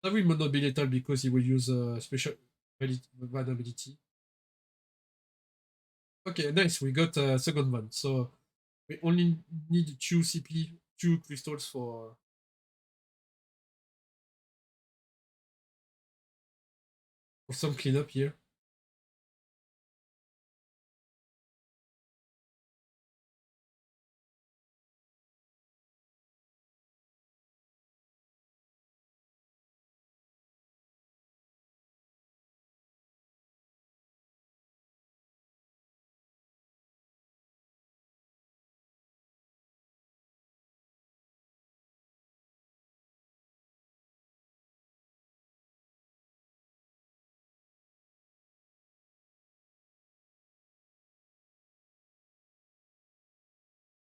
That will not be lethal because he will use special Van ability. Okay, nice. We got a second one. So we only need 2 CP, 2 crystals for some cleanup here.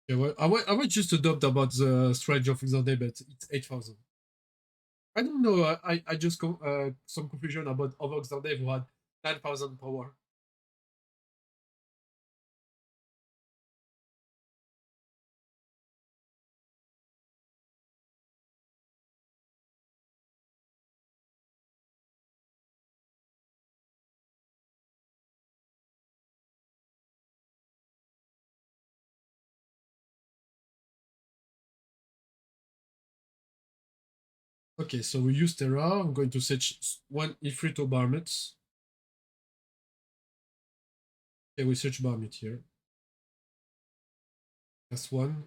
Yeah, well, I was just adopt about the Strange of Xande, but it's 8,000. I don't know. I just some confusion about other Xande who had 9,000 power. Okay, so we use Terra. I'm going to search one Ifrit Barmet. Okay, we search Barmet here. That's one.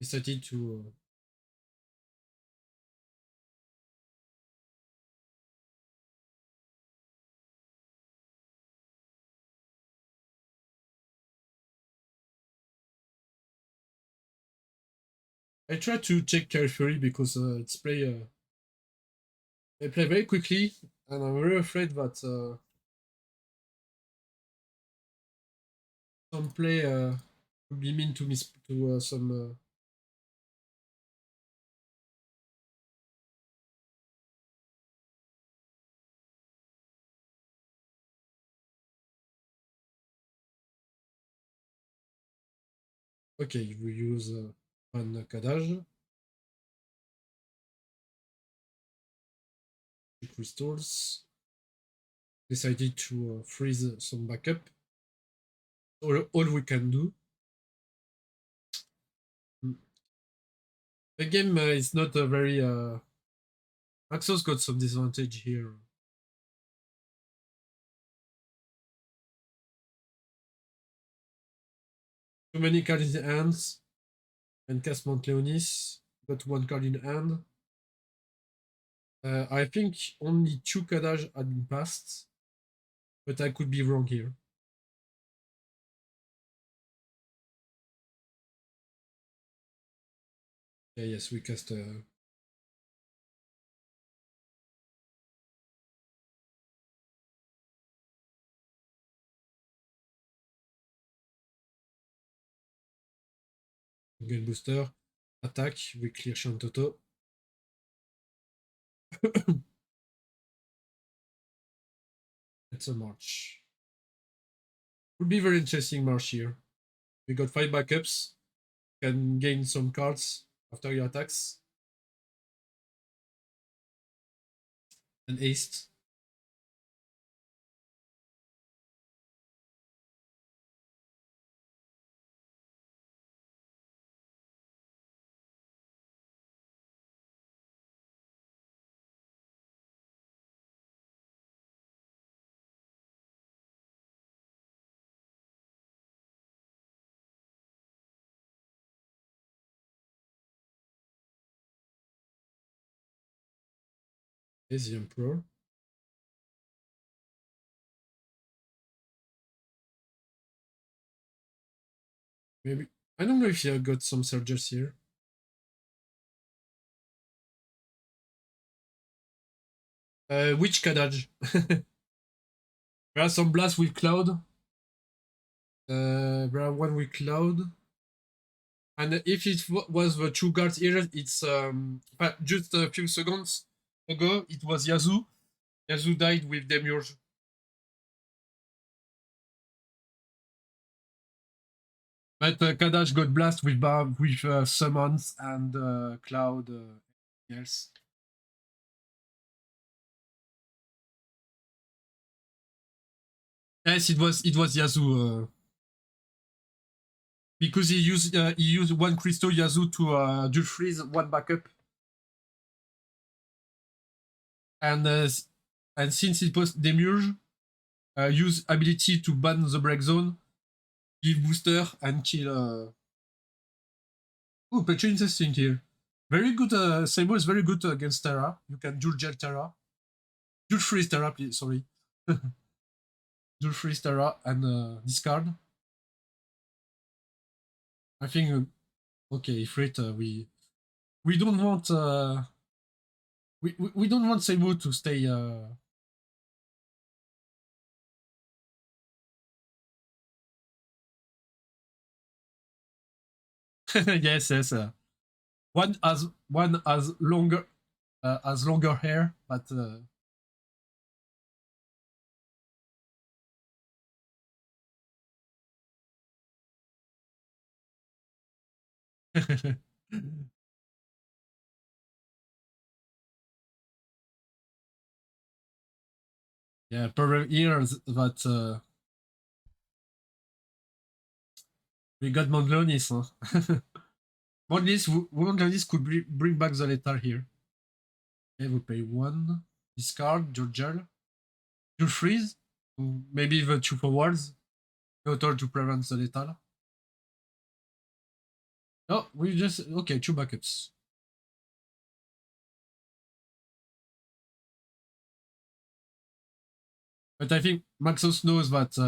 Decided to. I try to check carefully because they play very quickly, and I'm very afraid that some play could be mean to miss to some. Okay, we use one Kadaj, 3 crystals. Decided to freeze some backup. All we can do. Mm. The game is not a very. Axos got some disadvantage here. Too many cards in hands. And cast Mount Leonis. Got 1 card in hand. I think only 2 Kadaj had been passed. But I could be wrong here. Yeah, yes, we cast Gun Booster. Attack, we clear Shantoto. It's a march. Would be very interesting march here. We got 5 backups. Can gain some cards after your attacks. And haste. Is the Emperor. Maybe I don't know if you got some soldiers here. Which Kadaj? There are some blasts with Cloud. There are one with Cloud. And if it was the two guards here, it's just a few seconds ago, it was Yazoo. Yazoo died with Demiurge. But Kadash got blast with summons and Cloud. Else. Yes, it was Yazoo. Because he used one crystal Yazoo to dual freeze one backup. And since it was Demiurge, use ability to ban the break zone, give booster and kill. Oh, pretty interesting here. Very good. Sable is very good against Terra. You can dual gel Terra, dual freeze Terra, please. Sorry, dual freeze Terra and discard. I think okay, Freight. We don't want we don't want Sable to stay. Yes, yes. One has longer hair, but yeah, problem here is that we got Mondlonis. Huh? Mondlonis could bring back the lethal here. Okay, we pay one. Discard, Georgial. Dual freeze. Maybe the two forwards. Total to prevent the lethal. No, we just okay, two backups. But I think Maxos knows that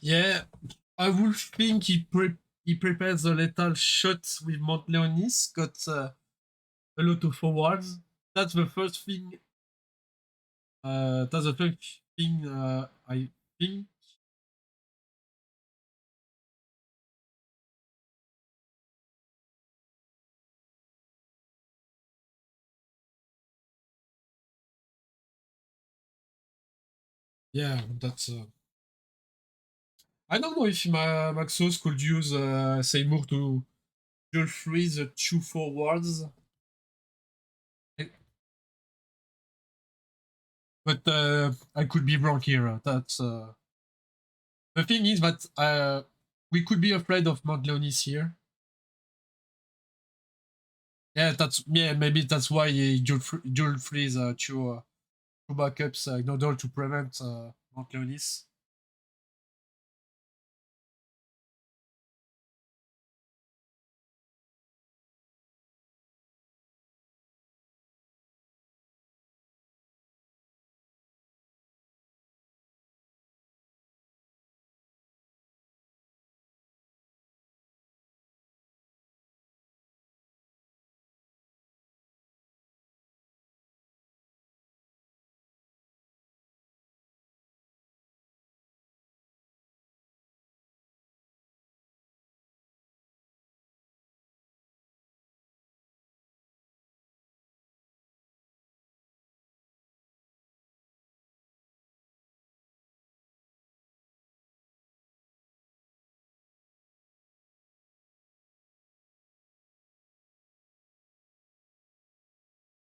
yeah, I would think he prepares the lethal shot with Montleonis, got a lot of forwards. That's the first thing. That's the first thing I think. Yeah, that's. I don't know if Maxos could use Seymour to dual freeze the two forwards. But I could be wrong here. That's the thing is that we could be afraid of Montleonis here. Yeah, maybe that's why he dual freeze two backups in order to prevent Montleonis.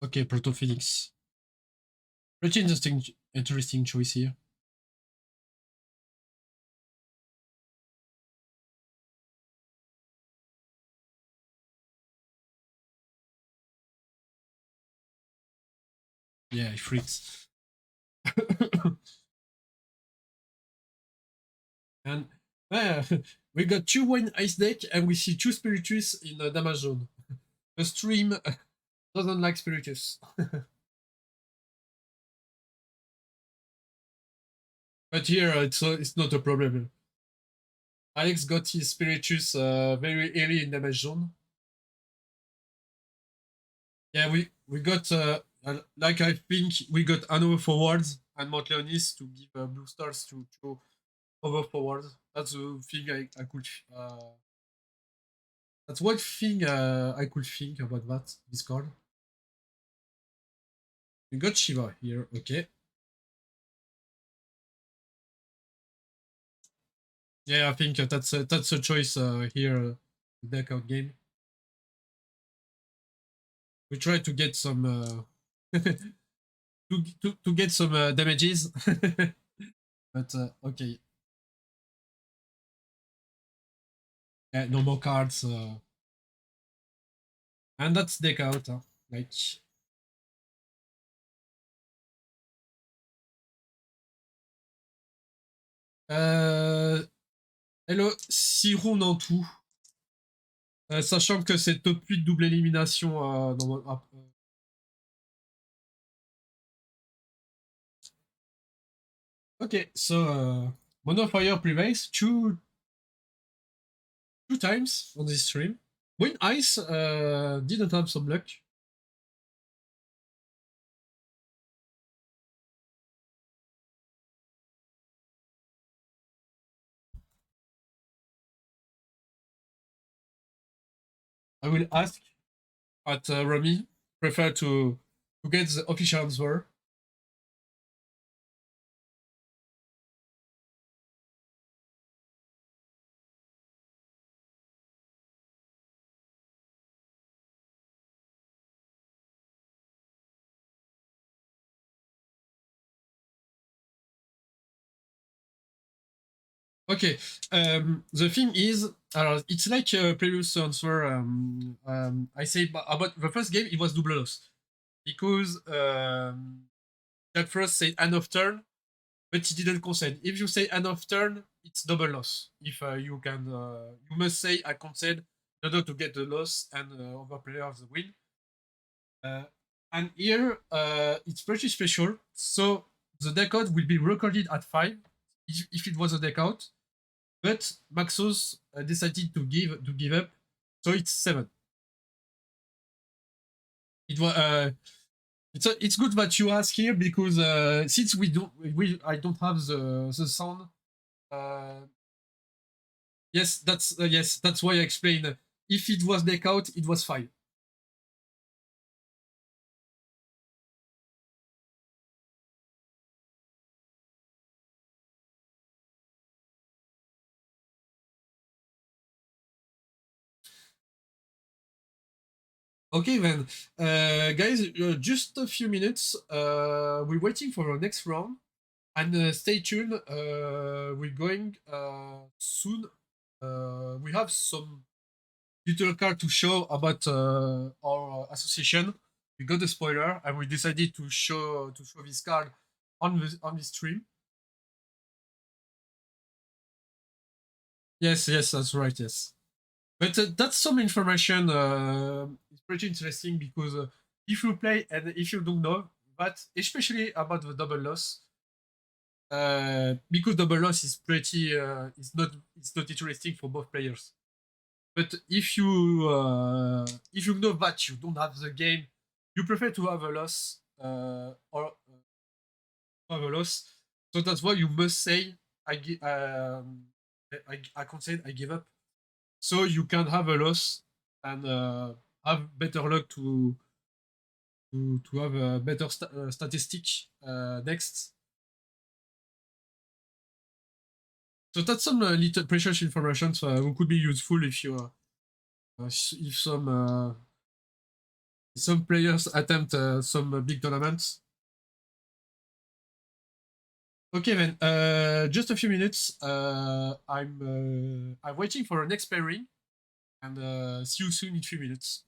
Okay, Proto Phoenix. Pretty interesting choice here. Yeah, it freaks. And we got 2 Wine Ice deck, and we see 2 Spiritus in the damage zone. The stream doesn't like Spiritus. But here, it's not a problem. Alex got his Spiritus very early in damage zone. Yeah, we got, like I think we got Anno forwards and Mount Leonis to give blue stars to over forwards. That's the thing I could... that's one thing I could think about that, this card. We got Shiva here, okay. Yeah, I think that's a choice here, deck out game. We try to get some to get some damages, but okay. Yeah, no more cards, and that's deck out. Like, hello, 6 rounds en tout. Sachant que c'est top 8 double élimination dans mon... Okay, so Mono Fire prevails two times on this stream. Win Ice didn't have some luck. I will ask at Remy. Prefer to get the official answer. Okay, the thing is, it's like a previous answer. I say about the first game, it was double loss because Jack Frost said end of turn, but he didn't concede. If you say end of turn, it's double loss. If you can, you must say I concede in order to get the loss and other players the win. And here, it's pretty special. So the deck out will be recorded at 5 if it was a deck out. But Maxos decided to give up, so it's 7. It was it's good that you ask here because since I don't have the sound. Yes, that's why I explained. If it was deck out, it was 5. Okay then, guys, just a few minutes. We're waiting for our next round, and stay tuned. We're going soon. We have some little card to show about our association. We got a spoiler, and we decided to show this card on the stream. Yes, that's right. Yes. But that's some information. It's pretty interesting because if you play and if you don't know, but especially about the double loss, because double loss is pretty, it's not interesting for both players. But if you know that you don't have the game, you prefer to have a loss or have a loss. So that's why you must say I concede, I give up, so you can have a loss and have better luck to have a better statistic next. So that's some little precious information who could be useful if you if some some players attempt some big tournaments. Okay, then. Just a few minutes. I'm waiting for an expiry, and see you soon in 3 minutes.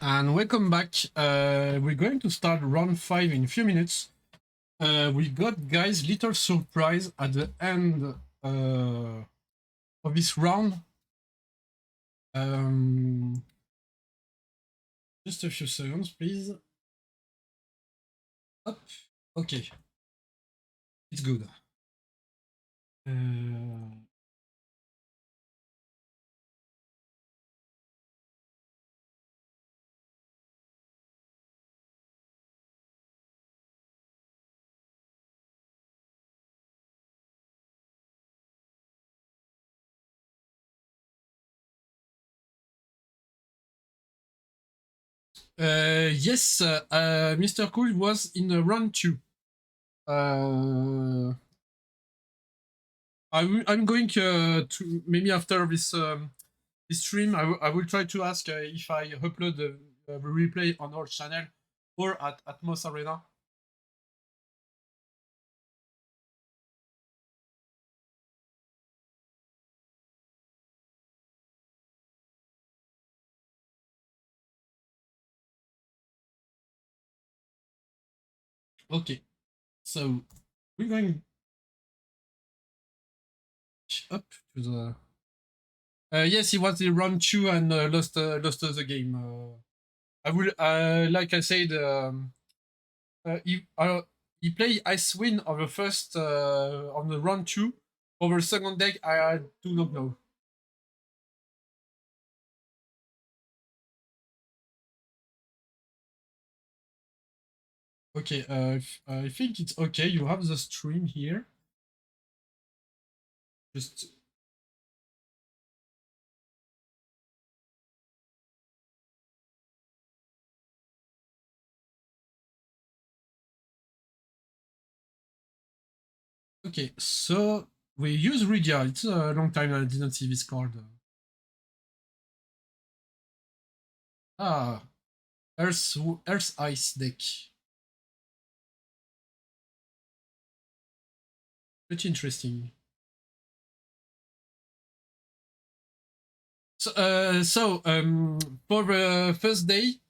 and welcome back. We're going to start round 5 in a few minutes. We got, guys, little surprise at the end of this round. Just a few seconds, please. Up. Okay. It's good. Yes, Mr. Cool was in round 2. I'm going to maybe after this stream, I will try to ask if I upload the replay on our channel or at Atmos Arena. Okay, so we're going up to the. Yes, he was in round 2 and lost the game. I will, like I said, he played Ice Win on the first on the round 2. Over second deck, I do not know. Okay, I think it's okay. You have the stream here. Just okay. So we use Rydia. It's a long time I didn't see this card. Ah, Earth Ice deck. Pretty interesting. So for the first day,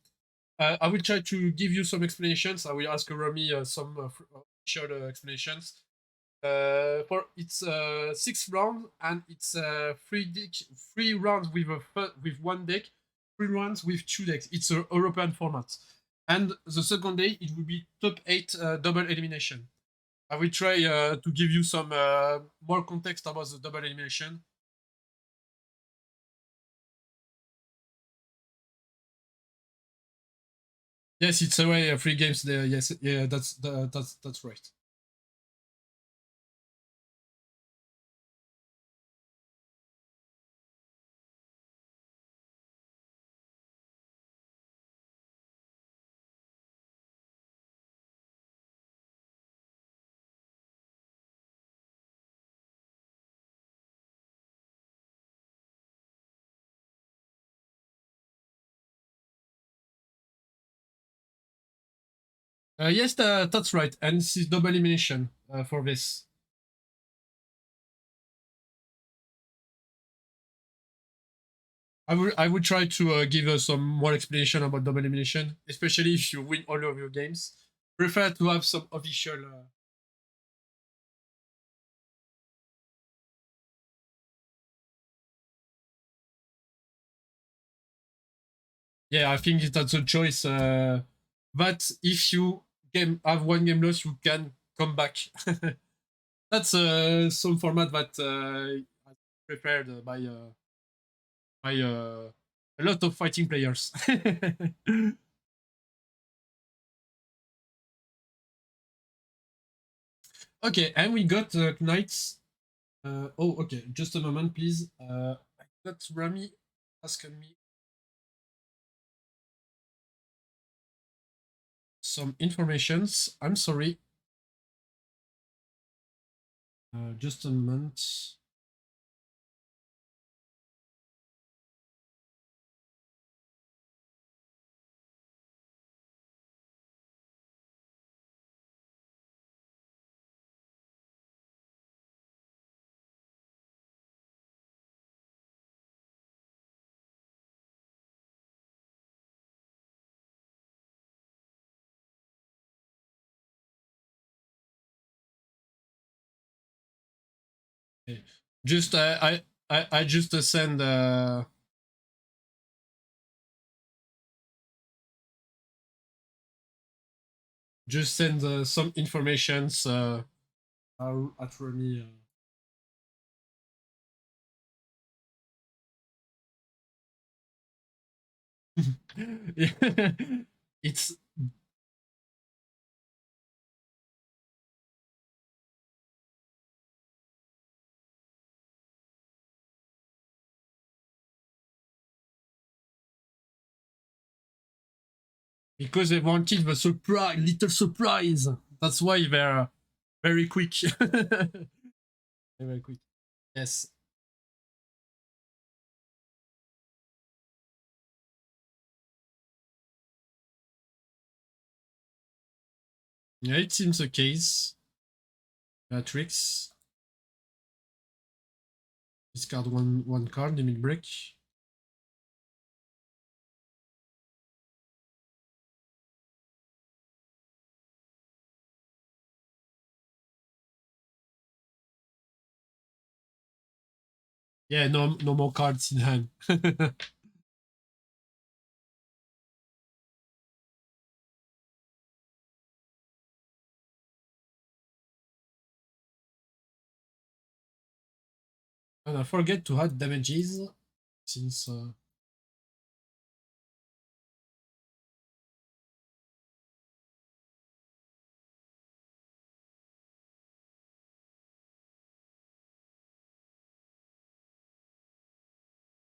I will try to give you some explanations. I will ask Rami some official explanations. For it's 6 rounds and it's 3 rounds with one deck, 3 rounds with 2 decks. It's a European format. And the second day it will be top 8 double elimination. I will try to give you some more context about the double elimination. Yes, it's away 3 games there. Yes, yeah, that's right. Yes, that's right. And this is double elimination for this. I would try to give some more explanation about double elimination, especially if you win all of your games. Prefer to have some official. Yeah, I think that's a choice. But if you have one game loss, you can come back. That's some format that prepared by a lot of fighting players. Okay, and we got knights. Oh, okay. Just a moment, please. I got Rami asking me some informations. I'm sorry. Just a moment. Okay. Just I just send some informations at Remy. It's because they wanted the surprise, little surprise. That's why they're very quick. Very quick. Yes. Yeah, it seems the case. Matrix. Discard one card, limit break. Yeah, no more cards in hand. And I forget to add damages since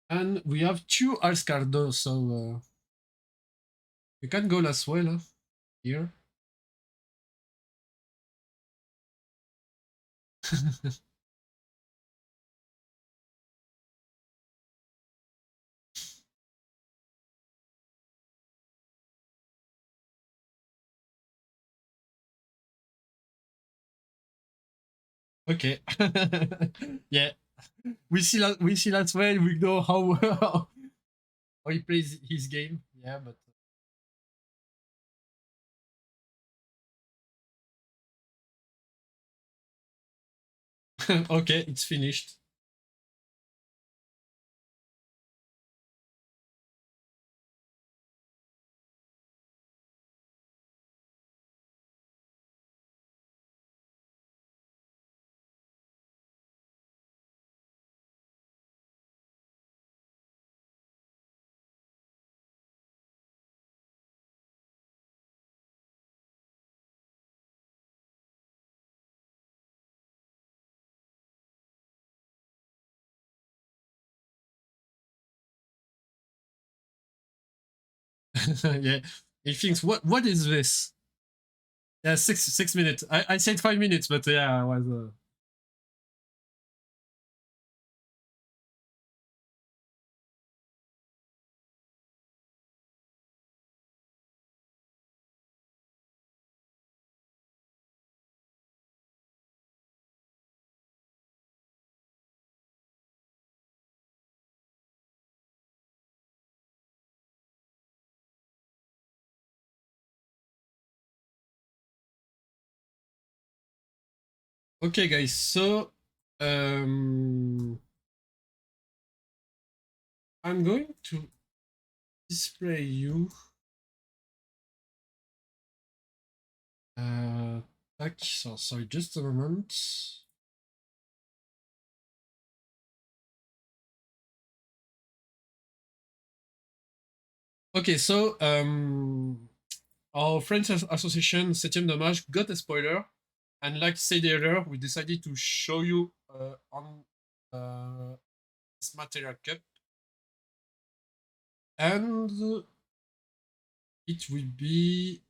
and we have two Alscardo, so you can go as well here. Okay. Yeah. We see that well. We know how how he plays his game. Yeah, but okay, it's finished. Yeah. He thinks, what is this? Yeah, 6 minutes. I said 5 minutes, but yeah, I was. Okay, guys. So, I'm going to display you. So sorry, just a moment. Okay, so our French association Septième Dommage got a spoiler, and like said earlier, we decided to show you on this MATERIA Cup, and it will be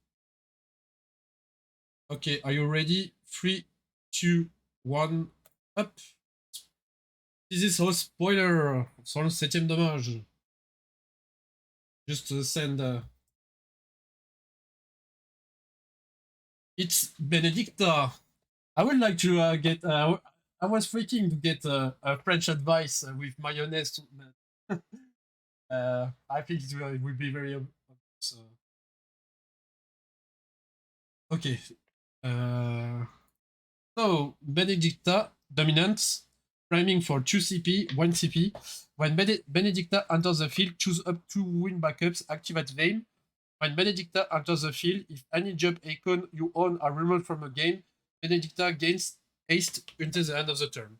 okay. Are you ready? 3, 2, 1, up. This is our spoiler sur le Septième Dommage. Just send. It's Benedicta. I would like to get. I was freaking to get a French advice with mayonnaise. I think it will be very. So. Okay. So Benedicta dominant. priming for 2 CP, 1 CP. When Benedicta enters the field, choose up 2 win backups, activate them. When Benedicta enters the field, if any job icon you own are removed from a game, Benedicta gains haste until the end of the turn.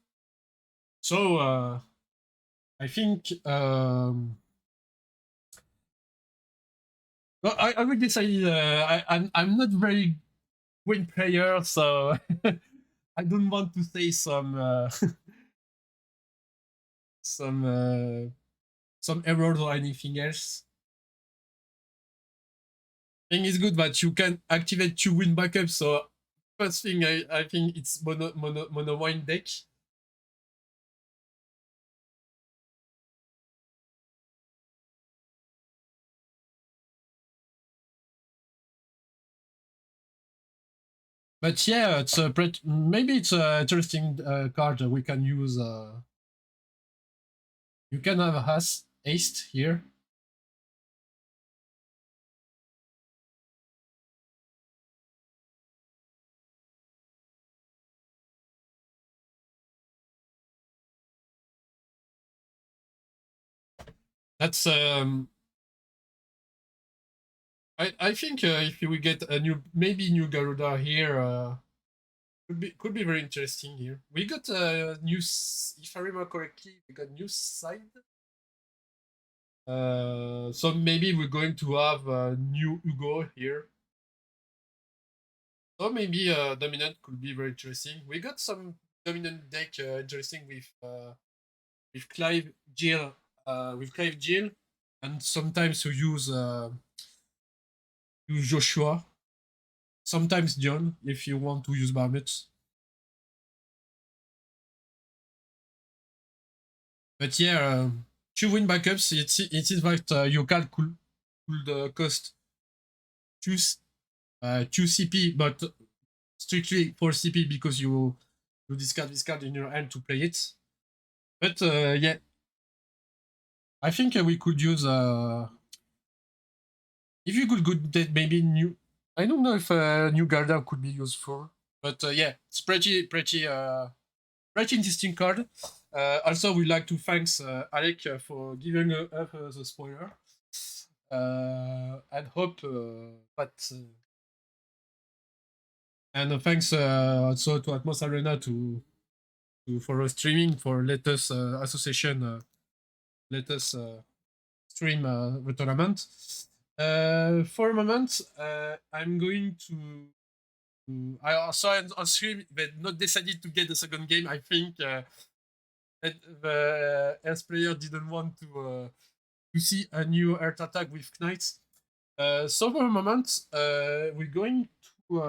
So I think well, I will decide. I'm not very win player, so I don't want to say some some errors or anything else. Thing is good that you can activate 2 win backups. So first thing, I think it's mono wine deck. But yeah, it's maybe it's an interesting card we can use. You can have a haste here. That's I think if we get a new Garuda here, could be very interesting here. We got a new, if I remember correctly, we got new side. So maybe we're going to have a new Hugo here. So maybe dominant could be very interesting. We got some dominant deck interesting with Clive Jill, and sometimes we use Joshua, sometimes John if you want to use Barnett. But yeah, 2 win backups. It is that your card could cost 2 CP, but strictly 4 CP because you discard this card in your hand to play it. But yeah, I think we could use if you could get maybe new. I don't know if new Garda could be useful, but yeah, it's pretty interesting card. Also, we'd like to thank Alec for giving us the spoiler. And hope that. And thanks also to Atmos Arena for streaming for latest association latest stream the tournament. For a moment, I'm going to. I also on stream, but not decided to get the second game. I think that the S player didn't want to see a new Earth attack with Knights. So for a moment, we're going to.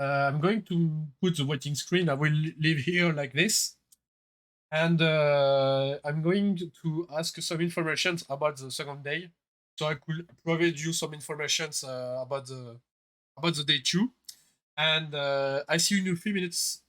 I'm going to put the waiting screen. I will leave here like this. And I'm going to ask some information about the second day. So I could provide you some information about the day 2. And I see you in a few minutes.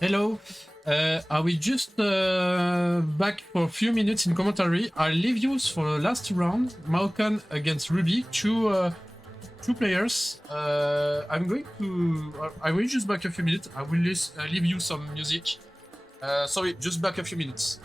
Hello. I will just back for a few minutes in commentary. I'll leave you for the last round. Maokan against Ruby, two players. I'm going to. I will just back a few minutes. I will leave you some music. Sorry, just back a few minutes.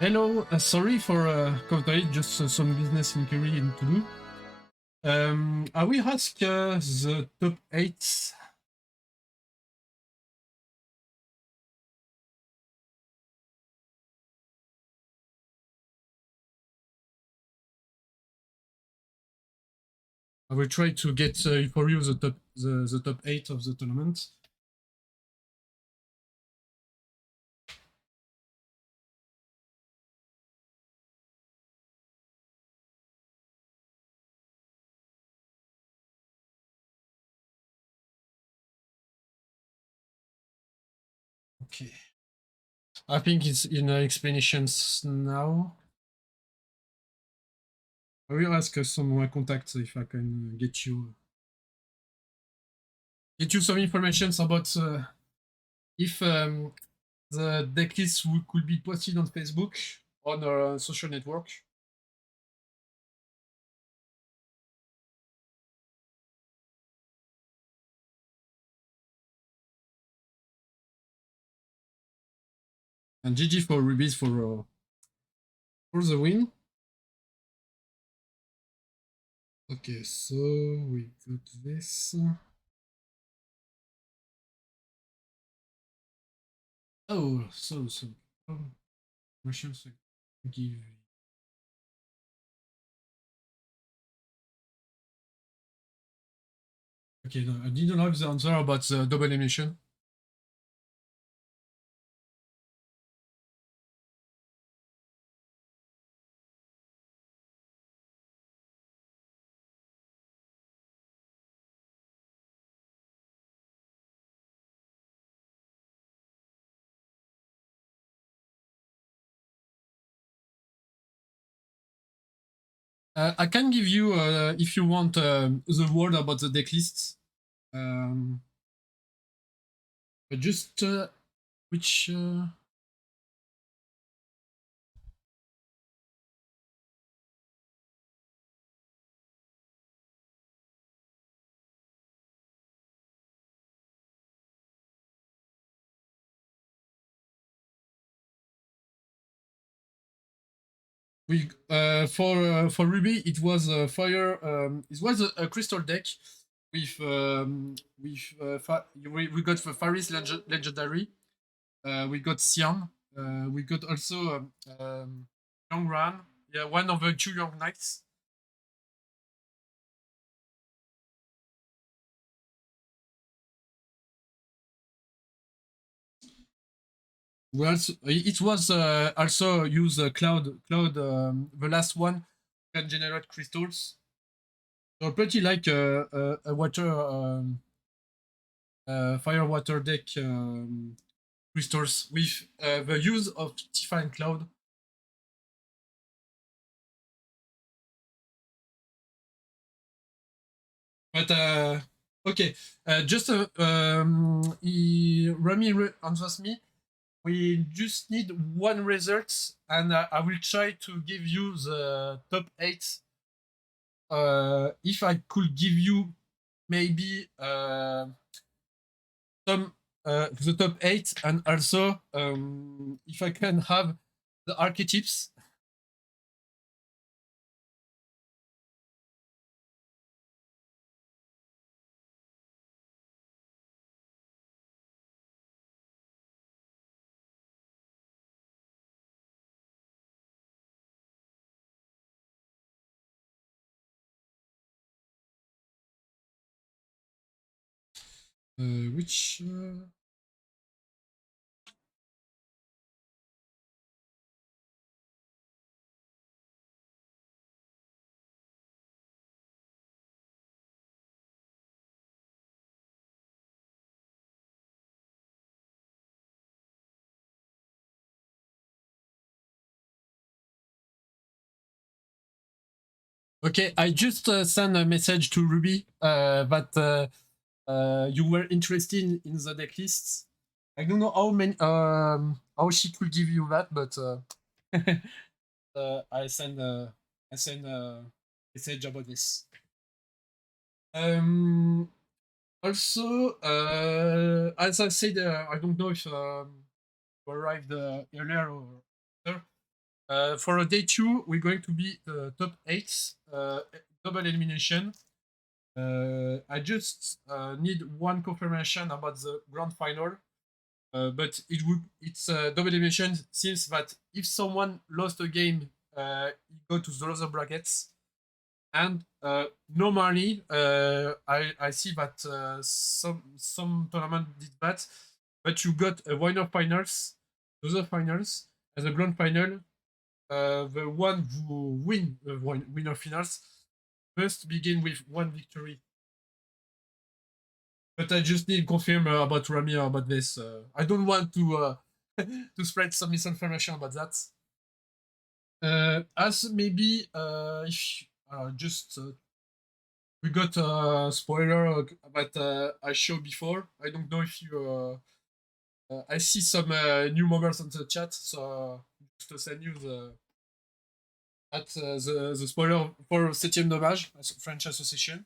Hello, sorry for Counterhit, just some business inquiry to do. I will ask the top 8. I will try to get for you the top 8 of the tournament. Okay. I think it's in explanations now. I will ask some more contacts if I can get you some information about if the decklist could be posted on Facebook on a social network. And GG for Rubies for the win. Okay, so we got this. Oh, so questions give. Okay, no, I didn't have the answer about the double emission. I can give you, if you want, the word about the decklist. But just which. We for Ruby it was fire. It was a crystal deck with we got the Faris legendary. We got Sian. We got also Young Ran. Yeah, one of the 2 Young Knights. We also, it was also use cloud the last one can generate crystals. So pretty like a water fire water deck crystals with the use of Tifa and Cloud. But okay, just Remy answers me. We just need one result, and I will try to give you the top 8. If I could give you maybe some the top 8, and also if I can have the archetypes. Which Okay, I just sent a message to Ruby that you were interested in the deck lists. I don't know how she could give you that, but I send a message about this. Also, as I said, I don't know if you arrived earlier or later. For a day 2, we're going to be top 8, double elimination. I just need one confirmation about the grand final. But it's double elimination since that if someone lost a game, he go to the other brackets. And normally, I see that some tournament did that, but you got a winner finals, other finals, as a grand final. The one who win the winner finals must begin with one victory. But I just need to confirm about Rami about this. I don't want to to spread some misinformation about that. As maybe if just we got a spoiler that I showed before. I don't know if you. I see some new members on the chat, so just to send you the spoiler for Septième Dommage, French Association.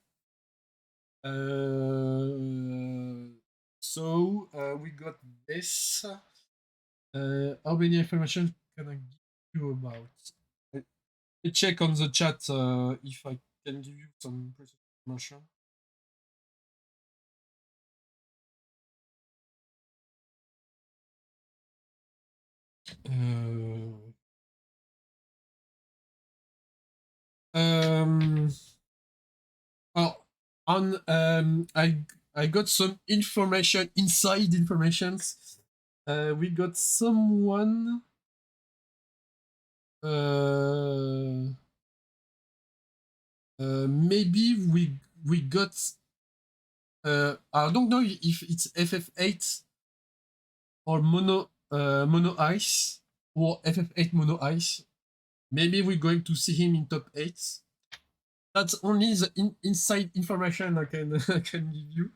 So we got this. How many information can I give you about? I check on the chat if I can give you some precise information. Oh, on I got some information, inside informations. We got someone. Maybe we got. I don't know if it's FF8 or Mono Ice or FF8 Mono Ice. Maybe we're going to see him in top 8. That's only the inside information I can I can give you.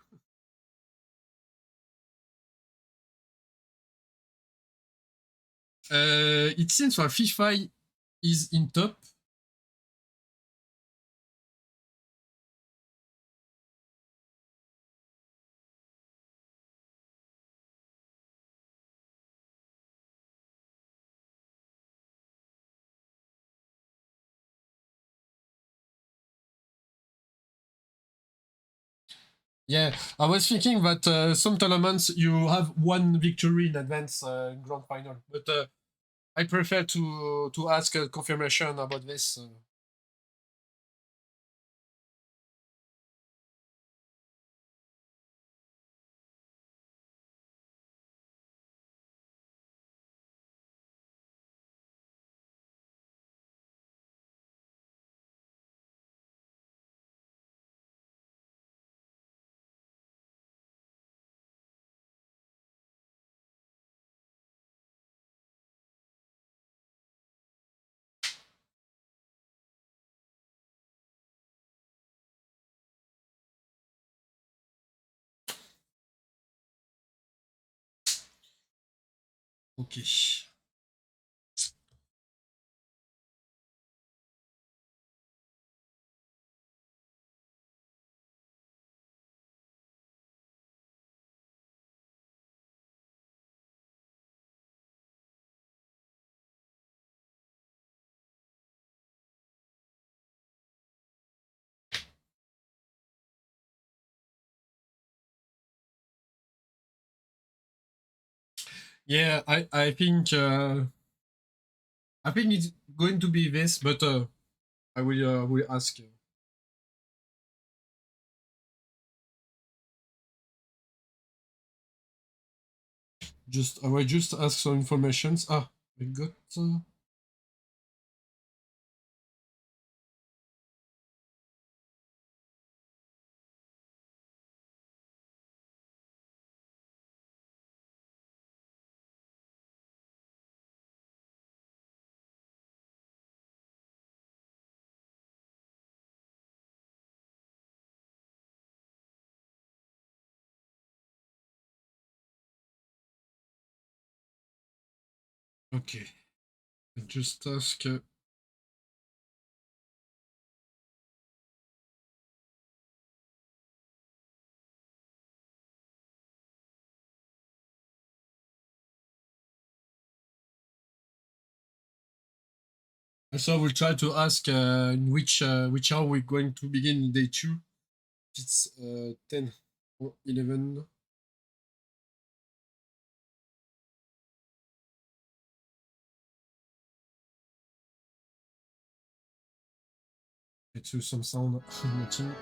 It seems that FIFA is in top. Yeah, I was thinking that some tournaments you have one victory in advance grand final, but I prefer to ask a confirmation about this. Okay. Yeah, I think it's going to be this, but I will ask. Just I will just ask some informations. Ah, I got. Okay, I just ask. So we'll try to ask in which hour we're going to begin day 2. It's 10 or 11. Let's use some sound. Nothing.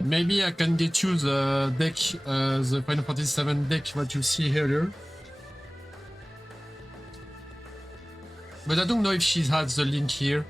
Maybe I can get you the deck, the Final Fantasy VII deck what you see earlier. But I don't know if she has the link here.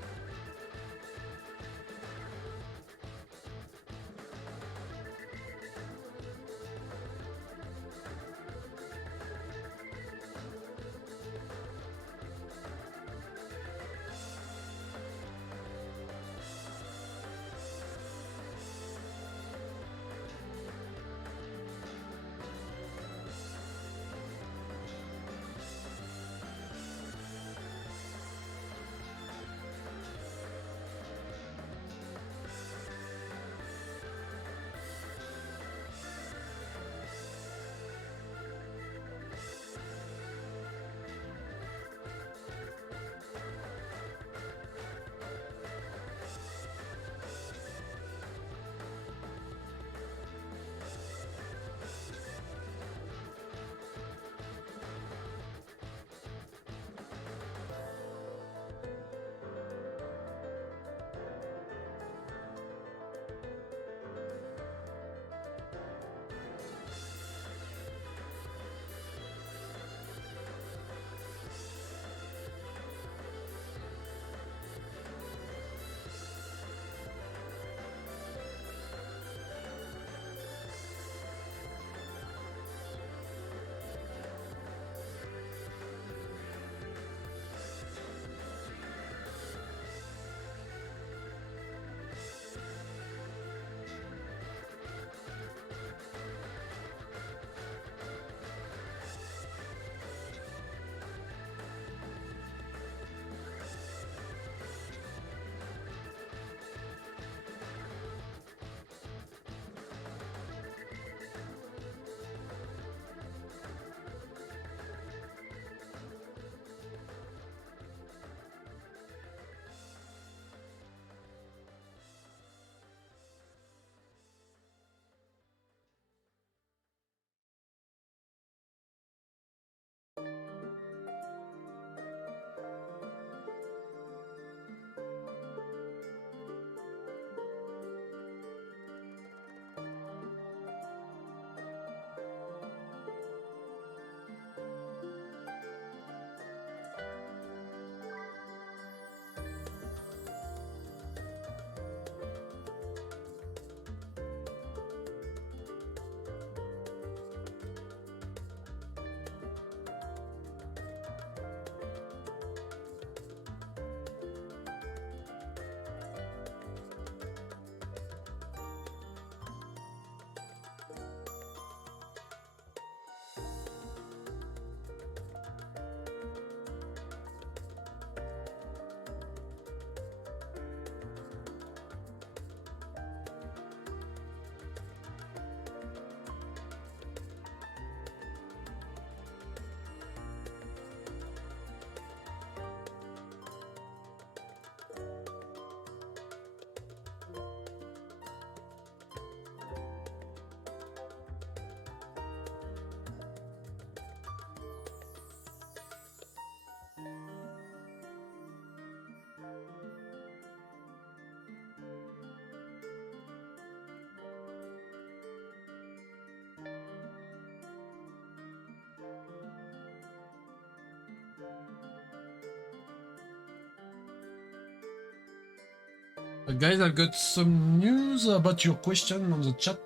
Guys, I've got some news about your question on the chat.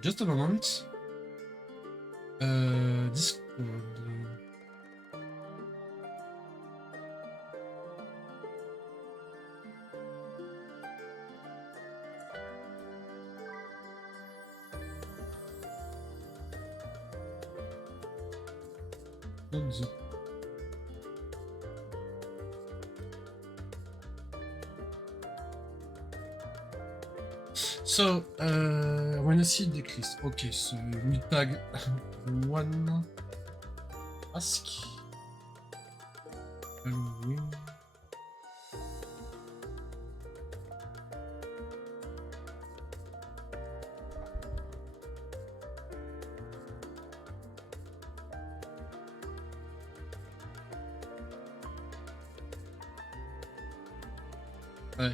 Just a moment. Discord. So, when I see the decrease, okay, so we tag one ask. Halloween.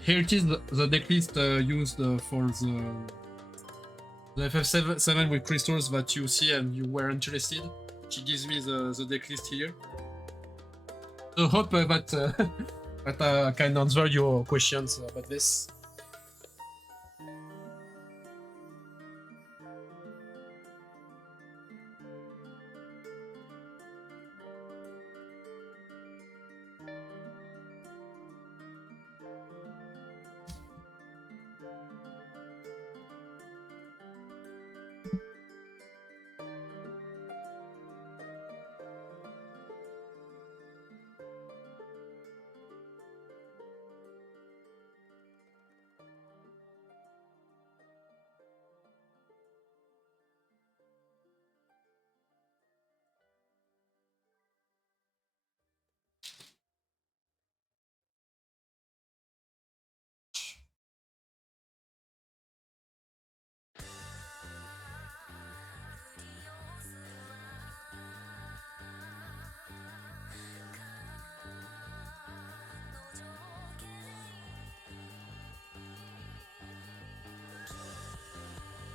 Here it is, the decklist used for the FF7 with crystals that you see and you were interested. She gives me the decklist here. So hope that that I can answer your questions about this.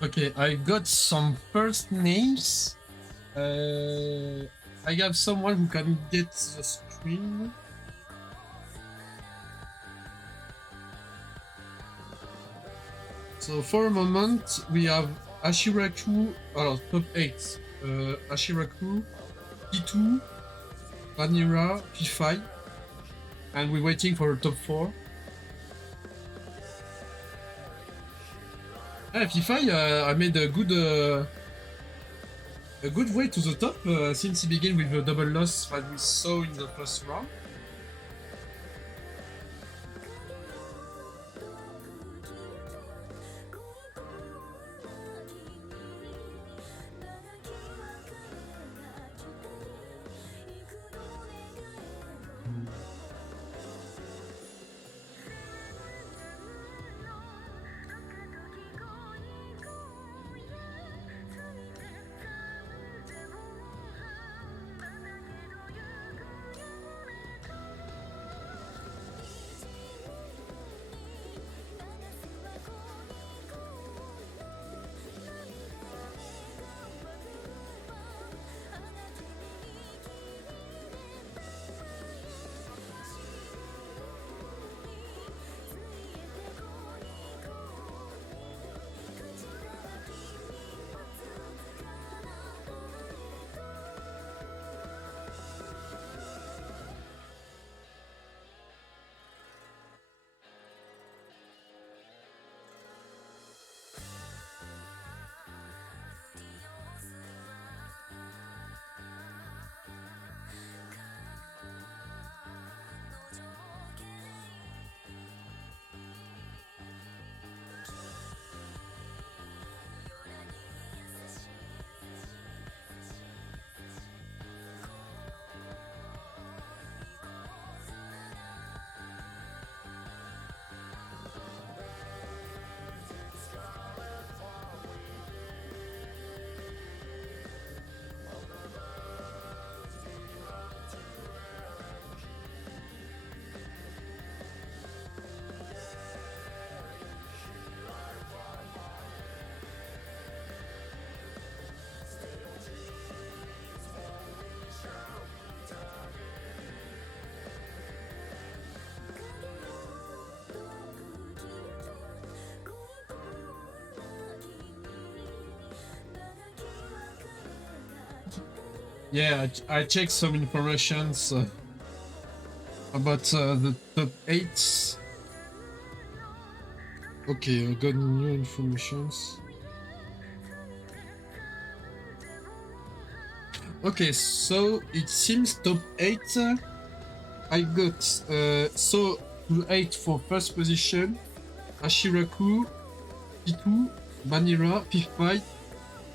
Okay, I got some first names. I have someone who can get the screen. So for a moment, we have Ashiraku, top 8. Ashiraku, P2, Vanilla, P5. And we're waiting for top 4. P5, I made a good way to the top since he began with the double loss that we saw in the first round. Yeah, I checked some informations about the top 8. Okay, I got new informations. Okay, so it seems top 8. I got so 8 for first position, Ashiraku, P2, Vanilla, P5,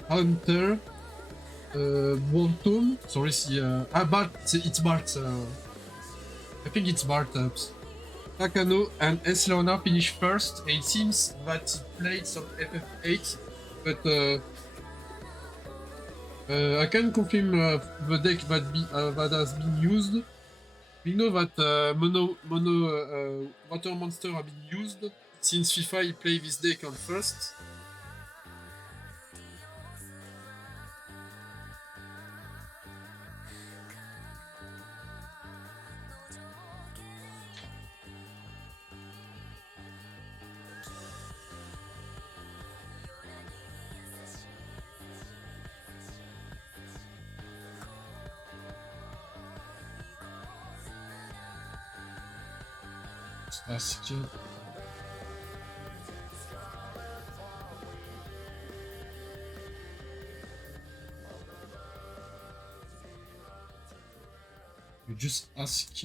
Hunter, Wonton. Sorry, Bart. It's Bart. I think it's Bart. Takano and Leona finished first. And it seems that he played some FF8, but I can confirm the deck that has been used. We know that mono water monster have been used since FIFA. He played this deck on first. Ask you. You just ask.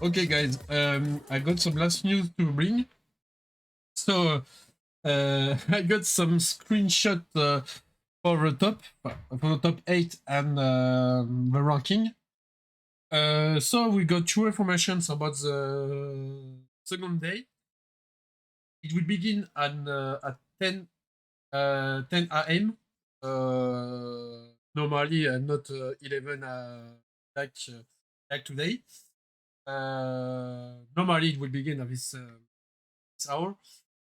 Okay, guys. I got some last news to bring. So I got some screenshot for the top 8 and the ranking. So we got two informations about the second day. It will begin at 10 a.m. Normally, not 11 like today. Normally, it will begin at this hour.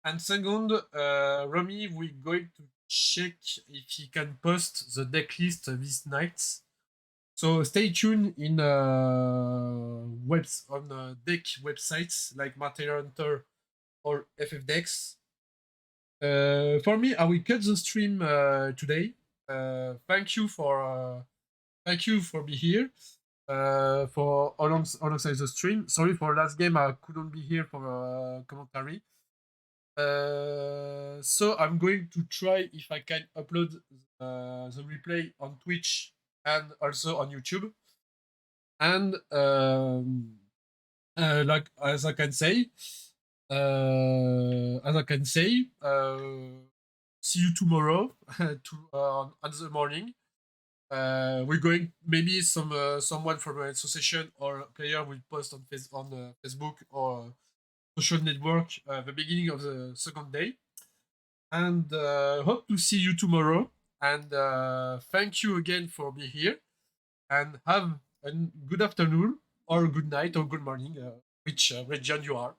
And second, Rami, we're going to check if he can post the deck list this night. So stay tuned in deck websites like MATERIA or FFTCG. For me, I will cut the stream today. Thank you for being here for alongside the stream. Sorry for last game, I couldn't be here for commentary. So I'm going to try if I can upload the replay on Twitch and also on YouTube. And like as I can say, see you tomorrow at the morning. We're going maybe someone from an association or player will post on Facebook or social network the beginning of the second day. And hope to see you tomorrow. And thank you again for being here. And have a good afternoon or good night or good morning, which region you are.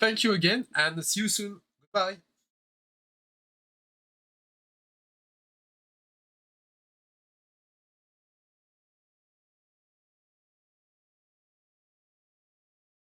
Thank you again and see you soon. Goodbye.